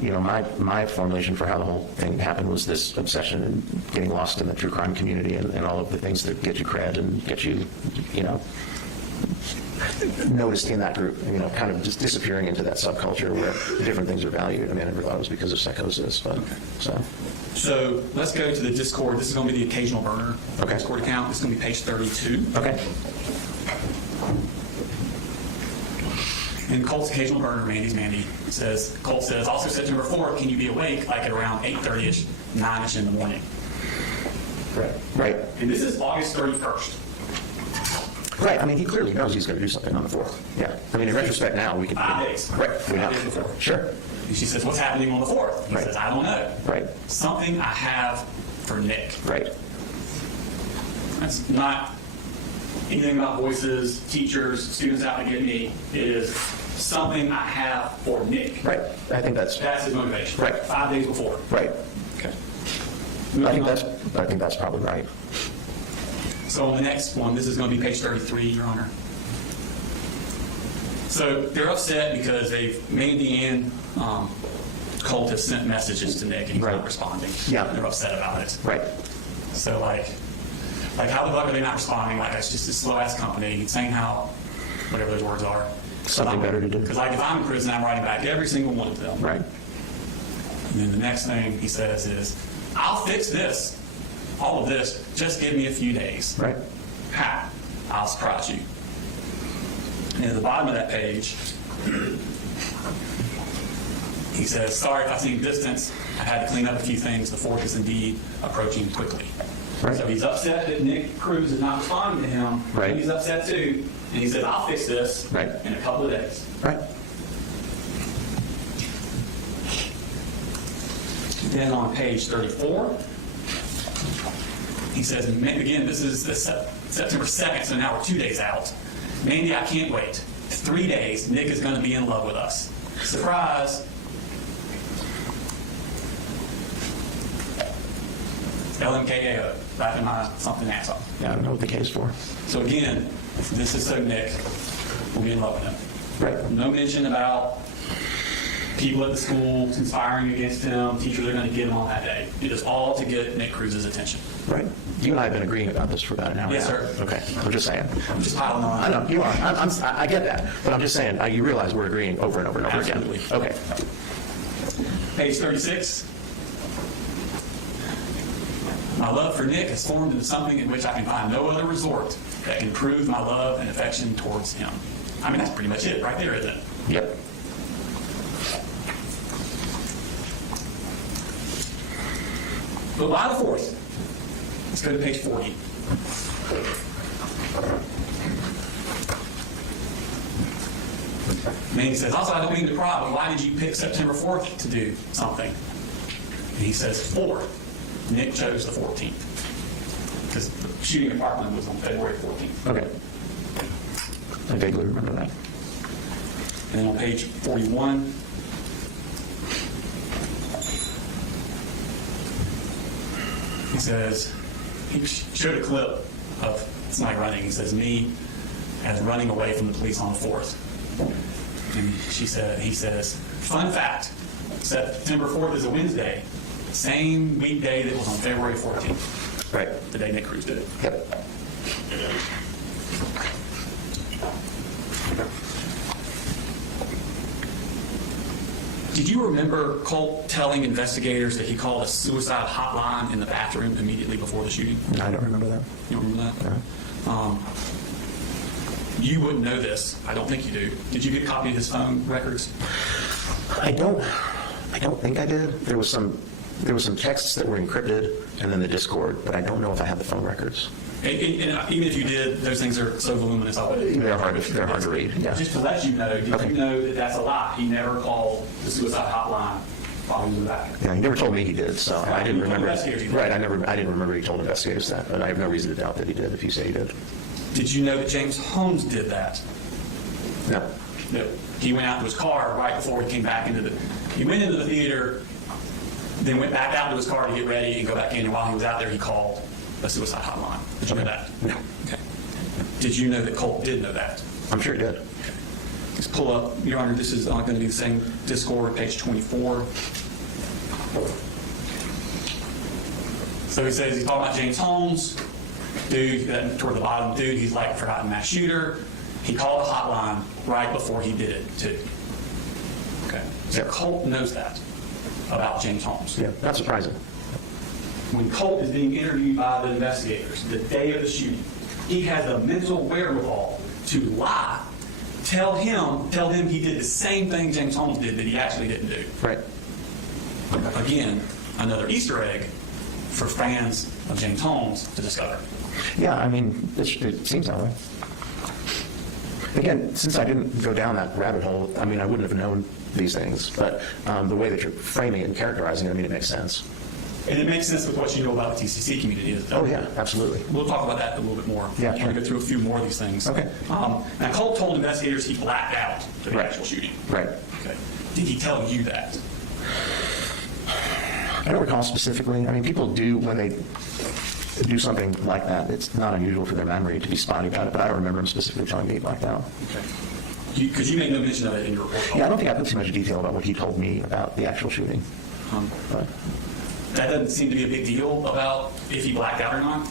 my formulation for how the whole thing happened was this obsession and getting lost in the true crime community and all of the things that get you cred and get you, noticed in that group, kind of just disappearing into that subculture where different things are valued. I mean, I never thought it was because of psychosis, but So let's go to the Discord. This is going to be the occasional burner Discord account. This is going to be page 32. Okay. In Colt's occasional burner, Mandy says, Colt says, also September 4th, can you be awake like at around 8:30ish, 9ish in the morning? Right. And this is August 31st. Right. I mean, he clearly knows he's going to do something on the 4th. Yeah. I mean, in retrospect now, we can... 5 days. Right. We 5 know. days before. Sure. And she says, what's happening on the 4th? He says, I don't know. Right. Something I have for Nick. Right. That's not anything about voices, teachers, students out to get me. It is something I have for Nick. Right. I think that's his motivation. Right. 5 days before. Right. Okay. I think that's probably right. So on the next one, this is going to be page 33, Your Honor. So they're upset because they've made the end. Colt has sent messages to Nick and he's not responding. Yeah. They're upset about it. Right. So like how the fuck are they not responding? Like it's just a slow ass company saying how, whatever those words are. Something better to do. Because like if I'm in prison, I'm writing back every single one of them. Right. And then the next thing he says is, I'll fix this. All of this, just give me a few days. Right. Ha, I'll surprise you. And at the bottom of that page, he says, sorry if I seem distant. I had to clean up a few things. The 4th is indeed approaching quickly. Right. So he's upset that Nick Cruz is not responding to him. Right. And he's upset too. And he says, I'll fix this in a couple of days. Right. Then on page 34, he says, again, this is September 2nd, so now we're 2 days out. Mandy, I can't wait. 3 days, Nick is going to be in love with us. Surprise. LMKAO, laughing my something ass off. Yeah, I don't know what the case for. So again, this is so Nick will be in love with him. Right. No mention about people at the school conspiring against him, teachers are going to get him on that day. It is all to get Nick Cruz's attention. Right. You and I have been agreeing about this for about an hour Yes, now. sir. Okay. I'm just saying. I'm just piling on. I know, you are. I get that. But I'm just saying, you realize we're agreeing over and over and over Absolutely. again. Okay. Page 36. My love for Nick has formed into something in which I can find no other resort that can prove my love and affection towards him. I mean, that's pretty much it right there, isn't it? Yep. July the 4th. Let's go to page 40. Manny says, also, I don't mean to pry, but why did you pick September 4th to do something? And he says, 4th. Nick chose the 14th. Because the shooting at Parkland was on February 14th. Okay. I vaguely remember that. And then on page 41, he says, he showed a clip of somebody running. He says, me as running away from the police on the 4th. And he says, fun fact, September 4th is a Wednesday, same weekday that was on February 14th. Right. The day Nick Cruz did it. Yep. Did you remember Colt telling investigators that he called a suicide hotline in the bathroom immediately before the shooting? I don't remember that. You remember that? No. You wouldn't know this. I don't think you do. Did you get a copy of his phone records? I don't think I did. There was some texts that were encrypted and then the Discord, but I don't know if I have the phone records. And even if you did, those things are so voluminous already. They're hard to read. Yeah. Just to let you know, did Okay. you know that that's a lie? He never called the suicide hotline while he was in the bathroom. Yeah, he never told me he did, so I didn't You told remember. investigators he did. Right, I didn't remember he told investigators that, and I have no reason to doubt that he did if you say he did. Did you know that James Holmes did that? No. No. He went out to his car right before he came back he went into the theater, then went back out to his car to get ready and go back in, and while he was out there, he called a suicide hotline. Did you know that? No. Okay. Did you know that Colt did know that? I'm sure he did. Let's pull up, Your Honor, this is going to be the same Discord, page 24. So he says he's talking about James Holmes, dude, toward the bottom, dude, he's like a forgotten mass shooter. He called a hotline right before he did it, too. Okay. So Colt knows that about James Holmes. Yeah, not surprising. When Colt is being interviewed by the investigators the day of the shooting, he has the mental wherewithal to lie, tell him he did the same thing James Holmes did that he actually didn't do. Right. Again, another Easter egg for fans of James Holmes to discover. Yeah, I mean, it seems that way. Again, since I didn't go down that rabbit hole, I mean, I wouldn't have known these things, but the way that you're framing it and characterizing it, I mean, it makes sense. And it makes sense with what you know about the TCC community. Oh, yeah, absolutely. We'll talk about that a little bit more. Yeah, I want to go through a few more of these things. Okay. Now, Colt told investigators he blacked out for the Right. actual shooting. Right. Okay. Did he tell you that? I don't recall specifically. I mean, people do when they do something like that. It's not unusual for their memory to be spotty about it, but I don't remember him specifically telling me he blacked out. Okay. Because you made no mention of it in your report. Yeah, I don't think I put too much detail about what he told me about the actual shooting. But That doesn't seem to be a big deal about if he blacked out or not.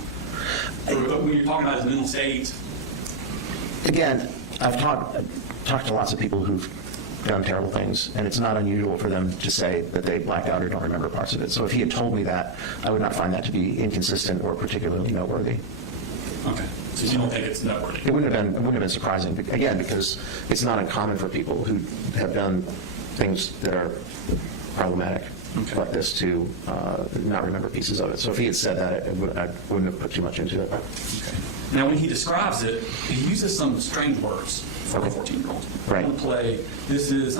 When you're talking about his mental state. again, I've talked to lots of people who've done terrible things, and it's not unusual for them to say that they blacked out or don't remember parts of it. So if he had told me that, I would not find that to be inconsistent or particularly noteworthy. Okay. So you don't think it's noteworthy? It wouldn't have been surprising, again, because it's not uncommon for people who have done things that are problematic like this to not remember pieces of it. So if he had said that, I wouldn't have put too much into it. Okay. Now, when he describes it, he uses some strange words for a 14-year-old. Right. I'm going to play. This is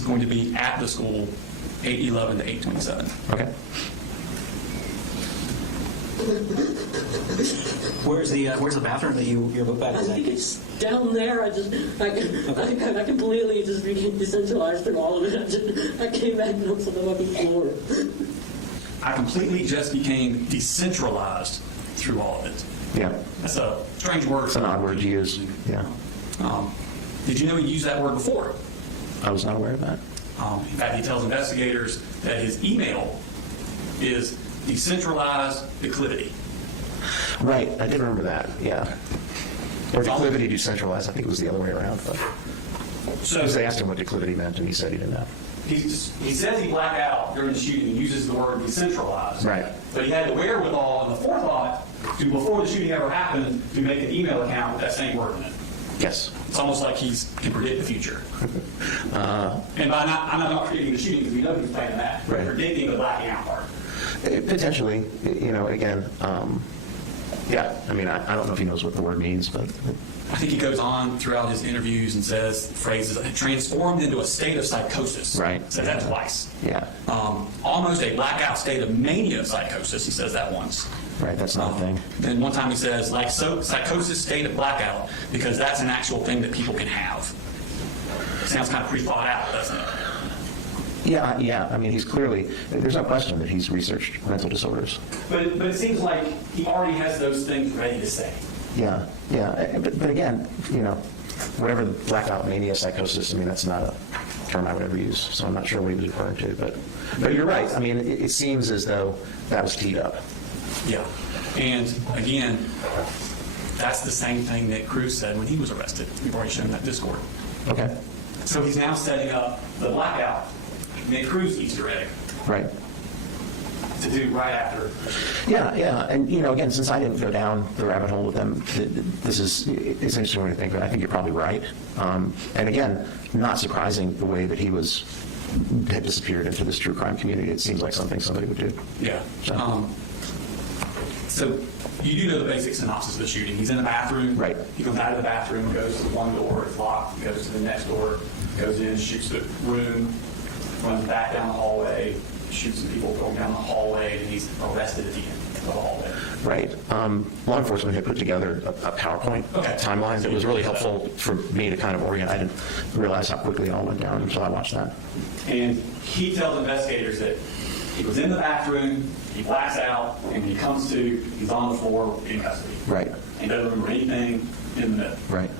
going to be at the school, 8:11 to 8:27. Okay. Where's the bathroom that your book bag I is at? think it's down there. I completely just decentralized through all of it. I came back and looked on the fucking floor. I completely just became decentralized through all of it. Yeah. That's a strange word. It's an odd word to use. Yeah. Did you know he used that word before? I was not aware of that. In fact, he tells investigators that his email is decentralized declivity. Right. I did remember that. Yeah. Or declivity decentralized. I think it was the other way around. But So because they asked him what declivity meant, and he said he didn't know. he says he blacked out during the shooting and uses the word decentralized. Right. But he had the wherewithal and the forethought to, before the shooting ever happened, to make an email account with that same word in it. Yes. It's almost like he can predict the future. And by I'm not predicting the shooting because we know he's planning that. Right. We're predicting the blacking out part. Potentially, again, yeah, I mean, I don't know if he knows what the word means, but... I think he goes on throughout his interviews and says phrases, transformed into a state of psychosis. Right. Says that twice. Yeah. Almost a blackout state of mania psychosis. He says that once. Right, that's not a thing. Then one time he says, like, psychosis state of blackout, because that's an actual thing that people can have. Sounds kind of pretty thought out, doesn't it? Yeah. I mean, he's clearly, there's no question that he's researched mental disorders. But it seems like he already has those things ready to say. Yeah. But again, whatever the blackout mania psychosis, I mean, that's not a term I would ever use, so I'm not sure what he was referring to. But you're right. I mean, it seems as though that was teed up. Yeah. And again, that's the same thing Nick Cruz said when he was arrested. We've already shown that Discord. Okay. So he's now setting up the blackout Nick Cruz Easter egg. Right. To do right after. Yeah. And, again, since I didn't go down the rabbit hole with them, it's interesting when you think, but I think you're probably right. And again, not surprising the way that he had disappeared into this true crime community. It seems like something somebody would do. Yeah. So you do know the basic synopsis of the shooting. He's in the bathroom. Right. He comes out of the bathroom, goes to one door, it's locked, goes to the next door, goes in, shoots the room, runs back down the hallway, shoots some people going down the hallway, and he's arrested at the end of the hallway. Right. Law enforcement had put together a PowerPoint timeline that was really helpful for me to kind of orient. I didn't realize how quickly it all went down until I watched that. And he tells investigators that he was in the bathroom, he blacks out, and when he comes to, he's on the floor in custody. Right. He doesn't remember anything in the middle. Right.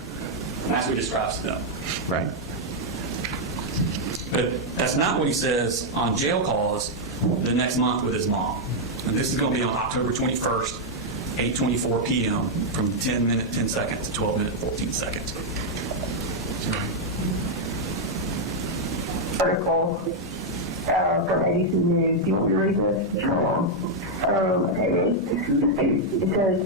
And that's what he describes to them. Right. But that's not what he says on jail calls the next month with his mom. And this is going to be on October 21st, 8:24 p.m. from 10 minute 10 seconds to 12 minute 14 seconds. Article from ABC News. Do you want me to read this? It says,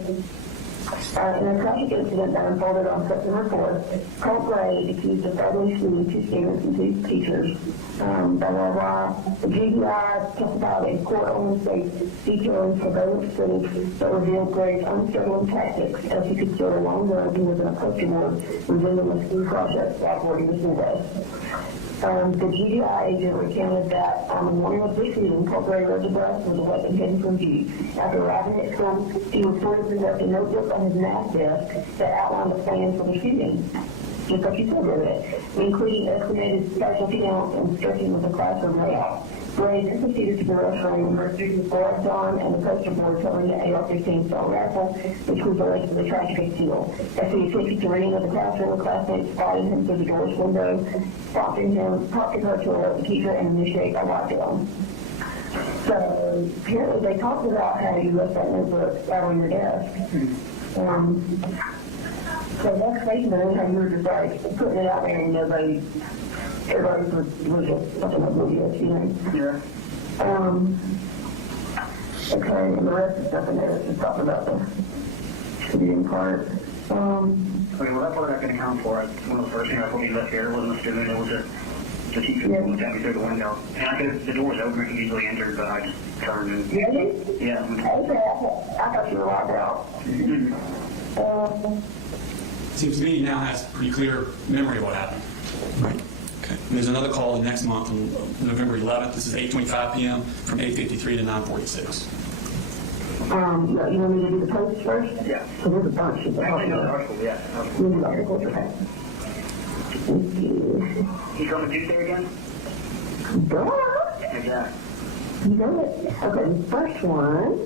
in a tragic incident that unfolded on September 4th, Colt Gray accused of fatally shooting 2 students and 2 teachers. The GBI testified in court-only states detailing surveillance footage that revealed Gray's unsettling tactics as he concealed a long gun he was in a poster board resembling a school project while boarding the school bus. The GDI agent recounted that on the morning of the shooting, Colt Gray rode the bus with a weapon hidden from view. After arriving at school, he reportedly left a notebook on his math desk that outlined the plan for the shooting, just like you said with it, including estimated specialty counts and sketching of the classroom layout. Gray then proceeded to the restroom where students gloves on and the poster board covering the AR-15 style rifle, which was allegedly tried to conceal. As he attempted to re-enter the classroom, the classmates spotted him through the door's window, prompting her to alert the teacher and initiate a lockdown. So apparently they talked about how you left that notebook out on your desk. So that's crazy, man, how you were just like putting it out there and everybody was just fucking oblivious, Yeah. Okay, and the rest of the stuff in there is just talking about the shooting part. That part I can account for. One of the first things I told you left here wasn't a student, it was the teacher who was at me through the window. And the door was open, I could easily enter, but I just turned and... Really? Yeah. Okay, I thought you were locked out. Seems to me he now has pretty clear memory of what happened. Right. Okay. And there's another call next month on November 11th. This is 8:25 p.m. from 8:53 to 9:46. You want me to do the post first? Yeah. So there's a bunch of Article, yeah. You do articles, okay. He's coming Tuesday again? Duh. Exactly. You know it. Okay, the first one.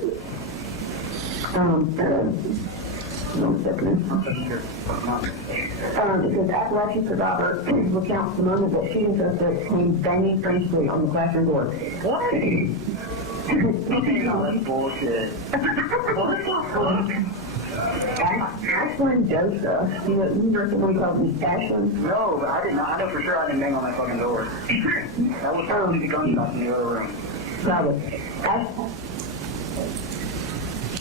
One second. It says Apalachee survivor recounts the moment that shooting suspect came banging frantically on the classroom door. What? That's bullshit. Ashlyn Joseph. You know, you remember somebody called me Ashlyn? No, but I didn't know. I know for sure I didn't bang on that fucking door. That was probably the gunshot in the other room. Probably.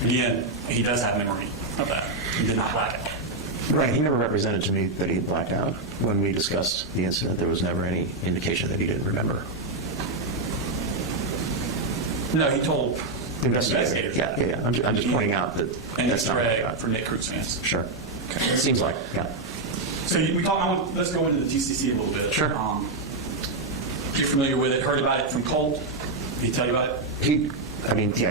Again, he does have memory of that. He did not black out. Right, he never represented to me that he had blacked out. When we discussed the incident, there was never any indication that he didn't remember. No, he told investigators. Yeah. I'm just pointing out that and that's not Greg for Nick Cruz fans. Sure. Okay. It seems like, yeah. So let's go into the TCC a little bit. Sure. You're familiar with it, heard about it from Colt? Did he tell you about it? He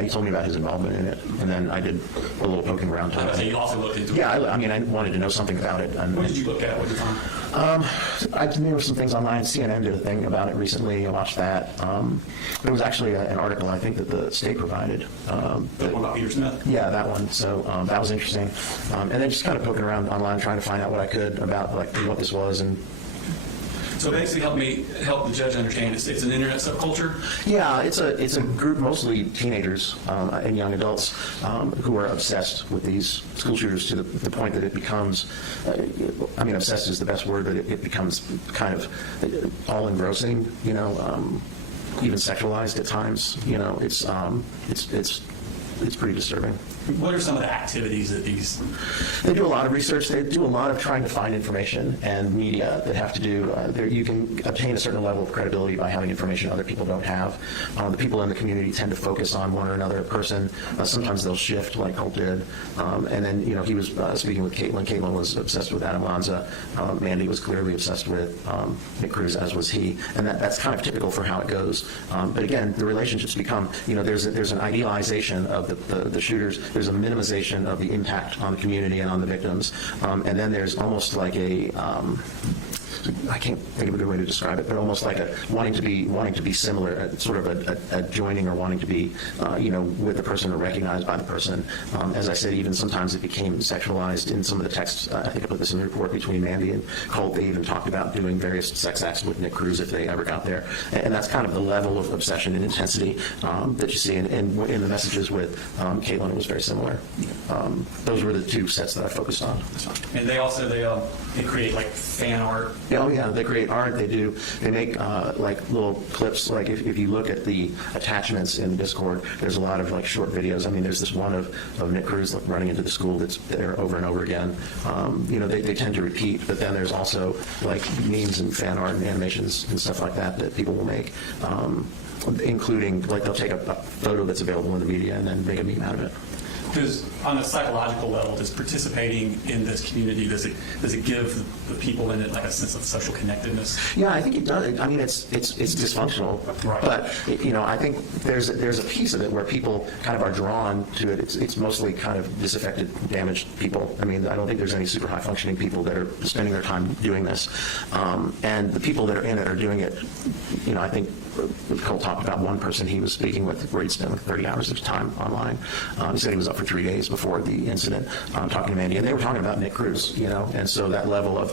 told me about his involvement in it, and then I did a little poking around to it. So you also looked into it? Yeah, I wanted to know something about it. What did you look at? What did you find? There were some things online. CNN did a thing about it recently. I watched that. There was actually an article, I think, that the state provided. The one about Peter Smith? Yeah, that one. So that was interesting. And then just kind of poking around online, trying to find out what I could about what this was and. So basically, help the judge understand it's an internet subculture. Yeah, it's a group, mostly teenagers and young adults, who are obsessed with these school shooters to the point that it becomes. Obsessed is the best word, but it becomes kind of all engrossing. Even sexualized at times. It's pretty disturbing. What are some of the activities that these... They do a lot of research. They do a lot of trying to find information and media that have to do... you can obtain a certain level of credibility by having information other people don't have. The people in the community tend to focus on one or another person. Sometimes they'll shift, like Colt did. And then, he was speaking with Caitlin. Caitlin was obsessed with Adam Lanza. Mandy was clearly obsessed with Nick Cruz, as was he. And that's kind of typical for how it goes. But again, the relationships become... there's an idealization of the shooters. There's a minimization of the impact on the community and on the victims. And then there's almost like I can't think of a good way to describe it, but almost like wanting to be similar, sort of a joining or wanting to be, with the person or recognized by the person. As I said, even sometimes it became sexualized in some of the texts. I think I put this in the report between Mandy and Colt. They even talked about doing various sex acts with Nick Cruz if they ever got there. And that's kind of the level of obsession and intensity that you see. And in the messages with Caitlin, it was very similar. Those were the two sets that I focused on. And they create like fan art. Oh yeah, they create art. They make like little clips. Like if you look at the attachments in Discord, there's a lot of like short videos. There's this one of Nick Cruz running into the school that's there over and over again. They tend to repeat, but then there's also like memes and fan art and animations and stuff like that people will make, including like they'll take a photo that's available in the media and then make a meme out of it. Because on a psychological level, does participating in this community, does it give the people in it like a sense of social connectedness? Yeah, I think it does. It's dysfunctional, right. But I think there's a piece of it where people kind of are drawn to it. It's mostly kind of disaffected, damaged people. I don't think there's any super high functioning people that are spending their time doing this, and the people that are in it are doing it. I think Colt talked about one person he was speaking with where he'd spent like 30 hours of time online. He said he was up for 3 days before the incident talking to Mandy, and they were talking about Nick Cruz, and so that level of,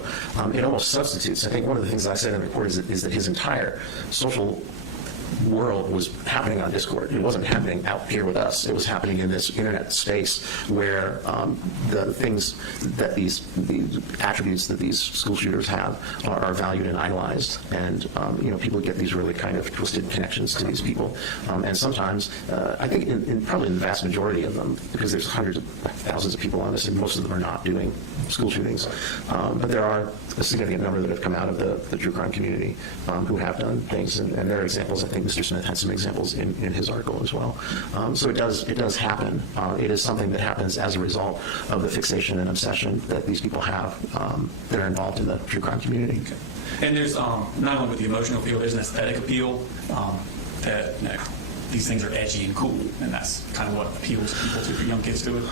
it almost substitutes. I think one of the things that I said in the report is that his entire social world was happening on Discord. It wasn't happening out here with us. It was happening in this internet space where the things that the attributes that these school shooters have are valued and idolized, and people get these really kind of twisted connections to these people. And sometimes, I think probably in the vast majority of them, because there's hundreds of thousands of people on this, and most of them are not doing school shootings, but there are a significant number that have come out of the true crime community who have done things, and there are examples. I think Mr. Smith had some examples in his article as well. So it does happen. It is something that happens as a result of the fixation and obsession that these people have that are involved in the true crime community. Okay. And there's not only with the emotional appeal, there's an aesthetic appeal that these things are edgy and cool, and that's kind of what appeals people to young kids to it.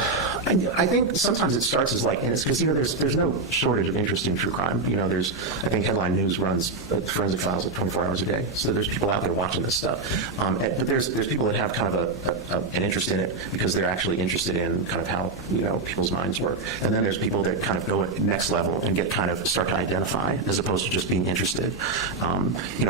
I think sometimes it starts as like, and it's because, there's no shortage of interest in true crime. There's, I think Headline News runs forensic files at 24 hours a day, so there's people out there watching this stuff. But there's people that have kind of an interest in it because they're actually interested in kind of how, people's minds work. And then there's people that kind of go at next level and start to identify as opposed to just being interested.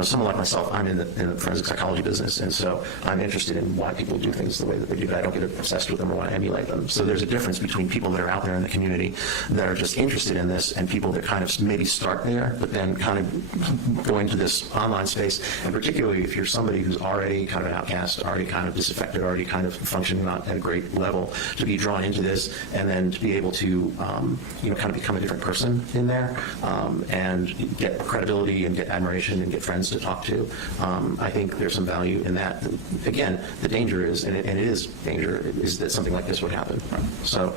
Someone like myself, I'm in the forensic psychology business, and so I'm interested in why people do things the way that they do, but I don't get obsessed with them or want to emulate them. So there's a difference between people that are out there in the community that are just interested in this and people that kind of maybe start there, but then kind of go into this online space, and particularly if you're somebody who's already kind of an outcast, already kind of disaffected, already kind of functioning not at a great level, to be drawn into this and then to be able to, kind of become a different person in there and get credibility and get admiration and get friends to talk to. I think there's some value in that. Again, the danger is, and it is danger, is that something like this would happen. So,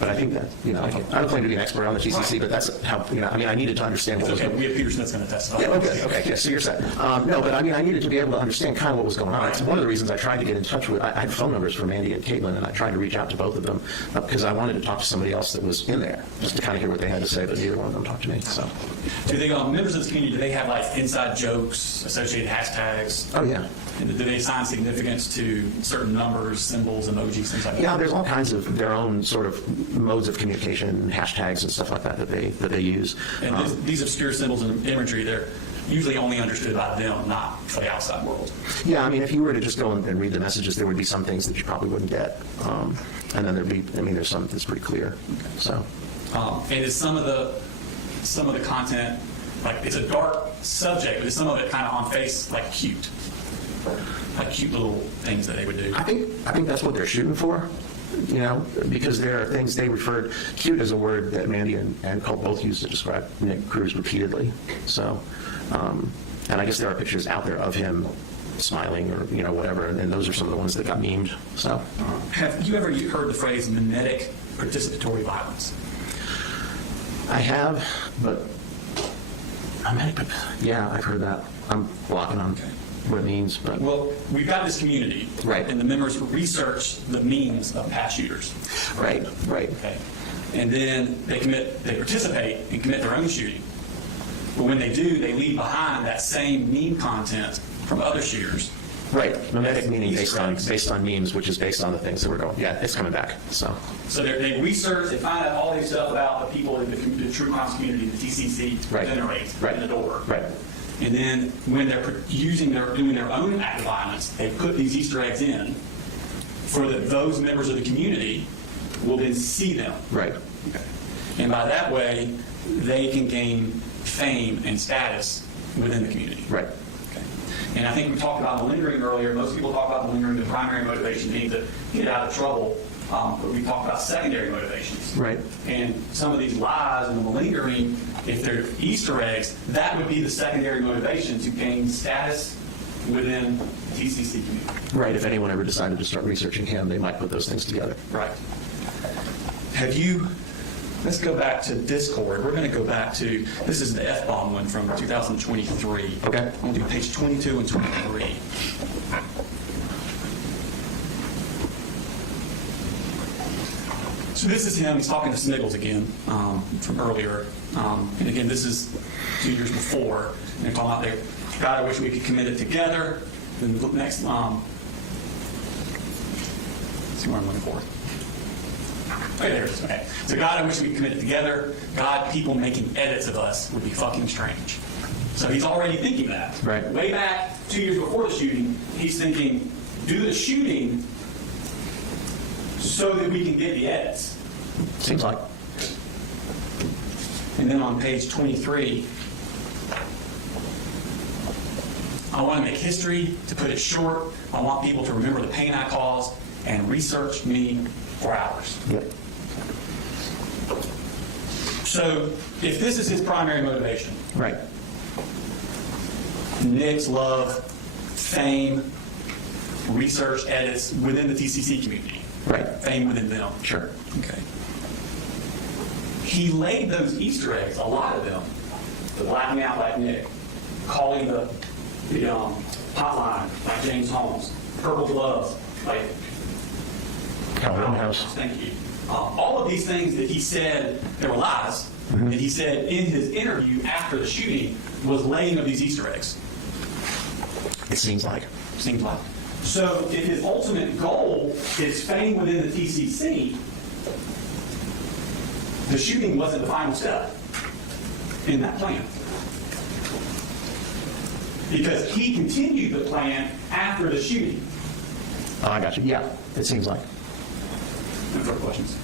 but I think that, I don't claim to be an expert on the TCC, but that's how, I needed to understand what was going on. We have Peter Smith's going to testify. Yeah, okay, so you're set. No, but I needed to be able to understand kind of what was going on. It's one of the reasons I tried to get in touch with, I had phone numbers from Andy and Caitlin, and I tried to reach out to both of them because I wanted to talk to somebody else that was in there, just to kind of hear what they had to say, but neither one of them talked to me. So, do they, members of this community, do they have like inside jokes, associated hashtags? Oh, yeah. And do they assign significance to certain numbers, symbols, emojis, things like that? Yeah, there's all kinds of their own sort of modes of communication, hashtags and stuff like that that they use. And these obscure symbols and imagery, they're usually only understood by them, not for the outside world. Yeah, if you were to just go and read the messages, there would be some things that you probably wouldn't get. And then there'd be, there's some that's pretty clear. Okay. So, and is some of the content, like it's a dark subject, but is some of it kind of on face like cute? Like cute little things that they would do. I think that's what they're shooting for, because there are things they referred, cute is a word that Mandy and Colt both used to describe Nick Cruz repeatedly. So, and I guess there are pictures out there of him smiling or, whatever, and those are some of the ones that got memed. So, have you ever heard the phrase mimetic participatory violence? I have, but yeah, I've heard that. I'm blocking on what it means. But well, we've got this community, right, and the members research the memes of past shooters. Right. Okay, and then they participate and commit their own shooting. But when they do, they leave behind that same meme content from other shooters. Right, mimetic meaning based on memes, which is based on the things that were going. Yeah, it's coming back. So they research, they find out all this stuff about the people in the true crimes community, the TCC generates in the door. Right. And then when they're doing their own act of violence, they put these Easter eggs in for those members of the community will then see them. Right. Okay. And by that way, they can gain fame and status within the community. Right. Okay. And I think we talked about malingering earlier. Most people talk about malingering, the primary motivation being to get out of trouble. But we talked about secondary motivations. Right. And some of these lies and the malingering, if they're Easter eggs, that would be the secondary motivation to gain status within the TCC community. Right. If anyone ever decided to start researching him, they might put those things together. Right. Let's go back to Discord. We're going to go back to, this is the F-bomb one from 2023. Okay. I'm going to do page 22 and 23. So this is him. He's talking to Sniggles again from earlier. And again, this is 2 years before. And they're talking about, God, I wish we could commit it together. Then the next, let's see where I'm looking for. Okay, there it is. Okay. So God, I wish we could commit it together. God, people making edits of us would be fucking strange. So he's already thinking that. Right. Way back 2 years before the shooting, he's thinking, do the shooting so that we can get the edits. Seems like. And then on page 23, I want to make history. To put it short, I want people to remember the pain I caused and research me for hours. Yep. So if this is his primary motivation, right? Nick's love, fame, research, edits within the TCC community. Right. Fame within them. Sure. Okay. He laid those Easter eggs, a lot of them, the blacking out like Nick, calling the hotline like James Holmes, purple gloves, like House. Thank you. All of these things that he said, there were lies, that he said in his interview after the shooting was laying of these Easter eggs. It seems like. Seems like. So if his ultimate goal is fame within the TCC, the shooting wasn't the final step in that plan. Because he continued the plan after the shooting. Oh, I got you. Yeah, it seems like. No further questions.